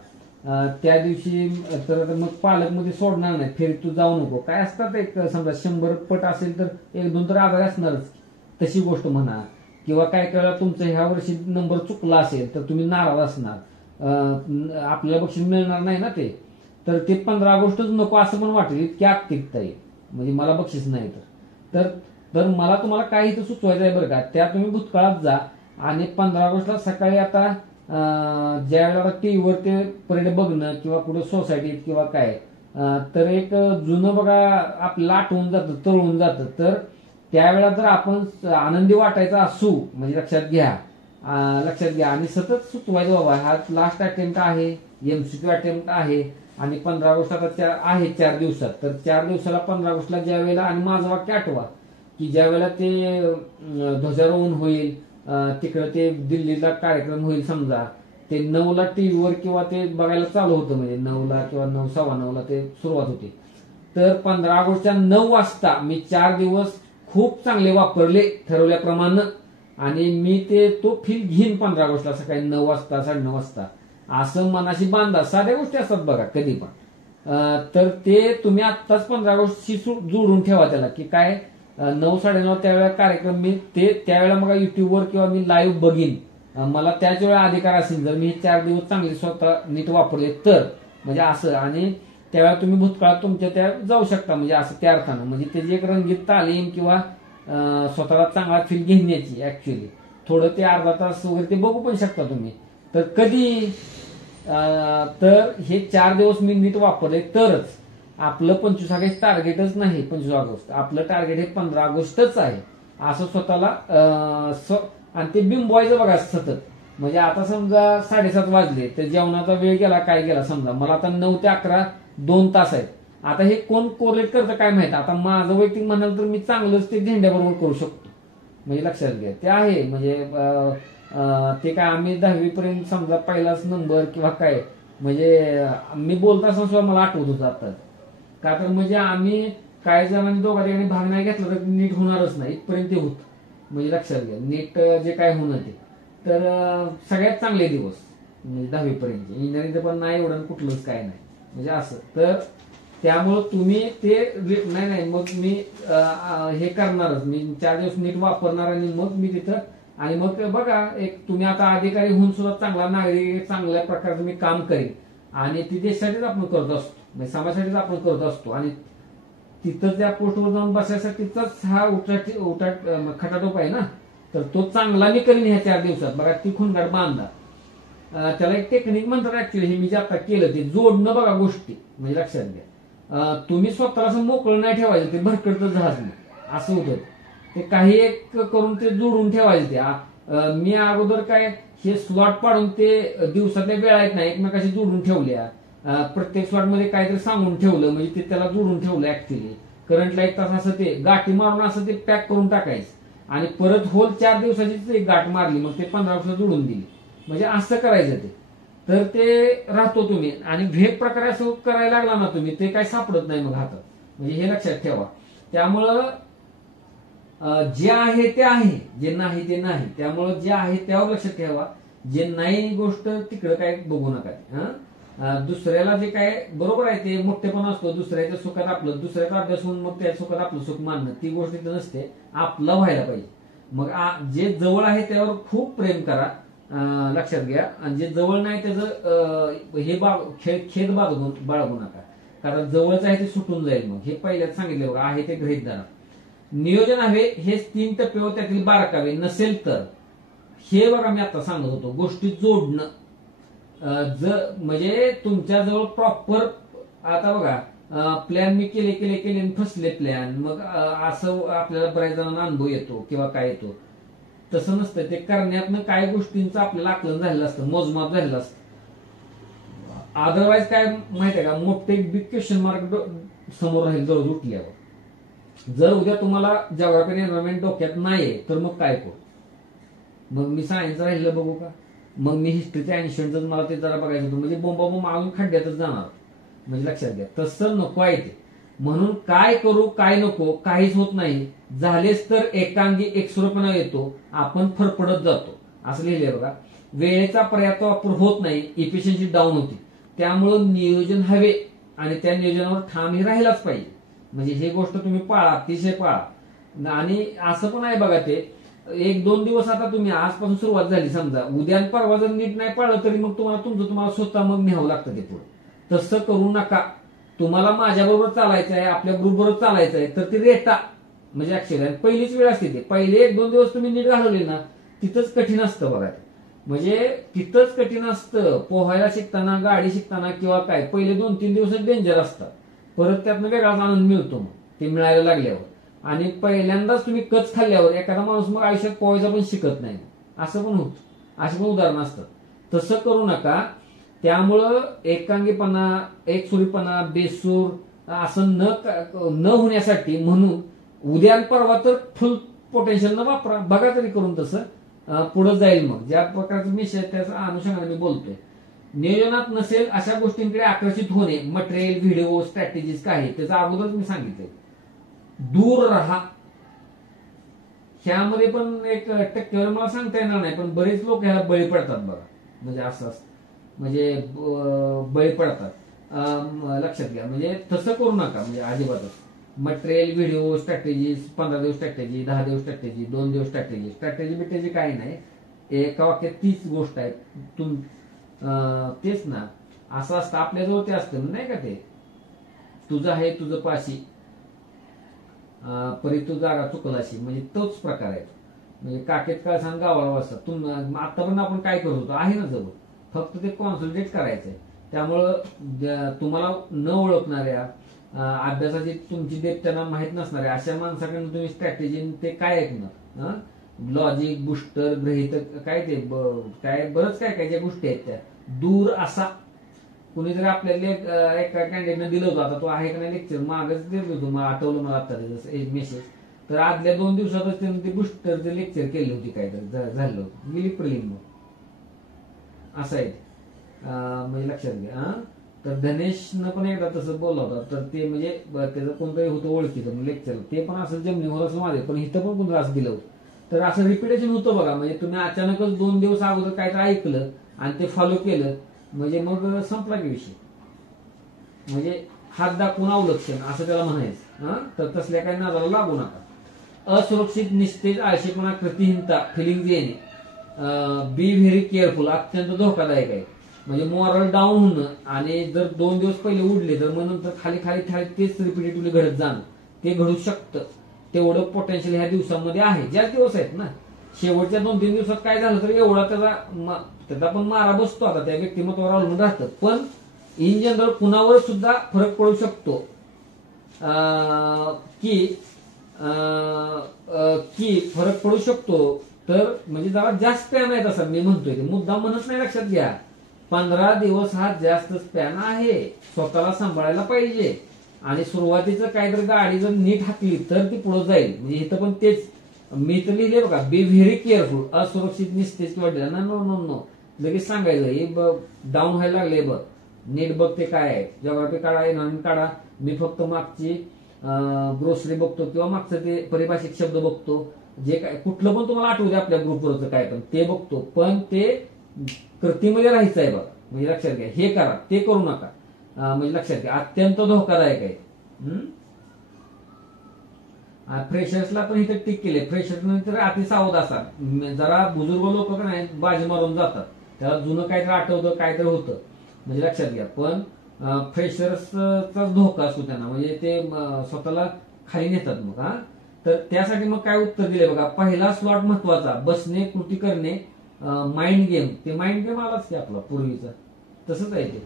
त्या दिवशी तर मग पालक मध्ये सोडणार नाही, फेरीत तू जाऊ नको काय असतात. एक समजा 100 पट असेल तर 1-2 तर आजारी असणारच, तशी गोष्ट म्हणा. किंवा काय कळलं तुमचं ह्या वर्षी नंबर चुकला असेल तर तुम्ही नाराज असणार, आपल्याला बक्षीस मिळणार नाही ना ते. तर ते 15 ऑगस्टच नको असं पण वाटेल, इतकी आक्तिकता येईल, म्हणजे मला बक्षीस नाही तर मला तुम्हाला काही तर सुचवायचं आहे बरं का. त्या तुम्ही भूतकाळात जा आणि 15 ऑगस्टला सकाळी आता ज्या वेळेला टीव्हीवर ते परेड बघणं किंवा कुठे सोसायटीत किंवा काय, तर एक जुनं बघा आपल्याला आठवून जातं, तळून जातं. तर त्यावेळेला जर आपण आनंदी वाटायचा असू, म्हणजे लक्षात घ्या आणि सतत सुचवायचं बाबा हा लास्ट अटेम्प्ट आहे, एमसीक्यू अटेम्प्ट आहे आणि 15 ऑगस्ट आता आहे 4 दिवसात. तर 4 दिवसाला 15 ऑगस्टला ज्या वेळेला, आणि माझं वाक्य आठवा की ज्या वेळेला ते ध्वजारोहण होईल, तिकडे ते दिल्लीला कार्यक्रम होईल समजा, ते 9ला टीव्हीवर किंवा ते बघायला चालू होतं, म्हणजे 9ला किंवा 9:15 ते सुरुवात होती. तर 15 ऑगस्टच्या 9 वाजता मी 4 दिवस खूप चांगले वापरले ठरवल्याप्रमाणे. आणि मी तो फील घेईन 15 ऑगस्टला सकाळी 9 वाजता 9:30 वाजता असं मनाशी बांधा. साध्या गोष्टी असतात बघा कधी पण. तर ते तुम्ही आत्ताच 15 ऑगस्टशी जोडून ठेवा त्याला, की काय 9 9:30 त्यावेळेला कार्यक्रम मी त्यावेळेला मग युट्यूबवर किंवा मी लाईव्ह बघीन. मला त्याच वेळेला अधिकार असेल जर मी 4 दिवस चांगले स्वतः नीट वापरले तर, म्हणजे असं. आणि त्यावेळेला तुम्ही भूतकाळात तुमच्या त्या जाऊ शकता, म्हणजे असं त्या अर्थानं. म्हणजे त्याची एक रंगीत तालीम किंवा स्वतःला चांगला फील घेण्याची ऍक्च्युली थोडं ते अर्धा तास वगैरे ते बघू पण शकता तुम्ही. तर कधी तर हे 4 दिवस मी नीट वापरले तरच आपलं 25 ऑगस्ट टार्गेटच नाही. 25 ऑगस्ट आपलं टार्गेट हे 15 ऑगस्टच आहे असं स्वतःला. आणि ते बिंबवायचं बघा सतत. म्हणजे आता समजा 7:30 वाजले तर जेवणाचा वेळ गेला, काय गेला समजा, मला आता 9 ते 11 2 तास आहेत. आता हे कोण कोरिलेट करतं काय माहिती. आता माझं वैयक्तिक म्हणाल तर मी चांगलंच ते झेंड्याबरोबर करू शकतो. म्हणजे लक्षात घ्या ते आहे. म्हणजे ते काय आम्ही 10वी पर्यंत समजा पहिलाच नंबर किंवा काय, म्हणजे मी बोलता सुद्धा मला आठवत होतं आता. का तर म्हणजे आम्ही काही जणांनी दोघा ठिकाणी भाग नाही घेतला तर नीट होणारच नाही इथपर्यंत ते होत. म्हणजे लक्षात घ्या नीट जे काय होणं ते. तर सगळ्यात चांगले दिवस म्हणजे 10वी पर्यंत. इंजिनिअरिंगचं पण नाही एवढं कुठलंच काय नाही म्हणजे असं. तर त्यामुळं तुम्ही ते नाही मग मी हे करणारच. मी 4 दिवस नीट वापरणार आणि मग मी तिथं. आणि मग बघा एक तुम्ही आता अधिकारी होऊन सुद्धा चांगला नागरिक चांगल्या प्रकारचं मी काम करेन. आणि ती देशासाठीच आपण करत असतो, म्हणजे समाजासाठीच आपण करत असतो. आणि तिथं त्या पोस्टवर जाऊन बसायसाठीचाच हा खटाटोप आहे ना. तर तो चांगला मी करीन ह्या 4 दिवसात. बघा ती खुणगाड बांधा. त्याला एक टेक्निक म्हणतात ऍक्च्युली. हे मी जे आता केलं ते जोडणं बघा गोष्टी. म्हणजे लक्षात घ्या तुम्ही स्वतःला असं मोकळं नाही ठेवायचं, ते भरकडतं जहाज नाही असं होतं. ते काही एक करून ते जोडून ठेवायचे. ते मी अगोदर काय हे स्लॉट पाडून ते दिवसातल्या वेळा आहेत ना एकमेकाशी जोडून ठेवल्या. प्रत्येक स्लॉट मध्ये काहीतरी सांगून ठेवलं, म्हणजे ते त्याला जोडून ठेवलं ऍक्च्युली. करंटला 1 तास असं ते गाठी मारून असं ते पॅक करून टाकायचं. आणि परत होल 4 दिवसाची एक गाठ मारली, मग ते 15 वर्ष जोडून दिली. म्हणजे असं करायचं ते. तर ते राहतो तुम्ही. आणि भेद प्रकारे असं करायला लागला ना तुम्ही, ते काय सापडत नाही मग हातात. म्हणजे हे लक्षात ठेवा. त्यामुळं जे आहे ते आहे, जे नाही ते नाही. त्यामुळं जे आहे त्यावर लक्षात ठेवा. जे नाही गोष्ट तिकडं काय बघू नका. दुसऱ्याला जे काय बरोबर आहे ते मोठेपणा असतो. दुसऱ्याच्या सुखात आपलं, दुसऱ्याचा अभ्यास होऊन मग त्या सुखात आपलं सुख मानणं, ती गोष्ट तिथं नसते. आपलं व्हायला पाहिजे. मग जे जवळ आहे त्यावर खूप प्रेम करा. लक्षात घ्या. आणि जे जवळ नाही त्याचं हे खेद बाळगू नका. कारण जवळचं आहे ते सुटून जाईल. मग हे पहिल्याच सांगितलं बघा, आहे ते गृहीत धरा. नियोजन हवे हेच 3 टप्पे व त्यातील बारकावे नसेल तर, हे बघा मी आता सांगत होतो गोष्टी जोडणं. म्हणजे तुमच्याजवळ प्रॉपर आता बघा प्लॅन मी केले आणि फसले प्लॅन. मग असं आपल्याला बऱ्याच जणांना अनुभव येतो किंवा काय येतो. तसं नसतं. ते करण्यातनं काही गोष्टींचं आपल्याला आकलन झालेलं असतं, मोजमाप झालेलं असतं. अदरवाईज काय माहितीये का, मोठे बिग क्वेश्चन मार्क समोर राहील दररोज उठल्यावर. जर उद्या तुम्हाला जॉग्राफी एन्व्हायरमेंट डोक्यात नाहीये तर मग काय करू. मग मी सायन्स राहिलं बघू का. मग मी हिस्ट्रीचं एन्शियंटच मला ते जरा बघायचं होतं. म्हणजे बोंबाबोंब अजून खड्ड्यातच जाणार. म्हणजे लक्षात घ्या तसं नको आहे ते. म्हणून काय करू काय नको काहीच होत नाही. झालेच तर एकांगी एकसुरपणा येतो, आपण फरफडत जातो असं लिहिलंय बघा. वेळेचा पर्याप्त वापर होत नाही, इफिशियन्सी डाऊन होती. त्यामुळं नियोजन हवे आणि त्या नियोजनावर ठामही राहिलाच पाहिजे. म्हणजे ही गोष्ट तुम्ही पाळा, अतिशय पाळा. आणि असं पण आहे बघा ते 1-2 दिवस आता तुम्ही आजपासून सुरुवात झाली समजा, उद्या परवा जर नीट नाही पाळलं तरी मग तुम्हाला स्वतः मग न्यावं लागतं ते पुढे. तसं करू नका. तुम्हाला माझ्याबरोबर चालायचं आहे, आपल्या ग्रुपबरोबर चालायचं आहे तर ती रेटा म्हणजे ऍक्च्युअली पहिलीच वेळ असते. ते पहिले 1-2 दिवस तुम्ही नीट घालवले ना तिथंच कठीण असतं बघा. म्हणजे तिथंच कठीण असतं. पोहायला शिकताना, गाडी शिकताना किंवा काय पहिले 2-3 दिवस डेंजर असतात. परत त्यातनं वेगळाच आनंद मिळतो मग ते मिळायला लागल्यावर. आणि पहिल्यांदाच तुम्ही कच खाल्ल्यावर एखादा माणूस मग आयुष्यात पोहायचा पण शिकत नाही, असं पण होत. अशी पण उदाहरणं असतात. तसं करू नका. त्यामुळं एकांगीपणा, एकसुरीपणा, बेसूर असं न होण्यासाठी म्हणून उद्या परवा तर फुल पोटेन्शियल न वापरा. बघा तरी करून तसं पुढे जाईल. मग ज्या प्रकारचा विषय त्याच्या अनुषंगाने मी बोलतोय. नियोजनात नसेल अशा गोष्टींकडे आकर्षित होणे, मटेरियल, व्हिडिओ, स्ट्रॅटेजीज काय त्याचा अगोदरच मी सांगितलंय. दूर राहा. ह्यामध्ये पण एक टक्केवारी मला सांगता येणार नाही, पण बरेच लोक ह्याला बळी पडतात बघा. म्हणजे असं म्हणजे बळी पडतात. लक्षात घ्या, म्हणजे तसं करू नका म्हणजे अजिबातच. मटेरियल, व्हिडिओ, स्ट्रॅटेजी, 15 दिवस स्ट्रॅटेजी, 10 दिवस स्ट्रॅटेजी, 2 दिवस स्ट्रॅटेजी, स्ट्रॅटेजी बिटेजी काही नाही. एका वाक्यात तीच गोष्ट आहे. तेच ना, असं असतं आपल्याजवळ, ते असतं नाही का, ते तुझं आहे तुझं पाशी परी तू जागा चुकलाशी, म्हणजे तोच प्रकार आहे. म्हणजे काकेत काळ सांग गावाला वाजता. आतापर्यंत आपण काय करत होतो आहे ना जवळ, फक्त ते कॉन्सन्ट्रेट करायचंय. त्यामुळं तुम्हाला न ओळखणाऱ्या, अभ्यासाची तुमची डेप्थ त्यांना माहित नसणाऱ्या अशा माणसाकडून तुम्ही स्ट्रॅटेजी ते काय ऐकणार. लॉजिक, बुस्टर, गृहित, काय ते काय बरंच काय काय ज्या गोष्टी आहेत त्या दूर असा. कुणीतरी आपल्याला एका कॅन्डिडेटने दिलं होतं, आता तो आहे का नाही लेक्चर मागच दिलं होतं, मला आठवलं, मला आता एक मेसेज. तर आदल्या 2 दिवसातच त्यांनी ते बुस्टरचे लेक्चर केले होते, काहीतरी झालं होतं, गेली प्रिलिम असं आहे. म्हणजे लक्षात घ्या. तर धनेशनं पण एकदा तसं बोलला होता, तर ते म्हणजे त्याचं कोणतंही होतं ओळखीचं लेक्चर, ते पण असं जमिनीवर असं माझे, पण इथं पण कोणतं असं दिलं होतं. तर असं रिपिटेशन होतं बघा. म्हणजे तुम्ही अचानकच 2 दिवस अगोदर काहीतरी ऐकलं आणि ते फॉलो केलं, म्हणजे मग संपला की विषय. म्हणजे हात दाखवून अवलक्षण असं त्याला म्हणायचं. तर तसल्या काही नादाला लागू नका. असुरक्षित, निस्तेज, आळशीपणा, कृतिहीनता, फिलिंग येणे, बी व्हेरी केअरफुल, अत्यंत धोकादायक आहे. म्हणजे मॉरल डाऊन होणं, आणि जर 2 दिवस पहिले उडले तर मग नंतर खाली खाली खाली तेच रिपिटेटिव्हली घडत जाणं, ते घडू शकतं. तेवढं पोटेन्शियल ह्या दिवसामध्ये आहे, ज्या दिवस आहेत ना. शेवटच्या 2-3 दिवसात काय झालं तर एवढा त्याचा पण मारा बसतो, आता त्या व्यक्तिमत्वावर अवलंबून राहतं. पण इन जनरल कुणावर सुद्धा फरक पडू शकतो की फरक पडू शकतो. तर म्हणजे जरा जास्त स्पॅन आहे तसा मी म्हणतोय, ते मुद्दा म्हणत नाही, लक्षात घ्या. 15 दिवस हा जास्त स्पॅन आहे, स्वतःला सांभाळायला पाहिजे. आणि सुरुवातीचं काहीतरी गाडी जर नीट हाकली तर ती पुढे जाईल. म्हणजे इथं पण तेच मी तर लिहिले बघा, बी व्हेरी केअरफुल, असुरक्षित, निस्तेज किंवा नो नो नो लगेच सांगायचं, हे डाऊन व्हायला लागले बघ, नीट बघ ते काय आहे, जॉग्राफी काढा, एन्व्हायरमेंट काढा. मी फक्त मागची ग्रोसरी बघतो किंवा मागचं ते पारिभाषिक शब्द बघतो, जे काय कुठलं पण तुम्हाला आठवू दे आपल्या ग्रुपवरचं काय पण ते बघतो, पण ते कृतीमध्ये राहायचं आहे बघा. म्हणजे लक्षात घ्या, हे करा ते करू नका. म्हणजे लक्षात घ्या, अत्यंत धोकादायक आहे. फ्रेशर्सला पण इथे टिक केले. फ्रेशर्स तर अति सावध असतात. जरा बुजुर्ग लोक का नाही बाजी मारून जातात, त्याला जुनं काहीतरी आठवतं, काहीतरी होतं. म्हणजे लक्षात घ्या, पण फ्रेशर्सचा धोका असतो त्यांना, म्हणजे ते स्वतःला खाली नेतात मग. तर त्यासाठी मग काय उत्तर दिले बघा. पहिला स्लॉट महत्वाचा, बसणे, कृती करणे, माइंड गेम. ते माइंड गेम आलाच की आपला पूर्वीचा, तसंच आहे ते.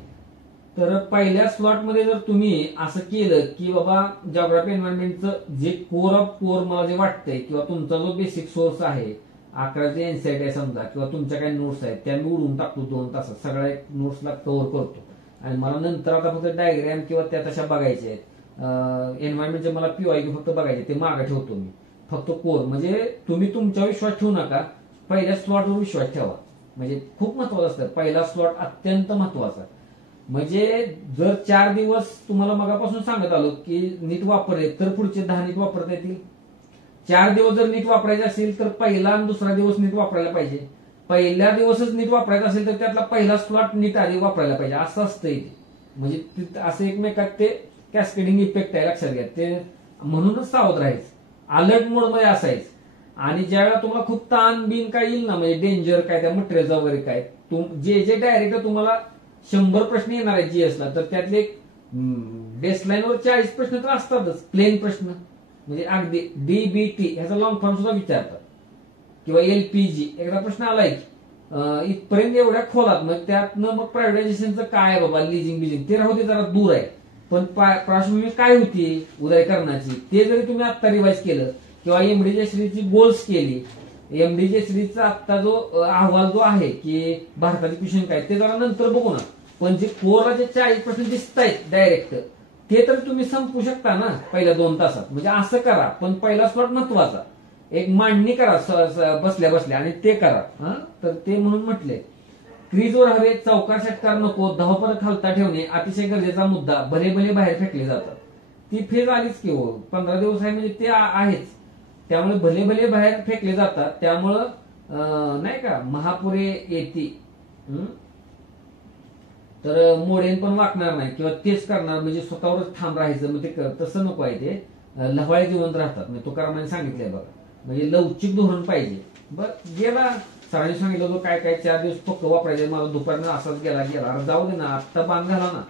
तर पहिल्या स्लॉटमध्ये जर तुम्ही असं केलं की बाबा जॉग्राफी एन्व्हायरमेंटचं जे कोर ऑफ कोर मला जे वाटतंय, किंवा तुमचा जो बेसिक सोर्स आहे, 11चे एनसीईआरटी आहे समजा, किंवा तुमच्या काही नोट्स आहेत त्या मी उडून टाकतो 2 तासात, सगळ्या नोट्सला कव्हर करतो. आणि मला नंतर आता फक्त डायग्राम किंवा त्या तशा बघायच्या आहेत. एन्व्हायरमेंटचे मला पीवायक्यू फक्त बघायचे, ते मागे ठेवतो मी. फक्त कोर, म्हणजे तुम्ही तुमच्यावर विश्वास ठेवू नका, पहिल्या स्लॉटवर विश्वास ठेवा. म्हणजे खूप महत्वाचं असतं, पहिला स्लॉट अत्यंत महत्वाचा. म्हणजे जर 4 दिवस तुम्हाला मगापासून सांगत आलो की नीट वापरले तर पुढचे 10 नीट वापरता येतील. 4 दिवस जर नीट वापरायचे असेल तर पहिला आणि दुसरा दिवस नीट वापरायला पाहिजे. पहिल्या दिवसच नीट वापरायचा असेल तर त्यातला पहिला स्लॉट नीट आधी वापरायला पाहिजे, असं असतं इथे. म्हणजे असं एकमेकात ते कॅस्केडिंग इफेक्ट आहे, लक्षात घ्या. ते म्हणूनच सावध राहायचं, अलर्ट मोड मध्ये असायचं. आणि ज्यावेळेला तुम्हाला खूप ताण बिन काय येईल ना, म्हणजे डेंजर काय त्या मटेरियलचा वगैरे काय, जे डायरेक्ट तुम्हाला 100 प्रश्न येणार आहेत जीएसला, तर त्यातले बेसलाईनवर 40 प्रश्न तर असतातच, प्लेन प्रश्न. म्हणजे अगदी डीबीटी ह्याचा लॉंग फॉर्म सुद्धा विचारतात, किंवा एलपीजी एकदा प्रश्न आलाय की इथपर्यंत एवढ्या खोलात. मग त्यातनं मग प्रायव्हेटायझेशनचं काय बाबा, लिजिंग बिजिंग ते राहू दे, जरा दूर आहे. पण पार्श्वभूमी काय होती उदयकरणाची, ते जरी तुम्ही आता रिवाइज केलं, किंवा एमडीजे श्रीची गोल्स केली, एमडीजे श्रीचा आता जो अहवाल जो आहे की भारताची क्वेश्चन काय, ते जरा नंतर बघू ना. पण जे कोरला जे 40 प्रश्न दिसत आहेत डायरेक्ट, ते तर तुम्ही संपू शकता ना पहिल्या 2 तासात. म्हणजे असं करा, पण पहिला स्लॉट महत्वाचा. एक मांडणी करा बसल्या बसल्या आणि ते करा. तर ते म्हणून म्हटले, क्रीजवर हवे, चौकार षटकार नको, धावपळ खालता ठेवणे अतिशय गरजेचा मुद्दा, भले भले बाहेर फेकले जातात. ती फेज आलीच की हो, 15 दिवस आहे म्हणजे ते आहेच. त्यामुळे भले भले बाहेर फेकले जातात. त्यामुळं नाही का महापुरे येते. तर मोडेन पण वाकणार नाही किंवा तेच करणार म्हणजे स्वतःवरच ठाम राहायचं. मग ते तसं नको आहे. ते लहवाळे जिवंत राहतात. म्हणजे तुकारामाने सांगितलंय बघा, म्हणजे लवचिक धोरण पाहिजे. बरं गेला सरांनी सांगितलं होतं काय काय 4 दिवस पक्क वापरायचे. मला दुपारनं असाच गेला. अरे जाऊ दे ना, आत्ता बांध घाला ना,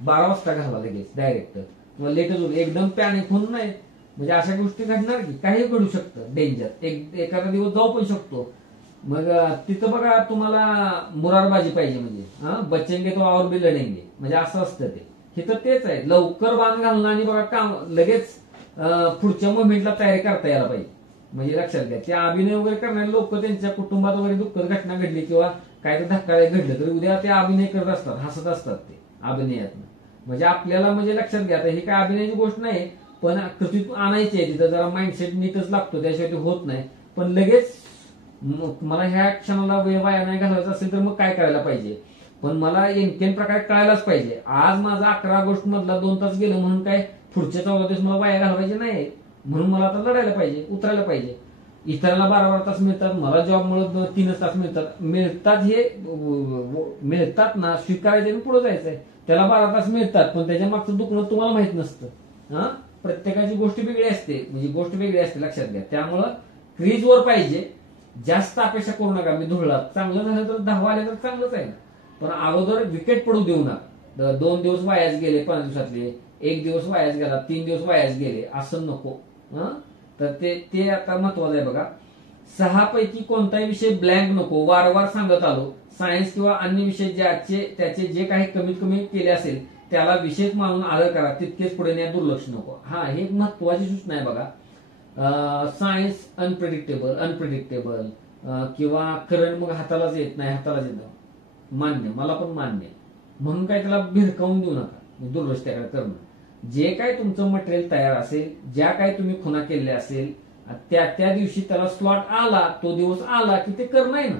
12 वाजता घाला लगेच डायरेक्ट, किंवा लेटच होईल. एकदम पॅनिक होऊन नाही, म्हणजे अशा गोष्टी घडणार की काही घडू शकतं. डेंजर एखादा दिवस जाऊ पण शकतो. मग तिथं बघा तुम्हाला मुरारबाजी पाहिजे. म्हणजे बचेंगे तो और भी लढेंगे, म्हणजे असं असतं ते. तिथं तेच आहे, लवकर बांध घालणं आणि बघा काम लगेच पुढच्या मुवमेंटला तयारी करता यायला पाहिजे. म्हणजे लक्षात घ्या, ते अभिनय वगैरे करणारे लोक त्यांच्या कुटुंबात वगैरे दुःखद घटना घडली किंवा काय तर धक्कादायक घडलं तरी उद्या ते अभिनय करत असतात, हसत असतात ते अभिनयात. म्हणजे आपल्याला म्हणजे लक्षात घ्या, हे काय अभिनयाची गोष्ट नाही, पण कृतीत आणायची आहे. तिथं जरा माइंडसेट नीटच लागतो, त्याशिवाय ते होत नाही. पण लगेच मला ह्या क्षणाला वेळ वाया नाही घालवायचा असेल तर मग काय करायला पाहिजे. पण मला एनकेन प्रकारे कळायलाच पाहिजे. आज माझा 11 ऑगस्ट मधला 2 तास गेलं म्हणून काय पुढच्या 14 दिवस मला वाया घालवायचे नाही. म्हणून मला आता लढायला पाहिजे, उतरायला पाहिजे. इतरांना 12-12 तास मिळतात, मला जॉबमुळे 3 तास मिळतात. हे मिळतात ना, स्वीकारायचे आणि पुढे जायचंय. त्याला 12 तास मिळतात, पण त्याच्या मागचं दुखणं तुम्हाला माहित नसतं. प्रत्येकाची गोष्ट वेगळी असते, म्हणजे गोष्ट वेगळी असते, लक्षात घ्या. त्यामुळं क्रीजवर पाहिजे. जास्त अपेक्षा करू नका. मी धुळला चांगलं झालं तर 10 आले तर चांगलंच आहे, पण अगोदर विकेट पडू देऊ नका. 2 दिवस वायाच गेले 5 दिवसातले, 1 दिवस वायाच गेला, 3 दिवस वायाच गेले, असं नको. तर ते आता महत्वाचं आहे बघा. 6 पैकी कोणताही विषय ब्लँक नको. वारंवार सांगत आलो, सायन्स किंवा अन्य विषय त्याचे जे काही कमीत कमी केले असेल त्याला विशेष मानून आदर करा, तितकेच पुढे न्याय, दुर्लक्ष नको. हे एक महत्वाची सूचना आहे बघा. सायन्स अनप्रिडिक्टेबल किंवा करंट मग हातालाच येत नाही, मान्य, मला पण मान्य. म्हणून काय त्याला भिरकावून देऊ नका, दुर्लक्ष त्याकडे करणं. जे काय तुमचं मटेरियल तयार असेल, ज्या काही तुम्ही खुणा केल्या असेल, त्या दिवशी त्याला स्लॉट आला, तो दिवस आला की ते करणं आहे ना.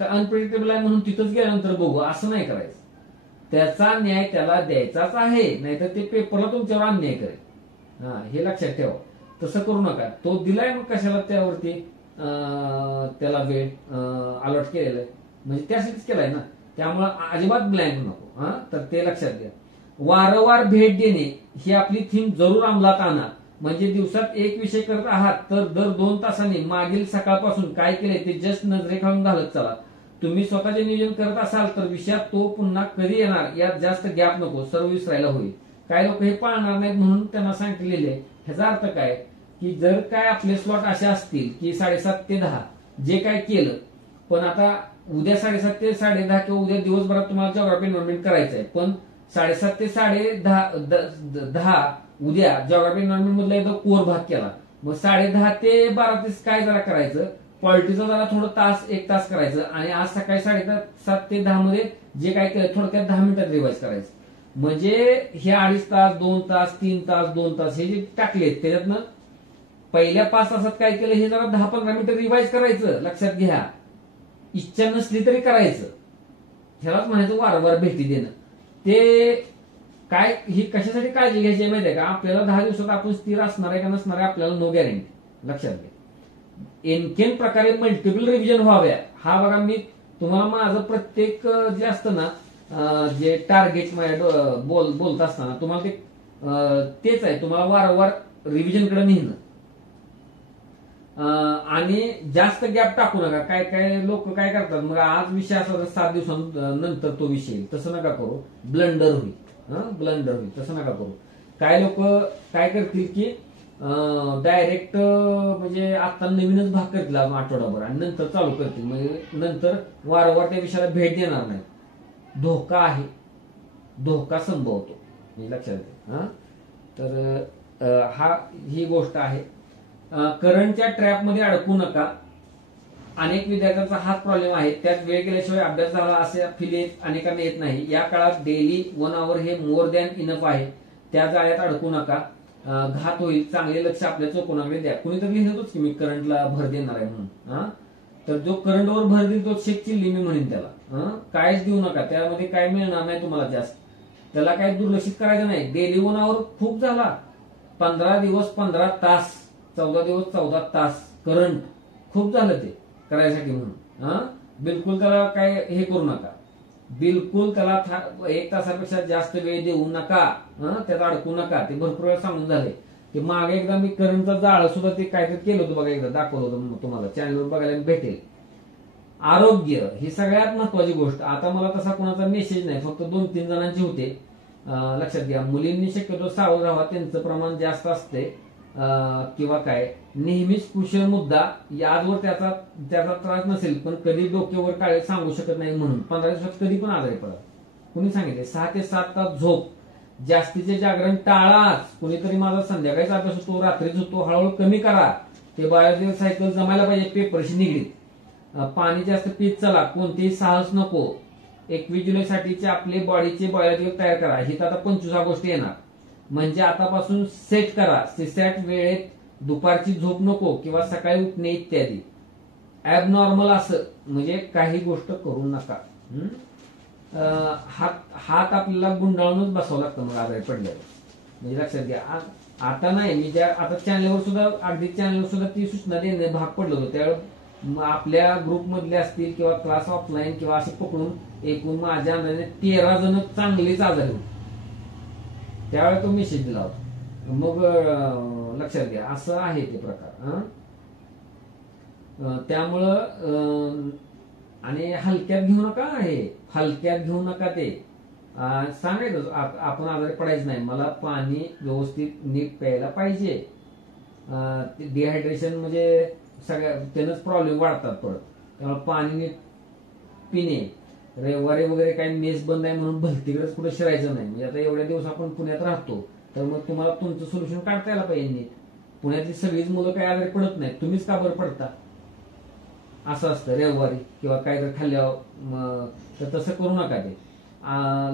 अनप्रिडिक्टेबल आहे म्हणून तिथंच गेल्यानंतर बघू असं नाही करायचं. त्याचा न्याय त्याला द्यायचाच आहे, नाहीतर ते पेपरला तुमच्यावर अन्याय करेल. हे लक्षात ठेवा. तसं करू नका. तो दिलाय मग कशाला त्यावरती त्याला वेळ अलॉट केलेला आहे, म्हणजे त्यासाठीच केलाय ना. त्यामुळे अजिबात ब्लँक नको. तर ते लक्षात घ्या. वारंवार भेट देणे ही आपली थीम जरूर अंमलात आणा. म्हणजे दिवसात एक विषय करत आहात तर दर 2 तासांनी मागील सकाळपासून काय केले ते जस्ट नजरेखालून घालत चला. तुम्ही स्वतःचे नियोजन करत असाल तर विषयात तो पुन्हा कधी येणार यात जास्त गॅप नको, सर्व विसरायला होईल. काय लोक हे पाळणार नाहीत म्हणून त्यांना सांगितलेले. ह्याचा अर्थ काय की जर काय आपले स्लॉट असे असतील की 7:30 ते 10 जे काय केलं, पण आता उद्या 7:30 ते 10:30 किंवा उद्या दिवसभरात तुम्हाला जॉग्राफी एन्व्हायरमेंट करायचं आहे, पण 7:30 ते 10:30 उद्या जॉग्राफी एन्व्हायरमेंट मधला एकदा कोर भाग केला. मग 10:30 ते 12 काय जरा करायचं, पॉलिटिचं जरा थोडं 1 तास करायचं, आणि आज सकाळी 7:30 ते 10 मध्ये जे काय केलं थोडक्यात 10 मिनिटात रिवाइज करायचं. म्हणजे हे 2.5 तास 2 तास 3 तास 2 तास हे जे टाकलेत त्याच्यातनं पहिल्या 5 तासात काय केलं हे जरा 10-15 मिनिटं रिवाइज करायचं. लक्षात घ्या, इच्छा नसली तरी करायचं. ह्यालाच म्हणायचं वारंवार भेटी देणं. ते काय ही कशासाठी काळजी घ्यायची माहिती आहे का, आपल्याला 10 दिवसात आपण स्थिर असणार आहे का नसणार आहे आपल्याला नो गॅरंटी. लक्षात घ्या. एनकेन प्रकारे मल्टिपल रिव्हिजन व्हाव्या. बघा मी तुम्हाला माझं प्रत्येक जे असतं ना, जे टार्गेट बोलत असताना तुम्हाला तेच आहे, तुम्हाला वारंवार रिव्हिजन कडे नेणं. आणि जास्त गॅप टाकू नका. काय काय लोक काय करतात, मग आज विषय असा 7 दिवसानंतर तो विषय, तसं नका करू. ब्लंडर होईल, तसं नका करू. काय लोक काय करतील की डायरेक्ट म्हणजे आता नवीनच भाग करतील आठवडाभर आणि नंतर चालू करतील, म्हणजे नंतर वारंवार त्या विषयाला भेट देणार नाही. धोका आहे, धोका संभवतो, लक्षात घ्या. तर ही गोष्ट आहे. करंटच्या ट्रॅपमध्ये अडकू नका. अनेक विद्यार्थ्यांचा हाच प्रॉब्लेम आहे, त्यात वेळ गेल्याशिवाय अभ्यास झाला असे फील अनेकांना येत नाही. या काळात डेली 1 आवर हे मोर दॅन इनफ आहे. त्या जाळ्यात अडकू नका, घात होईल. चांगले लक्ष आपल्या चौकोनाकडे द्या. कुणीतरी लिहितोच की मी करंटला भर देणार आहे म्हणून. तर जो करंटवर भर देईल तो शेक चिल्ली मी म्हणेन त्याला. कायच देऊ नका, त्यामध्ये काय मिळणार नाही तुम्हाला जास्त. त्याला काय दुर्लक्षित करायचं नाही. डेली 1 आवर खूप झाला. 15 दिवस 15 तास 14 दिवस 14 तास करंट खूप झालं ते करायसाठी म्हणून. बिलकुल त्याला काय हे करू नका, बिलकुल त्याला 1 तासापेक्षा जास्त वेळ देऊ नका, त्यात अडकू नका. ते भरपूर वेळा सांगून झाले. ते मागे एकदा मी करंटचा जाळ सुद्धा ते काहीतरी केलं होतं बघा, एकदा दाखवलं होतं तुम्हाला, चॅनलवर बघायला भेटेल. आरोग्य ही सगळ्यात महत्वाची गोष्ट. आता मला तसा कोणाचा मेसेज नाही, फक्त 2-3 जणांचे होते. लक्षात घ्या, मुलींनी शक्यतो सावध राहावा, त्यांचं प्रमाण जास्त असते किंवा काय. नेहमीच कुशल मुद्दा, आजवर त्याचा त्रास नसेल पण कधी डोक्यावर काळे सांगू शकत नाही म्हणून 15 दिवसात कधी पण आजारी पडा. कुणी सांगितले 6 ते 7 तास झोप, जास्तीचे जागरण टाळाच. कुणीतरी माझा संध्याकाळीच अभ्यास होतो, रात्रीच होतो, हळूहळू कमी करा. ते बायोलॉजिकल सायकल जमायला पाहिजे पेपरशी निगडीत. पाणी जास्त पीत चला, कोणतेही साहस नको. 21 जुलैसाठीचे आपले बॉडीचे बायोलॉजिकल तयार करा. ही तर आता 25 ऑगस्ट येणार, म्हणजे आतापासून सेट करा. सिसॅट वेळेत दुपारची झोप नको किंवा सकाळी उठणे इत्यादी. ऍबनॉर्मल असं म्हणजे काही गोष्ट करू नका. हात आपल्याला गुंडाळूनच बसावं लागतं मग आजारी पडल्यावर, म्हणजे लक्षात घ्या. आता नाही, मी ज्या आता चॅनलवर सुद्धा अगदी चॅनलवर सुद्धा ती सूचना देणे भाग पडलो होतो. त्यावेळेस आपल्या ग्रुप मधले असतील किंवा क्लास ऑफलाईन किंवा असे पकडून एकूण माझ्या अंदाजे 13 जण चांगलीच आजारी होते. त्यावेळेस तो मेसेज दिला होता. मग लक्षात घ्या, असं आहे ते प्रकार. त्यामुळं आणि हलक्यात घेऊ नका, हलक्यात घेऊ नका. ते सांगायचं आपण आजारी पडायचं नाही, मला पाणी व्यवस्थित नीट प्यायला पाहिजे. डिहायड्रेशन म्हणजे सगळ्या त्यानंच प्रॉब्लेम वाढतात परत. त्यामुळे पाणी नीट पिणे. रविवारी वगैरे काही मेस बंद आहे म्हणून भलतीकडेच कुठे शिरायचं नाही. म्हणजे आता एवढ्या दिवस आपण पुण्यात राहतो, तर मग तुम्हाला तुमचं सोल्युशन काढता यायला पाहिजे नीट. पुण्यातली सगळीच मुलं काही आजारी पडत नाही, तुम्हीच का बरं पडता असं असतं रविवारी किंवा काय जर खाल्ल्यावर. तर तसं करू नका ते,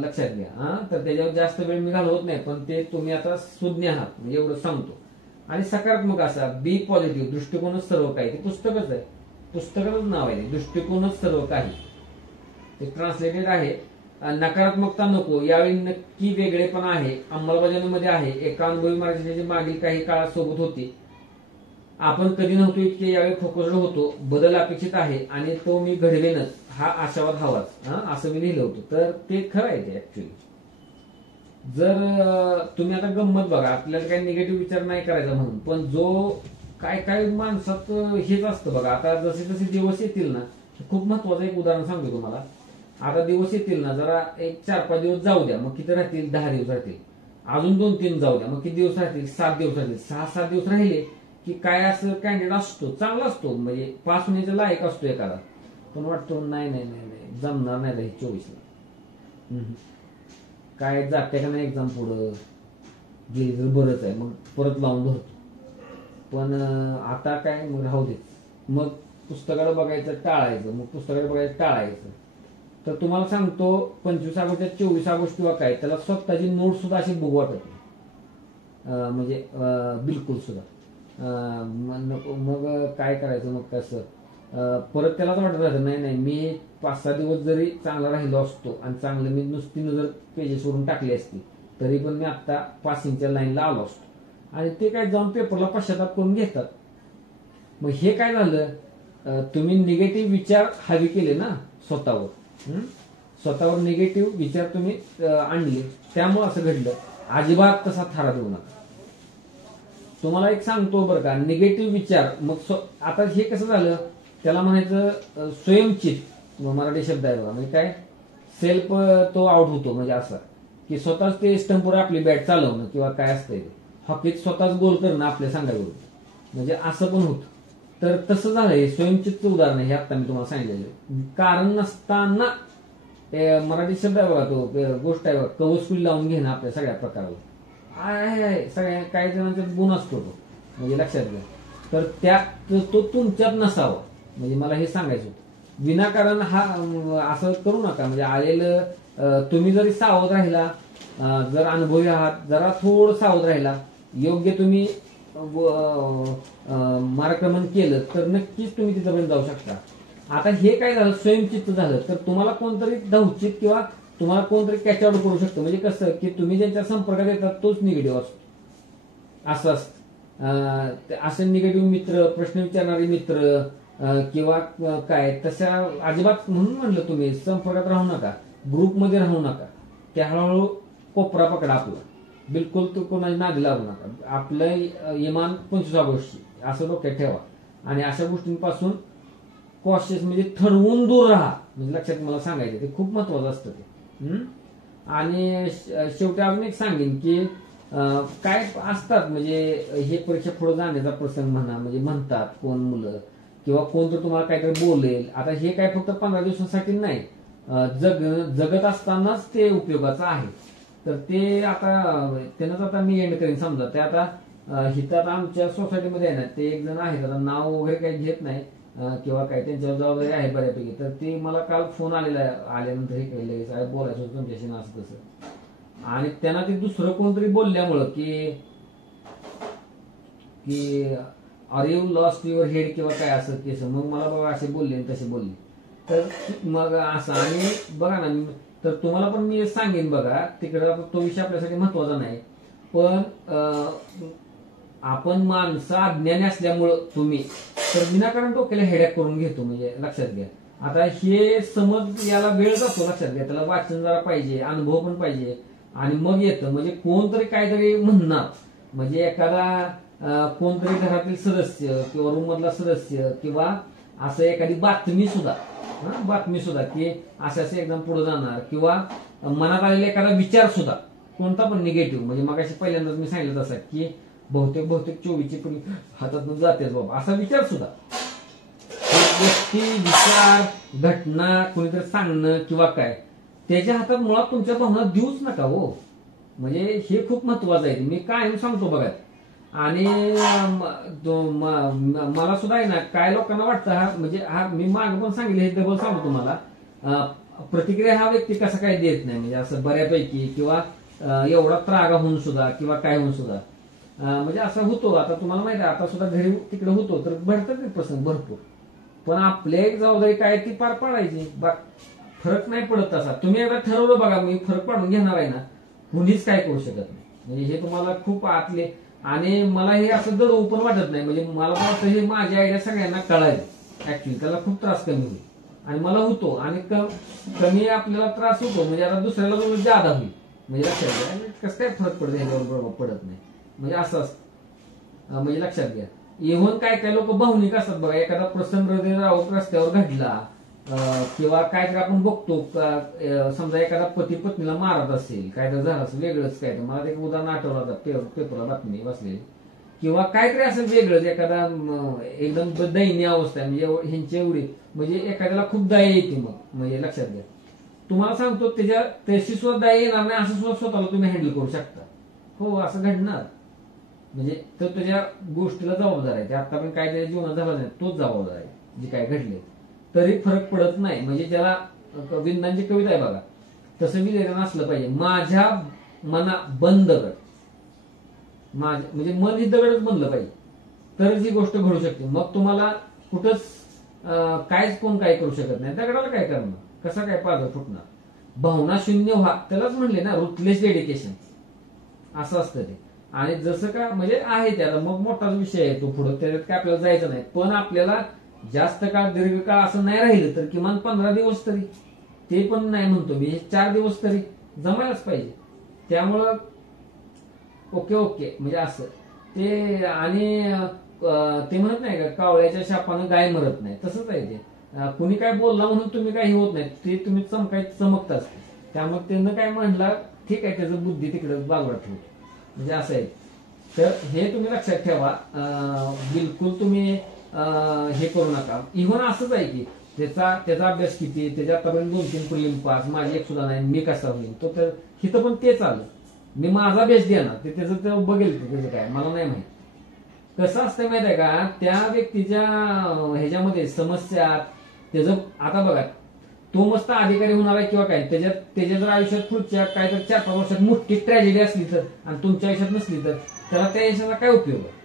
लक्षात घ्या. तर त्याच्यावर जास्त वेळ मी घालवत नाही, पण ते तुम्ही आता सुज्ञ आहात म्हणजे एवढं सांगतो. आणि सकारात्मक असा, बी पॉझिटिव्ह, दृष्टिकोनच सर्व काही. ते पुस्तकच आहे, पुस्तकाचंच नाव आहे, दृष्टिकोनच सर्व काही. ते ट्रान्सलेटेड आहे. नकारात्मकता नको, यावेळी नक्की वेगळेपणा आहे, अंमलबजावणीमध्ये आहे. एका अनुभवी मराठीचे मागील काही काळात सोबत होते, आपण कधी नव्हतो इतके यावेळी फोकस्ड होतो. बदल अपेक्षित आहे आणि तो मी घडवेनच, हा आशावाद हवाच, असं मी लिहिलं होतं. तर ते खरं आहे ते ऍक्च्युली. जर तुम्ही आता गंमत बघा, आपल्याला काही निगेटिव्ह विचार नाही करायचा म्हणून, पण जो काय काय माणसात हेच असतं बघा. आता जसे जसे दिवस येतील ना, खूप महत्वाचं एक उदाहरण सांगतो तुम्हाला. आता दिवस येतील ना, जरा एक 4-5 दिवस जाऊ द्या, मग किती राहतील, 10 दिवस राहतील. अजून 2-3 जाऊ द्या, मग किती दिवस राहतील, 7 दिवस राहतील. 6-7 दिवस राहिले की काय असं कॅन्डिडेट असतो, चांगला असतो, म्हणजे पास होण्याचा लायक असतो एखादा, पण वाटतो नाही नाही नाही नाही जमणार नाही रे 24ला, काय जाते का नाही एक्झाम पुढं, गेली तर बरंच आहे, मग परत लावून धरतो. पण आता काय, मग राहू दे, मग पुस्तकाला बघायचं टाळायचं, मग पुस्तकाला बघायचं टाळायचं. तर तुम्हाला सांगतो 25 ऑगस्ट 24 ऑगस्ट किंवा काय, त्याला स्वतःची नोट सुद्धा अशी बघू वाटत नाही, म्हणजे बिलकुल सुद्धा. मग काय करायचं, मग कसं परत त्यालाच वाटत राहतं नाही नाही मी 5-6 दिवस जरी चांगला राहिलो असतो आणि चांगलं मी नुसती नजर पेजेसवरून टाकली असती तरी पण मी आता पासिंगच्या लाईनला आलो असतो. आणि ते काय जाऊन पेपरला पश्चाताप करून घेतात. मग हे काय झालं, तुम्ही निगेटिव्ह विचार हवे केले ना स्वतःवर, स्वतःवर निगेटिव्ह विचार तुम्ही आणले, त्यामुळे असं घडलं. अजिबात तसा थारा देऊ नका. तुम्हाला एक सांगतो बरं का, निगेटिव्ह विचार, मग आता हे कसं झालं, त्याला म्हणायचं स्वयंचित, मराठी शब्द आहे बघा, म्हणजे काय सेल्फ तो आउट होतो, म्हणजे असं की स्वतःच ते स्टंपवर आपली बॅट चालवणं किंवा काय असतंय हॉकीत स्वतःच गोल करणं आपल्या सांगायवर, म्हणजे असं पण होतं. तर तसं झालंय, स्वयंचितचं उदाहरण आहे हे आता मी तुम्हाला सांगितलेलं. कारण नसताना मराठी शब्द आहे बघा, तो गोष्ट आहे बघा, कवचकुली लावून घेणं आपल्या सगळ्या प्रकाराला आहे, सगळ्या काही जणांचा गुण असतो तो, म्हणजे लक्षात घ्या. तर तो तुमच्यात नसावा, म्हणजे मला हे सांगायचं होतं. विनाकारण हा असं करू नका, म्हणजे आलेलं तुम्ही जरी सावध राहिला, जर अनुभवी आहात, जरा थोडं सावध राहिला, योग्य तुम्ही मार्गक्रमण केलं तर नक्कीच तुम्ही तिथपर्यंत जाऊ शकता. आता हे काय झालं, स्वयंचित्त झालं, तर तुम्हाला कोणतरी धावचित किंवा तुम्हाला कोणतरी कॅच करू शकतं. म्हणजे कसं की तुम्ही ज्यांच्या संपर्कात येतात तोच निगेटिव्ह असतो, असं असतं. असे निगेटिव्ह मित्र, प्रश्न विचारणारे मित्र किंवा काय तशा अजिबात, म्हणून म्हणलं तुम्ही संपर्कात राहू नका, ग्रुपमध्ये राहू नका. त्या हळूहळू कोपरा पकडा आपला, बिलकुल तो कोणाची नादी लागू नका. आपलं इमान 25 गोष्टी असं डोक्यात ठेवा आणि अशा गोष्टींपासून कॉशियस म्हणजे ठरवून दूर राहा. म्हणजे लक्षात मला सांगायचं ते खूप महत्वाचं असतं ते. आणि शेवटी अजून एक सांगेन की काय असतात म्हणजे हे परीक्षा पुढे जाण्याचा प्रसंग म्हणा, म्हणजे म्हणतात कोण मुलं किंवा कोण तर तुम्हाला काहीतरी बोलेल. आता हे काय फक्त 15 दिवसांसाठी नाही, जगत असतानाच ते उपयोगाचं आहे. तर ते आता त्यानंच आता मी एंड करेन. समजा ते आता हिथं आता आमच्या सोसायटीमध्ये आहे ना, ते एक जण आहेत, आता नाव वगैरे काही घेत नाही किंवा काय, त्यांच्यावर जबाबदारी आहे बऱ्यापैकी. तर ते मला काल फोन आल्यानंतर हे केलं बोलायचं होतं तुमच्याशी असं तसं, आणि त्यांना ते दुसरं कोणतरी बोलल्यामुळं की are you lost your head किंवा काय असं केस, मग मला बघा असे बोलले तसे बोलले. तर मग असं, आणि बघा ना, तर तुम्हाला पण मी सांगेन बघा, तिकडं तो विषय आपल्यासाठी महत्वाचा नाही, पण आपण माणसं अज्ञानी असल्यामुळं तुम्ही तर विनाकारण डोक्याला हेडॅक करून घेतो. म्हणजे लक्षात घ्या, आता हे समज याला वेळ जातो, लक्षात घ्या. त्याला वाचन जरा पाहिजे, अनुभव पण पाहिजे, आणि मग येतं म्हणजे कोणतरी काहीतरी म्हणणार. म्हणजे एखादा कोणतरी घरातील सदस्य किंवा रूम मधला सदस्य किंवा असं एखादी बातमी सुद्धा की असं एकदम पुढे जाणार, किंवा मनात आलेला एखादा विचार सुद्धा कोणता पण निगेटिव्ह, म्हणजे मग अशी पहिल्यांदाच मी सांगितलं तसं की बहुतेक 24ची पुढे हातातून जातेच बाबा, असा विचार सुद्धा, गोष्टी, विचार, घटना कोणीतरी सांगणं किंवा काय, त्याच्या हातात मुळात तुमच्या भावना देऊच नका हो. म्हणजे हे खूप महत्वाचं आहे, मी कायम सांगतो बघा. आणि मला सुद्धा आहे ना, काय लोकांना वाटतं म्हणजे मी मागे पण सांगितलं, हे डबल सांगतो तुम्हाला, प्रतिक्रिया हा व्यक्ती कसा काय देत नाही, म्हणजे असं बऱ्यापैकी, किंवा एवढा त्रागा होऊन सुद्धा किंवा काय होऊन सुद्धा, म्हणजे असं होतो. आता तुम्हाला माहिती आहे, आता सुद्धा घरी तिकडे होतो तर भरतात प्रसंग भरपूर, पण आपली एक जबाबदारी काय ती पार पाडायची. फरक नाही पडत तसा. तुम्ही एकदा ठरवलं बघा, मी फरक पाडून घेणार आहे ना, कुणीच काय करू शकत नाही. म्हणजे हे तुम्हाला खूप आतले, आणि मला हे असं दडवू पण वाटत नाही. म्हणजे मला वाटतं हे माझी आयडिया सगळ्यांना कळायला, ऍक्च्युली त्याला खूप त्रास कमी होईल, आणि मला होतो, आणि कमी आपल्याला त्रास होतो म्हणजे आता दुसऱ्याला जादा होईल. म्हणजे लक्षात घ्या, कसं काय फरक पडत याच्यावर प्रभाव पडत नाही. म्हणजे असं असतं, म्हणजे लक्षात घ्या. इव्हन काय लोक भावनिक असतात बघा, एखादा प्रसंग हृदयराव रस्त्यावर घडला किंवा काहीतरी आपण बघतो, समजा एखादा पती पत्नीला मारत असेल, काय तर झालं असेल वेगळंच, काय तर मला एक उदाहरण आठवलं होतं, पेपरला बातमी वाचलेली, किंवा काहीतरी असेल वेगळंच, एखादा एकदम दयनीय अवस्था आहे, म्हणजे ह्यांची एवढी, म्हणजे एखाद्याला खूप दया येते. मग म्हणजे लक्षात घ्या, तुम्हाला सांगतो त्याची सुद्धा दया येणार नाही, असं सुद्धा स्वतःला तुम्ही हँडल करू शकता. हो, असं घडणार. म्हणजे तो त्याच्या गोष्टीला जबाबदार आहे, ते आता पण काय त्याच्या जीवनात झालं नाही, तोच जबाबदार आहे, जे काय घडले तरी फरक पडत नाही. म्हणजे ज्याला विंदांची कविता आहे बघा, तसं विलेखन असलं पाहिजे. माझ्या मना बंद कर, म्हणजे मन ही दगडच बनलं पाहिजे, तरच ही गोष्ट घडू शकते. मग तुम्हाला कुठंच कायच कोण काय करू शकत नाही. दगडाला काय करणार, कसा काय पाजर फुटणार. भावना शून्य व्हा, त्यालाच म्हणले ना रुथलेस डेडिकेशन, असं असतं ते. आणि जसं का म्हणजे आहे त्याला मग मोठाच विषय आहे तो पुढे, त्याच्यात काय आपल्याला जायचं नाही. पण आपल्याला जास्त काळ दीर्घकाळ असं नाही राहिलं तर किमान 15 दिवस तरी, ते पण नाही म्हणतो मी, 4 दिवस तरी जमायलाच पाहिजे. त्यामुळं ओके म्हणजे असं ते. आणि ते म्हणत नाही का, कावळ्याच्या शापानं गाय मरत नाही, तसंच आहे ते. कुणी काय बोलला म्हणून तुम्ही काही होत नाही, ते तुम्ही चमकताच. त्यामुळे त्यानं काय म्हणला, ठीक आहे, त्याचं बुद्धी तिकडे बाजूला ठेवतो, म्हणजे असं आहे. तर हे तुम्ही लक्षात ठेवा, बिलकुल तुम्ही हे करू नका. इव्हन असंच आहे की त्याचा अभ्यास किती, त्याच्या आतापर्यंत 2-3 प्रिलिम पास, माझी एक सुद्धा नाही, मी कसा होईल तो. तर हिथं पण तेच आलं, मी माझा बेस देणार, ते त्याचं ते बघेल, त्याचं काय मला नाही माहित. कसं असतं माहित आहे का, त्या व्यक्तीच्या ह्याच्यामध्ये समस्या त्याचं, आता बघा तो मस्त अधिकारी होणार आहे किंवा काय, त्याच्या जर आयुष्यात पुढच्या काय तर 4-5 वर्षात मोठी ट्रॅजेडी असली तर, आणि तुमच्या आयुष्यात नसली तर त्याला त्या यशाचा काय उपयोग आहे.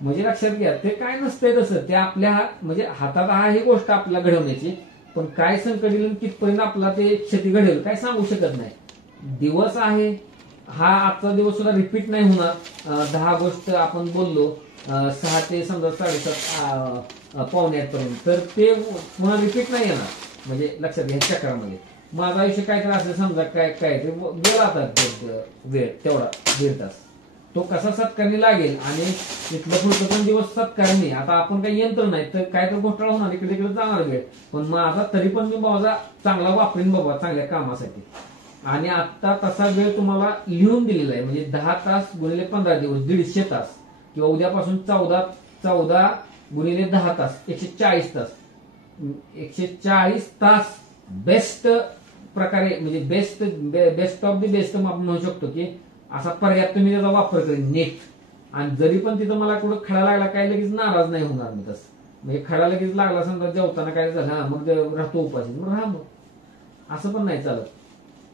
म्हणजे लक्षात घ्या, ते काय नसतंय तसं, ते आपल्या म्हणजे हातात आहे ही गोष्ट आपल्याला घडवण्याची, पण काय संकट येईल कितपर्यंत आपला ते क्षती घडेल काय सांगू शकत नाही. दिवस आहे हा, आजचा दिवस सुद्धा रिपीट नाही होणार. 10 गोष्ट आपण बोललो 6 ते समजा 7:30 पावणे 8 पर्यंत, तर ते पुन्हा रिपीट नाही येणार. म्हणजे लक्षात घ्या चक्रामध्ये माझं आयुष्य काय तर असं समजा काय काय ते गेला आता वेळ तेवढा 1.5 तास, तो कसा सत्कारणी लागेल आणि तिथलं पुढचं पण दिवस सत्कारणी. आता आपण काही यंत्र नाही तर काय तर घोटाळा होणार, इकडे तिकडे जाणार वेळ, पण माझा तरी पण मी माझा चांगला वापरेन बाबा चांगल्या कामासाठी. आणि आता तसा वेळ तुम्हाला लिहून दिलेला आहे, म्हणजे 10 तास गुणिले 15 दिवस 150 तास, किंवा उद्यापासून 14 गुणिले 10 तास 140 तास. 140 तास बेस्ट प्रकारे, म्हणजे बेस्ट ऑफ द बेस्ट आपण म्हणू शकतो की असा पर्याप्त मी त्याचा वापर करेन नेट. आणि जरी पण तिथं मला कुठं खडा लागला काय लगेच नाराज नाही होणार मी तसं. म्हणजे खडा लगेच लागला समजा जेवताना काय झालं हा मग राहतो उपाशी, मग राहा मग असं पण नाही चालत.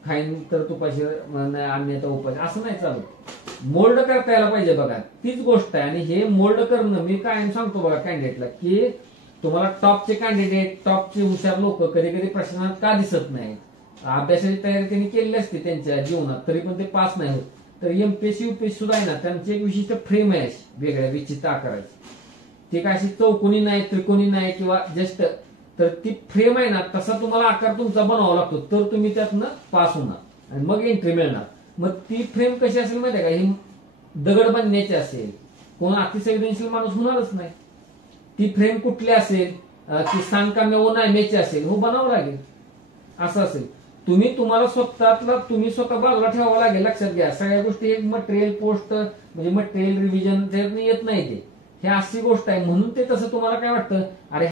खाईन तर तुपाशी अन्यथा उपाशी असं नाही चालत. मोल्ड करता यायला पाहिजे बघा, तीच गोष्ट आहे. आणि हे मोल्ड करणं मी कायम सांगतो बघा कॅन्डिडेटला की तुम्हाला टॉपचे कॅन्डिडेट टॉपचे हुशार लोक कधी कधी प्रशासनात का दिसत नाही. अभ्यासाची तयारी त्यांनी केलेली असते त्यांच्या जीवनात, तरी पण ते पास नाही होत. तर एमपीएससी युपीएससी सुद्धा आहे ना, त्यांची एक विशिष्ट फ्रेम आहे वेगळ्या विचित्र आकाराची. ती काय अशी चौकोनी नाही त्रिकोणी नाही किंवा जस्ट, तर ती फ्रेम आहे ना तसा तुम्हाला आकार तुमचा बनावा लागतो, तर तुम्ही त्यातनं पास होणार आणि मग एंट्री मिळणार. मग ती फ्रेम कशी असेल माहिती आहे का, ही दगड बनण्याची असेल, कोण अतिसंवेदनशील माणूस होणारच नाही. ती फ्रेम कुठली असेल, ती सांगकाम्य ओ नायमेची असेल, हो बनावं लागेल असं असेल. तुम्हाला तुम्ही स्वतः बाजूला ठेवावं लागेल. लक्षात घ्या सगळ्या गोष्टी एक मटेरियल पोस्ट म्हणजे मटेरियल रिव्हिजन येत नाही ते, हे अशी गोष्ट आहे. म्हणून ते तसं तुम्हाला काय वाटतं अरे